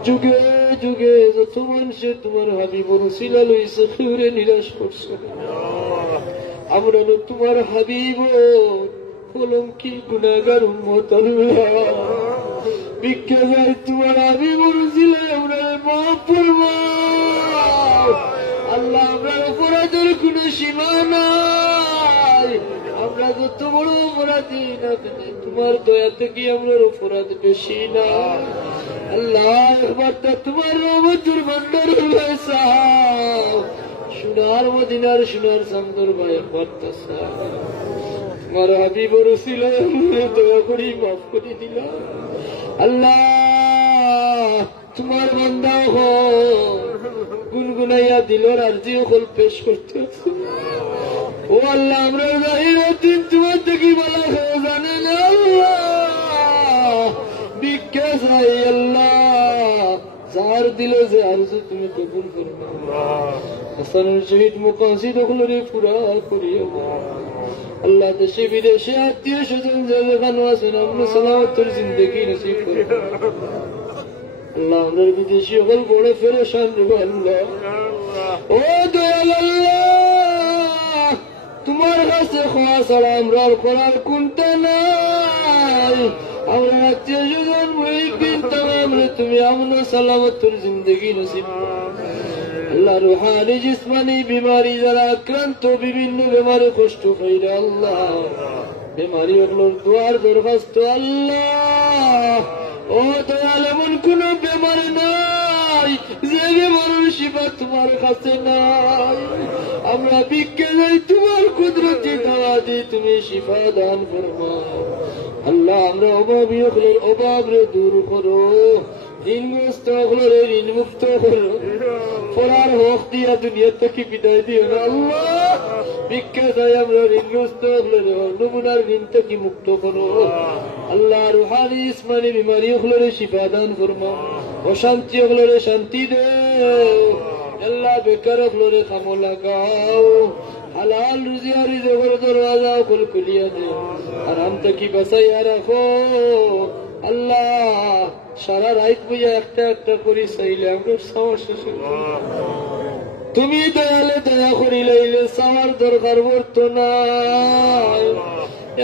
যুগে যুগে যত মানুষে তোমার হাবিবর উসিলা লইছে খেউরে নিরাশ করছো। আমরা তোমার হাবিব কলঙ্কি গুনাহগার উম্মত আল্লাহ ভিক্ষা চাই তোমার হাবিবর উসিলায় আমরা মাফ ফরমাও আল্লাহ। আমরা অপরাধের কোনো সীমা নাই। আমরা যত বড় অপরাধী না কেন তোমার দয়া থেকে আমরা অপরাধ বেশি না আল্লাহ। একবার তোমার রহমতের ভান্ডার সোনার মদিনার সোনার চান্দর ভাই একবার তোমার হাবিবর উসিলায় দয়া করি মাফ করে দিলাম আল্লাহ। তোমার বান্দা গুনগুনাইয়া দিলর আরজিও কল পেশ করতে ও আল্লাহ। আমরা জাহিরুদ্দিন তোমার থেকে বলা হয়ে জানে না আল্লাহ ভিক্ষা চাই আল্লাহ। যার দিল যে আরজু তুমি কবুল করো হাসানুল শহীদ মুকাসিদ ওগুলোরে পুরা করিও আল্লাহ। দেশে বিদেশে আত্মীয় স্বজন যেখানে আছেন আমরা সালামতের জিন্দগি নসিব করো আল্লাহ। আমাদের বিদেশি হল বড় ফেরেশান আল্লাহ। ও দয়াল আল্লাহ তোমার কাছে খোয়া ছাড়া আমরা করার কোনটা নাই। আমরা আত্মীয় স্বজন মুহিবিন তামাম তুমি আমন সালামতের জিন্দগি নসিব আল্লাহ। রুহানি জিসমানি বিমারি যারা আক্রান্ত বিভিন্ন বেমারে কষ্ট পাইরা আল্লাহ বেমারি ওগুলোর দোয়ার দরখাস্ত আল্লাহ। ও দয়াল এমন কোন বেমার নাই যে বেমারের শিফা তোমার কাছে নাই। আমরা ভিক্ষা যাই তোমার কুদরতি দাওয়া দি তুমি শিফা দান ফরমাও আল্লাহ। আমরা অভাবী হলের অভাব রে দূর করো ঋণগ্রস্ত হলের ঋণ মুক্ত করো পড়ার হক দিয়া দুনিয়া থেকে বিদায় দিও না আল্লাহ। ভিক্ষা চাই আমরা ঋণগ্রস্ত হলের নমুনার ঋণ থেকে মুক্ত করো আল্লাহ। রুহানি ইসমানি বিমারি হলের শিফা দান ফরমাও অশান্তি হলের শান্তি দেও আল্লাহ। বেকার হলের কাম লাগাও হালাল রুজি আর রিজকের দরওয়াজা খুলিয়া দে আরাম থেকে বাঁচাইয়া রাখো আল্লাহ। সারা রাত বইয়া একটা একটা করি চাইলে আমরা সমস্যা তুমি দয়ালে দয়া করি লাইলে সামার দরকার পড়তো না।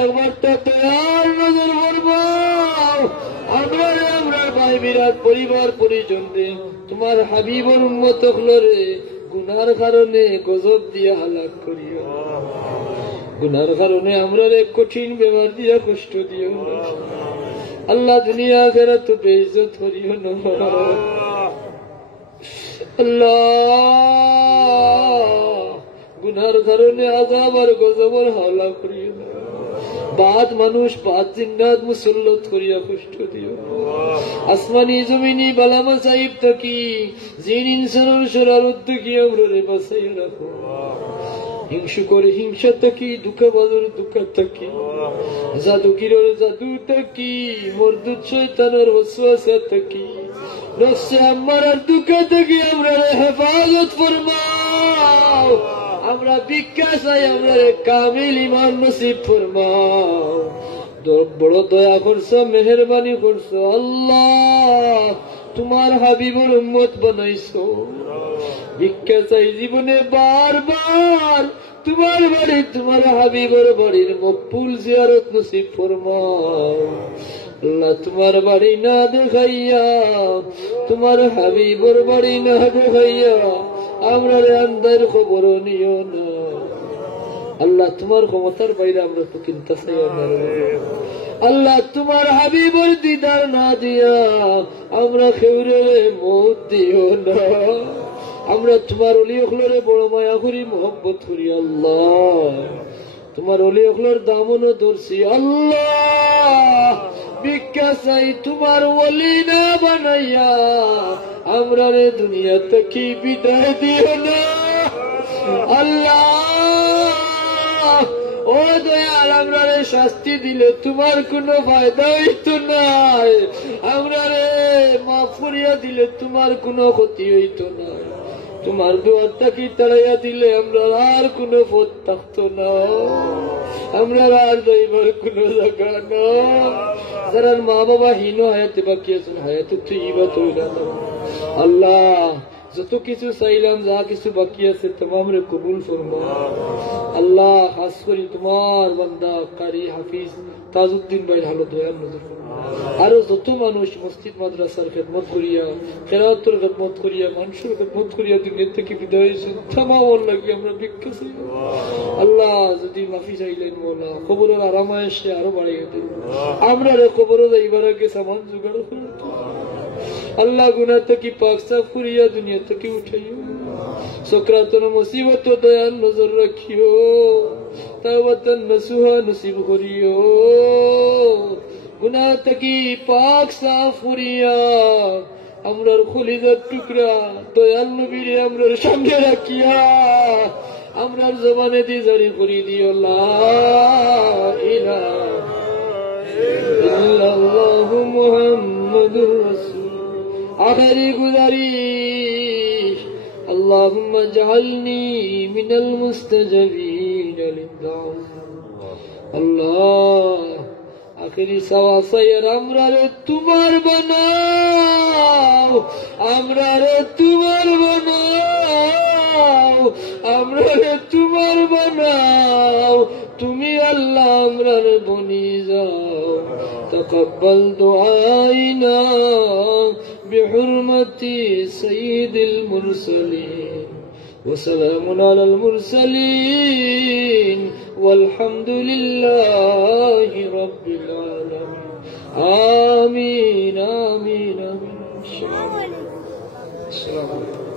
একবার তো দয়ার নজর পড়বাও আমরা আমরা ভাই বিরাট পরিবার পরিজন তোমার হাবিবর উম্মত হলরে গুনার কারণে গজব দিয়া হালাক করিও গুনার কারণে আমরা কঠিন বেমার দিয়া কষ্ট দিও না আল্লাহ। দুনিয়া আখিরাত তো বেইজ্জত করিও না আল্লাহ। গুনার কারণে আযাব আর গজবর হালাক করিও না। বাদ মানুষ বাদ জিন্নাত মুসল্লত করিয়া কষ্ট দিও আসমানি জমিনি বালা মাসাইব থাকি জিন ইনসানের শরারত থেকে আমরা বাঁচাইয়া রাখো। হিংসু করে হিংসা থাকি দুঃখবাজের দুঃখ থাকি জাদুগিরের জাদু থাকি মরদুদ শয়তানের ওয়াসওয়াসা থাকি নফসে আম্মারার দুঃখ থাকি আমরা হেফাজত ফরমাও। আমরা ভিক্ষা চাই আমরা কামিল ঈমান নসিব ফরমাও। বড় দয়া করছো মেহেরবানি করছো আল্লাহ। তোমার হাবিবুর উম্মত বানাইছো ভিক্ষা চাই জীবনে বারবার তোমার বাড়ি তোমার হাবিবর বাড়ির মকবুল জিয়ারত নসিব ফরমাও আল্লাহ। তোমার বাড়ি না দেখাইয়া তোমার হাবিবর বাড়ি না দেখাইয়া আমরা আন্দার খবর নিও না আল্লাহ। তোমার ক্ষমতার বাইরে আমরা তো চিন্তা চাই আল্লাহ। তোমার হাবিবর দিদার না দিয়া আমরা খেউরে মত দিও না। আমরা তোমার অলি অখলরে বড় মায়া করি মোহব্বত করি আল্লাহ। তোমার অলি অখলর দামনও ধরছি আল্লাহ। ভিক্ষা চাই তোমার ওলি না বানাইয়া আমরা রে দুনিয়া থেকে বিদায় দিও না আল্লাহ। ও দয়াল, আমরা রে শাস্তি দিলে তোমার কোনো ফায়দা হইতো নাই, আমরা রে মাফ করিয়া দিলে তোমার কোনো ক্ষতি হইতো না, তোমার দুয়ারটা কি তাড়াইয়া দিলে আমরা আর কোনো পথ থাকতো না, আমরা আর যাইবার কোনো জায়গা না। যারা মা বাবা হীন হায়াতে বাকি আছেন, হায়াতে তুই ইবাত হইলা আল্লাহ। যত কিছু চাইলাম, যা কিছু বাকি আছে তমাম রে কবুল ফরমা আল্লাহ। খাস করি তোমার বান্দা কারি হাফিজ তাজউদ্দিন ভাই ভালো দয়াল নজর করুন। আরো যত মানুষ মসজিদ মাদ্রাসার খেদমত করিয়া, কেরাতের খেদমত করিয়া, মানুষের খেদমত করিয়া দুনিয়া থেকে বিদায় হয়েছেন, থামাওয়ার লাগে আমরা ভিক্ষা চাই আল্লাহ। যদি মাফি চাইলেন বলা কবরের আরামায়েশে আরো বাড়িয়ে দেন, আমরা রে কবরে যাইবার আগে সামান জোগাড় করে আল্লাহ। গুনাহ থেকে পাক সাফ করিয়া দুনিয়া থেকে উঠাইও, সকরাতের মুসিবত দয়াল নজর রাখিও, তাওবাতান নসুহা নসিব করিও, গুনাহ থেকে পাক সাফ করিয়া আমরার খলিজার টুকরা দয়াল নবীরে আমরার সামনে রাখিয়া আমরার জবানে দি জারি করি দিও লা ইলাহা ইল্লাল্লাহু মুহাম্মাদুর রাসূল। آخری گزارش اللهم اجعلني من المستجابين للدعوة اللہ آخری سوا سیر امرار تمہار بناو، امرار تمہار بناو، امرار تمہار بناو، تمہیں اللہ امرار بنی جاؤ، تقبل دعائنا بحرمة سيد المرسلين، وسلام على المرسلين، والحمد لله رب العالمين. آمين آمين آمين. السلام عليكم.